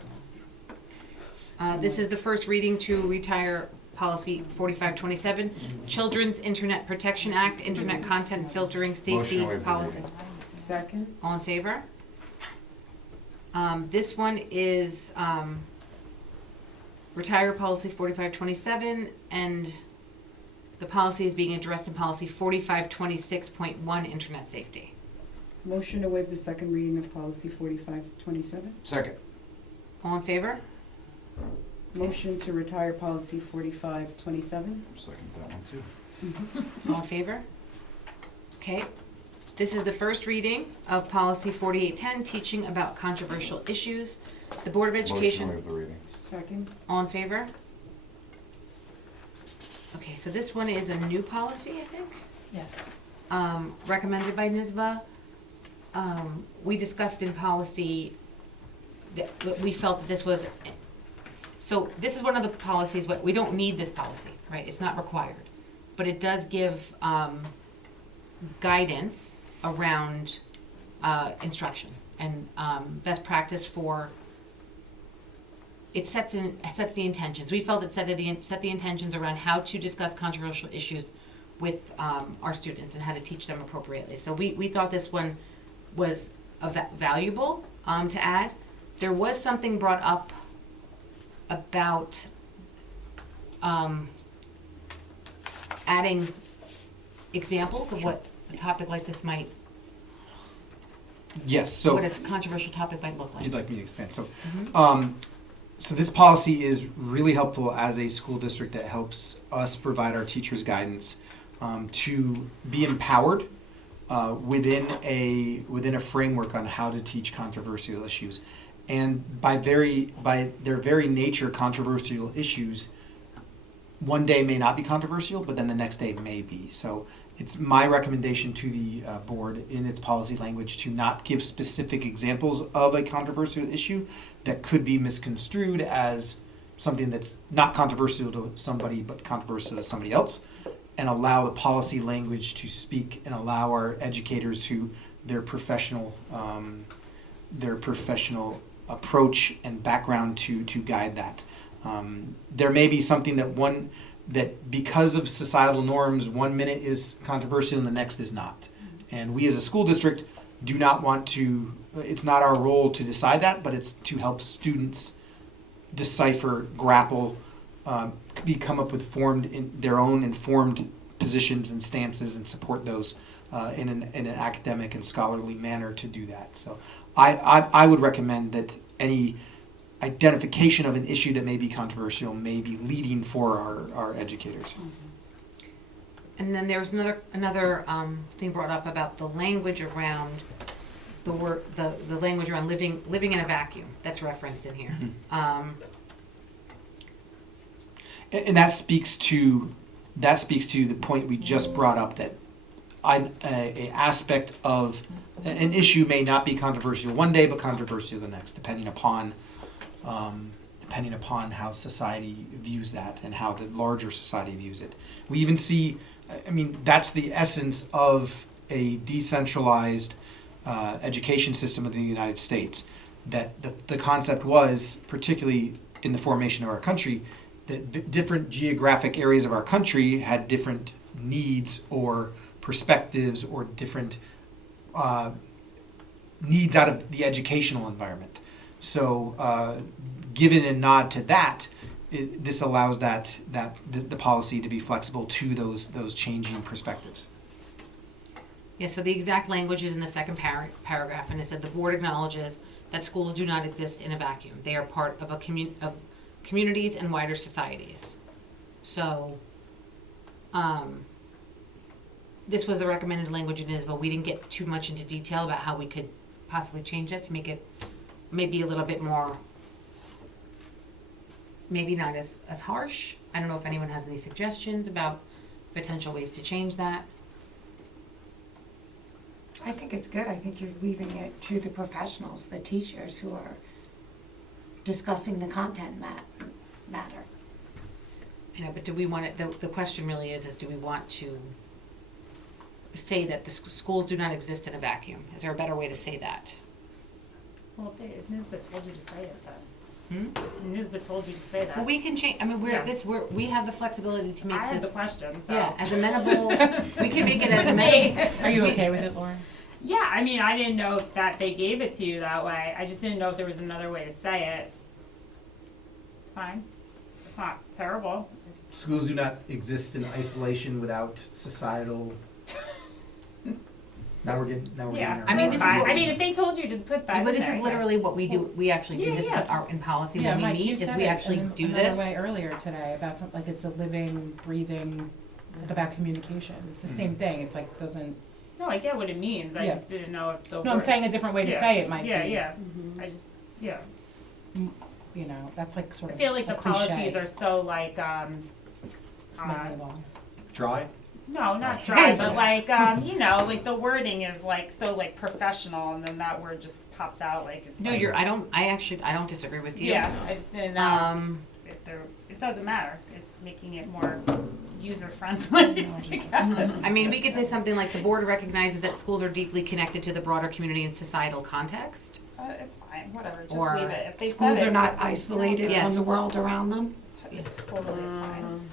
This is the first reading to retire policy 4527, Children's Internet Protection Act, Internet Content Filtering Motion Safety to waive the Policy. reading. Second. All in favor? This one is retire policy 4527, and the policy is being addressed in policy 4526.1, Internet Safety. Motion to waive the second reading of policy 4527. Second. All in favor? Motion to retire policy 4527. Second that one too. All in favor? Okay. This is the first reading of policy 4810, teaching about controversial issues. The Board of Education. Motion to waive the reading. Second. All in favor? Okay, so this one is a new policy, I think, Yes. recommended by NYSBA. We discussed in policy that we felt that this was, so this is one of the policies, but we don't need this policy, right? It's not required. But it does give guidance around instruction and best practice for, it sets the intentions. We felt it set the intentions around how to discuss controversial issues with our students and how to teach them appropriately. So we thought this one was valuable to add. There was something brought up about adding examples of what a topic like this might, Yes, so what a controversial topic might look like. you'd like me to expand. So, Mhm. so this policy is really helpful as a school district that helps us provide our teachers guidance to be empowered within a framework on how to teach controversial issues. And by their very nature, controversial issues one day may not be controversial, but then the next day may be. So it's my recommendation to the board in its policy language to not give specific examples of a controversial issue that could be misconstrued as something that's not controversial to somebody but controversial to somebody else, and allow the policy language to speak and allow our educators who their professional approach and background to guide that. There may be something that because of societal norms, 1 minute is controversial and the next is not. And we as a school district do not want to, it's not our role to decide that, but it's to help students decipher, grapple, come up with their own informed positions and stances and support those in an academic and scholarly manner to do that. So I would recommend that any identification of an issue that may be controversial may be leading for our educators. And then there was another thing brought up about the language around the language around living in a vacuum that's referenced in here. And that speaks to the point we just brought up, that an aspect of an issue may not be controversial one day but controversial the next, depending upon how society views that and how the larger society views it. We even see, that's the essence of a decentralized education system of the United States. That the concept was, particularly in the formation of our country, that different geographic areas of our country had different needs or perspectives or different needs out of the educational environment. So, given a nod to that, this allows the policy to be flexible to those changing perspectives. Yeah, so the exact language is in the second paragraph, and it said the board acknowledges that schools do not exist in a vacuum. They are part of of communities and wider societies. So, this was the recommended language in NISBA. We didn't get too much into detail about how we could possibly change it to make it maybe a little bit more, maybe not as harsh. I don't know if anyone has any suggestions about potential ways to change that. I think it's good. I think you're leaving it to the professionals, the teachers who are discussing the content matter. You know, but do we want it, the question really is do we want to say that the schools do not exist in a vacuum? Is there a better way to say that? Well, if NISBA told you to say it, Hmm? If NISBA told you to say that. Well, we can change, I mean, we have the flexibility to make I this. have the question, so. Yeah, as amenable, we can make it as amenable. Are you okay with it, Lauren? Yeah, I mean, I didn't know that they gave it to you that way. I just didn't know if there was another way to say it. It's fine. It's not terrible. Schools do not exist in isolation without societal. Now we're getting Yeah, I mean, this is fine. what- I mean, if they told you to put that But in this there, is literally what we do, we actually do Yeah, this yeah. in policy Yeah, when we Mike, you meet, is said we it actually in do another this. way earlier today about something, like it's a living, breathing, about communication. It's the same thing. It's like, doesn't, No, I get what it means. I Yeah. just didn't know if the No, I'm word- saying a different way to Yeah. say it might Yeah, be. yeah. Mhm. I just, yeah. you know, that's like sort I of feel like a the cliche. policies are so like, Dry? no, not dry, but like, you know, like the wording is like so like professional, and then that word just pops out like it's No, like, I don't disagree with you. Yeah, I just didn't know if there. It doesn't matter. It's making it more user friendly. I mean, we could say something like the board recognizes that schools are deeply connected to the broader community and societal context. It's fine, whatever. Just Or leave it. If they Schools said are it, not just- isolated Yes. from the world around them. It's totally fine.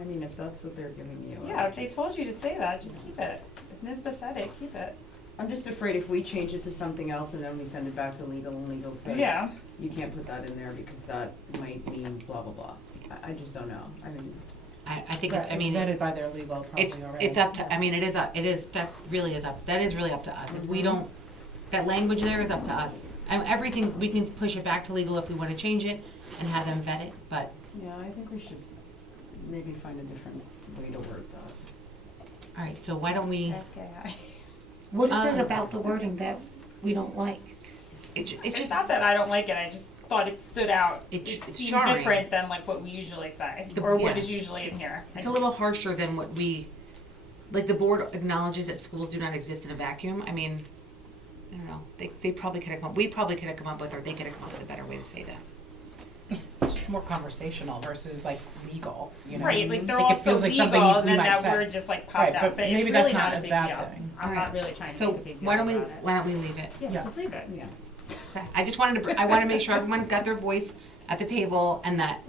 I mean, if that's what they're giving you. Yeah, if they told you to say that, just keep it. If NISBA said it, keep it. I'm just afraid if we change it to something else and then we send it back to legal and legal says, Yeah. you can't put that in there because that might mean blah, blah, blah. I just don't know. I mean. I think, Right, I mean. it's vetted by their legal probably It's already. up to, I mean, that is really up to us. If we don't, that language there is up to us. And everything, we can push it back to legal if we wanna change it and have them vet it, but. Yeah, I think we should maybe find a different way to word that. Alright, so why don't we? What is it about the wording that we don't like? It's It's not that I don't like it. I just thought it stood out. It's seemed jarring. different than like what we usually say, The- or what yeah. is usually in here. It's a little harsher than what we, like the board acknowledges that schools do not exist in a vacuum. I mean, I don't know, they probably could have come, we probably could have come up with, or they could have come up with a better way to say that. It's just more conversational versus like legal, you know? Right, like they're it all feels so like something legal, we and then might that say. word just like popped Right, out. but But maybe it's that's really not not a a big bad deal. thing. I'm Alright. not really trying to So make a big deal why don't about it. we leave it? Yeah, just leave it. Yeah. Okay. I just wanted to, I wanna make sure everyone's got their voice at the table and that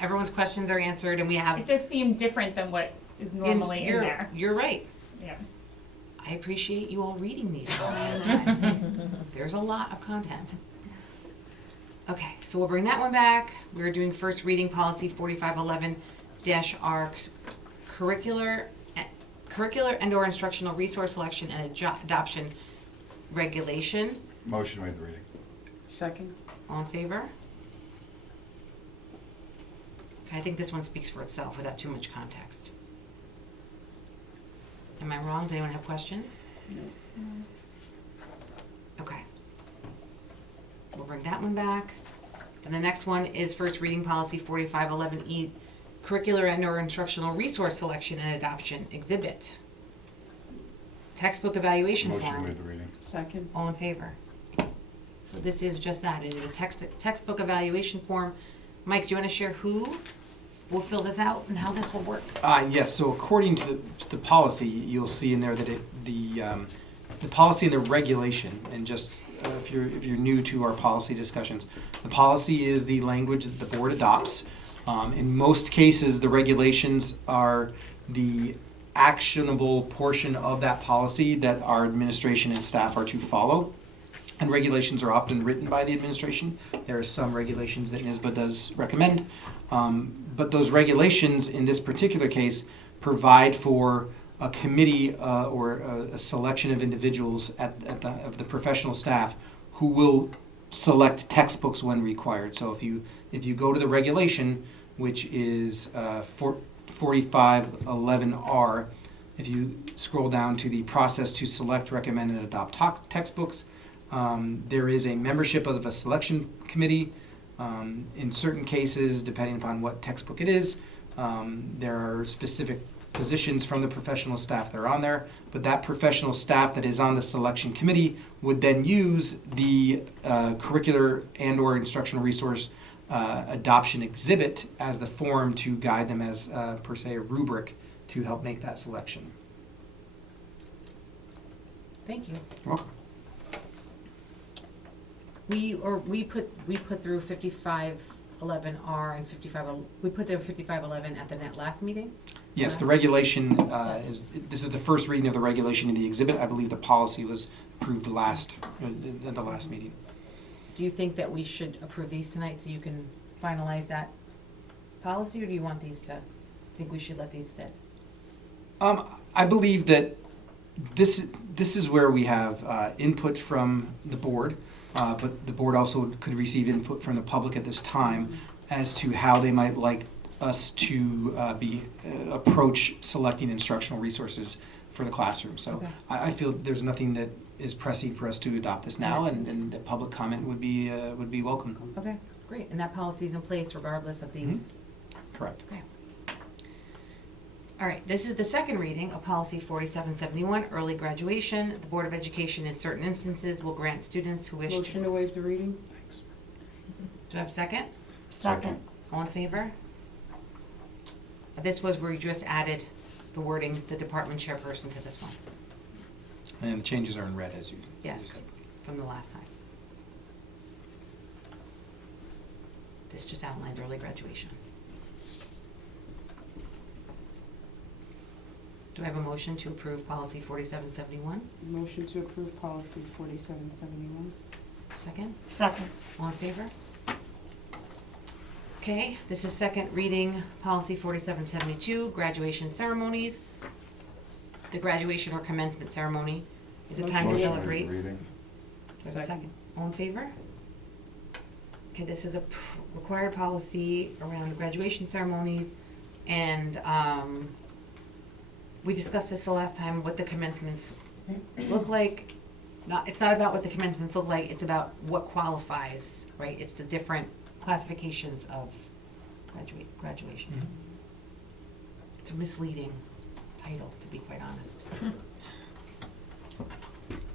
everyone's questions are answered and we have. It just seemed different than what is normally in there. You're right. Yeah. I appreciate you all reading these all the time. There's a lot of content. Okay, so we'll bring that one back. We're doing first reading policy 4511-R curricular and or instructional resource selection and adoption regulation. Motion to waive the reading. Second? All in favor? Okay, I think this one speaks for itself without too much context. Am I wrong? Does anyone have questions? No. Okay. We'll bring that one back. And the next one is first reading policy 4511E, curricular and or instructional resource selection and adoption exhibit. Textbook evaluation Motion to form. waive the reading. Second? All in favor? So this is just that. It is a textbook evaluation form. Mike, do you want to share who will fill this out and how this will work? Yes, so according to the policy, you'll see in there that the policy and the regulation, and just if you're new to our policy discussions, the policy is the language that the board adopts. In most cases, the regulations are the actionable portion of that policy that our administration and staff are to follow. And regulations are often written by the administration. There are some regulations that NISBA does recommend. But those regulations, in this particular case, provide for a committee or a selection of individuals of the professional staff who will select textbooks when required. So if you go to the regulation, which is 4511R, if you scroll down to the process to select, recommend, and adopt textbooks, there is a membership of a selection committee. In certain cases, depending upon what textbook it is, there are specific positions from the professional staff that are on there, but that professional staff that is on the selection committee would then use the curricular and/or instructional resource adoption exhibit as the form to guide them as, per se, a rubric to help make that selection. Thank you. You're welcome. We put through 5511R and we put there 5511 at the last meeting? Yes, the regulation this is the first reading of the regulation in the exhibit. I believe the policy was approved at the last meeting. Do you think that we should approve these tonight so you can finalize that policy, or do you want these to, think we should let these sit? I believe that this is where we have input from the board, but the board also could receive input from the public at this time as to how they might like us to approach selecting instructional resources for the classroom. So Okay. I feel there's nothing that is pressing for us to adopt this now, and the public comment would be welcome. Okay, great, and that policy's in place regardless of these? Correct. Okay. All right, this is the second reading of policy 4771, early graduation. The Board of Education in certain instances will grant students who wish Motion to waive the reading? Thanks. Do I have a second? Second. All in favor? This was where we just added the wording, the department chairperson to this one. And the changes are in red as you. Yes, from the last time. This just outlines early graduation. Do I have a motion to approve policy 4771? Motion to approve policy 4771. Second? Second. All in favor? Okay, this is second reading, policy 4772, graduation ceremonies. The graduation or commencement ceremony is a time to Motion celebrate. reading. Do I have a second? All in favor? Okay, this is a required policy around graduation ceremonies, and we discussed this the last time, what the commencements look like. It's not about what the commencements look like, it's about what qualifies, right? It's the different classifications of graduation. Mhm. It's a misleading title, to be quite honest.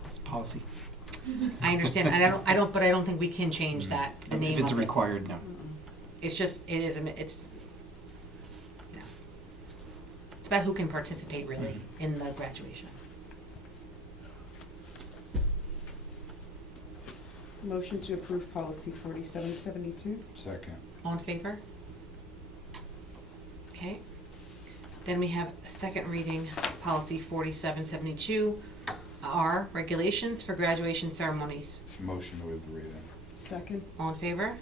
It's policy. I understand, and I don't think we can change that, the name of If it's this. required, no. It's just, it's, you know, it's about who can participate really in the graduation. Motion to approve policy 4772. Second. All in favor? Okay. Then we have a second reading, policy 4772, R, regulations for graduation ceremonies. Motion to waive the reading. Second. All in favor?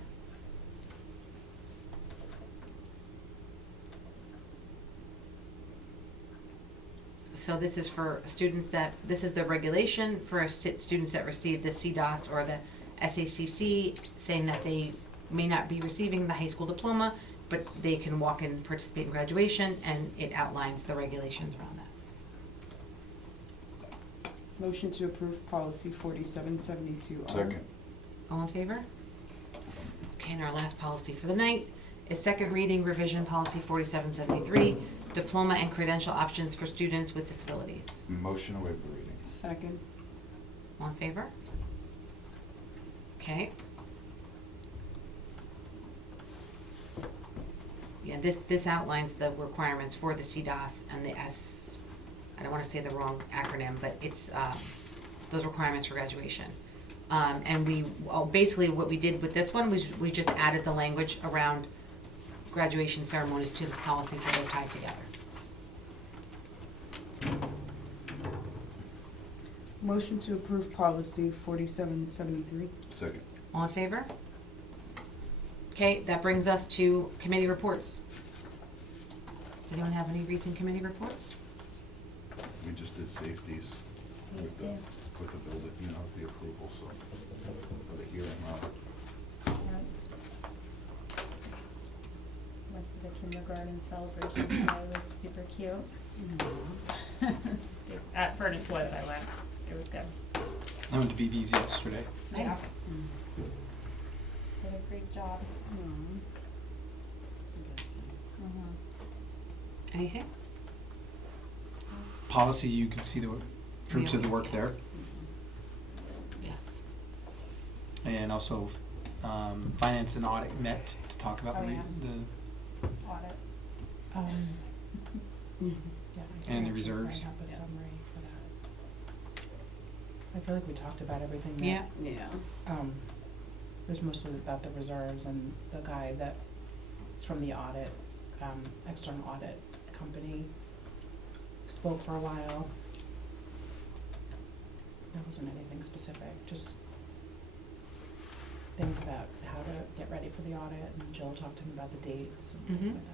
So this is for students this is the regulation for students that receive the CDOS or the SACC, saying that they may not be receiving the high school diploma, but they can walk and participate in graduation, and it outlines the regulations around that. Motion to approve policy 4772. Second. All in favor? Okay, and our last policy for the night is second reading revision policy 4773, diploma and credential options for students with disabilities. Motion to waive the reading. Second. All in favor? Okay. Yeah, this outlines the requirements for the CDOS and the I don't want to say the wrong acronym, but it's those requirements for graduation. And basically what we did with this one was we just added the language around graduation ceremonies to this policy so they're tied together. Motion to approve policy 4773. Second. All in favor? Okay, that brings us to committee reports. Does anyone have any recent committee reports? We just did safeties with the with the building, the approval, so, for the hearing, Went to the kindergarten celebration, that was super cute. At Furnace Woods I went, it was good. I went to BV's yesterday. Yeah. Did a great job. Anything? Policy, you can see the fruits of the work there. Yes. And also, finance and audit met to talk about Oh, yeah. the Audit. Yeah, I And the can reserves. write up a summary for that. I feel like we talked about everything that. Yeah. It was mostly about the reserves and the guy that is from the audit, external audit company, spoke for a while. There wasn't anything specific, just things about how to get ready for the audit, and Jill talked to him about the dates and things Mhm. like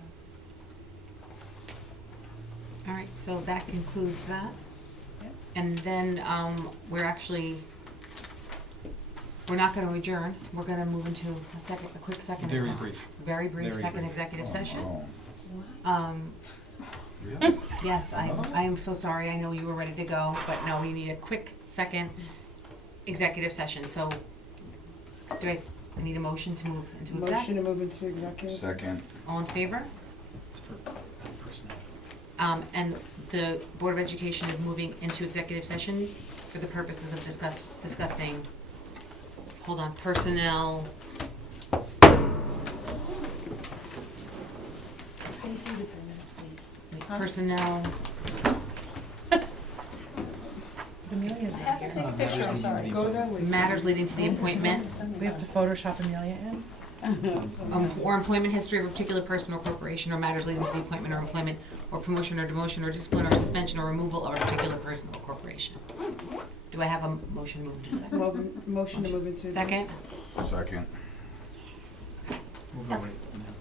that. All right, so that concludes that. Yep. And then, we're not gonna adjourn, we're gonna move into a quick second. Very brief. Very brief Very second brief. executive session. Oh. Really? Yes, I am so sorry, I know you were ready to go, but no, we need a quick second executive session, so I need a motion to move into exec? Motion to move into executive. Second. All in favor? It's for personnel. And the Board of Education is moving into executive session for the purposes of discussing, hold on, personnel. Stay seated for a minute, please. Personnel, Amelia's not here. Take a picture, I'm sorry. Go that way. matters leading to the appointment, We have to Photoshop Amelia in? or employment history of a particular person or corporation, or matters leading to the appointment or employment, or promotion or demotion, or discipline or suspension or removal of a particular person or corporation. Do I have a motion moved to that? Motion to move into executive. Second? Second. We'll go right now.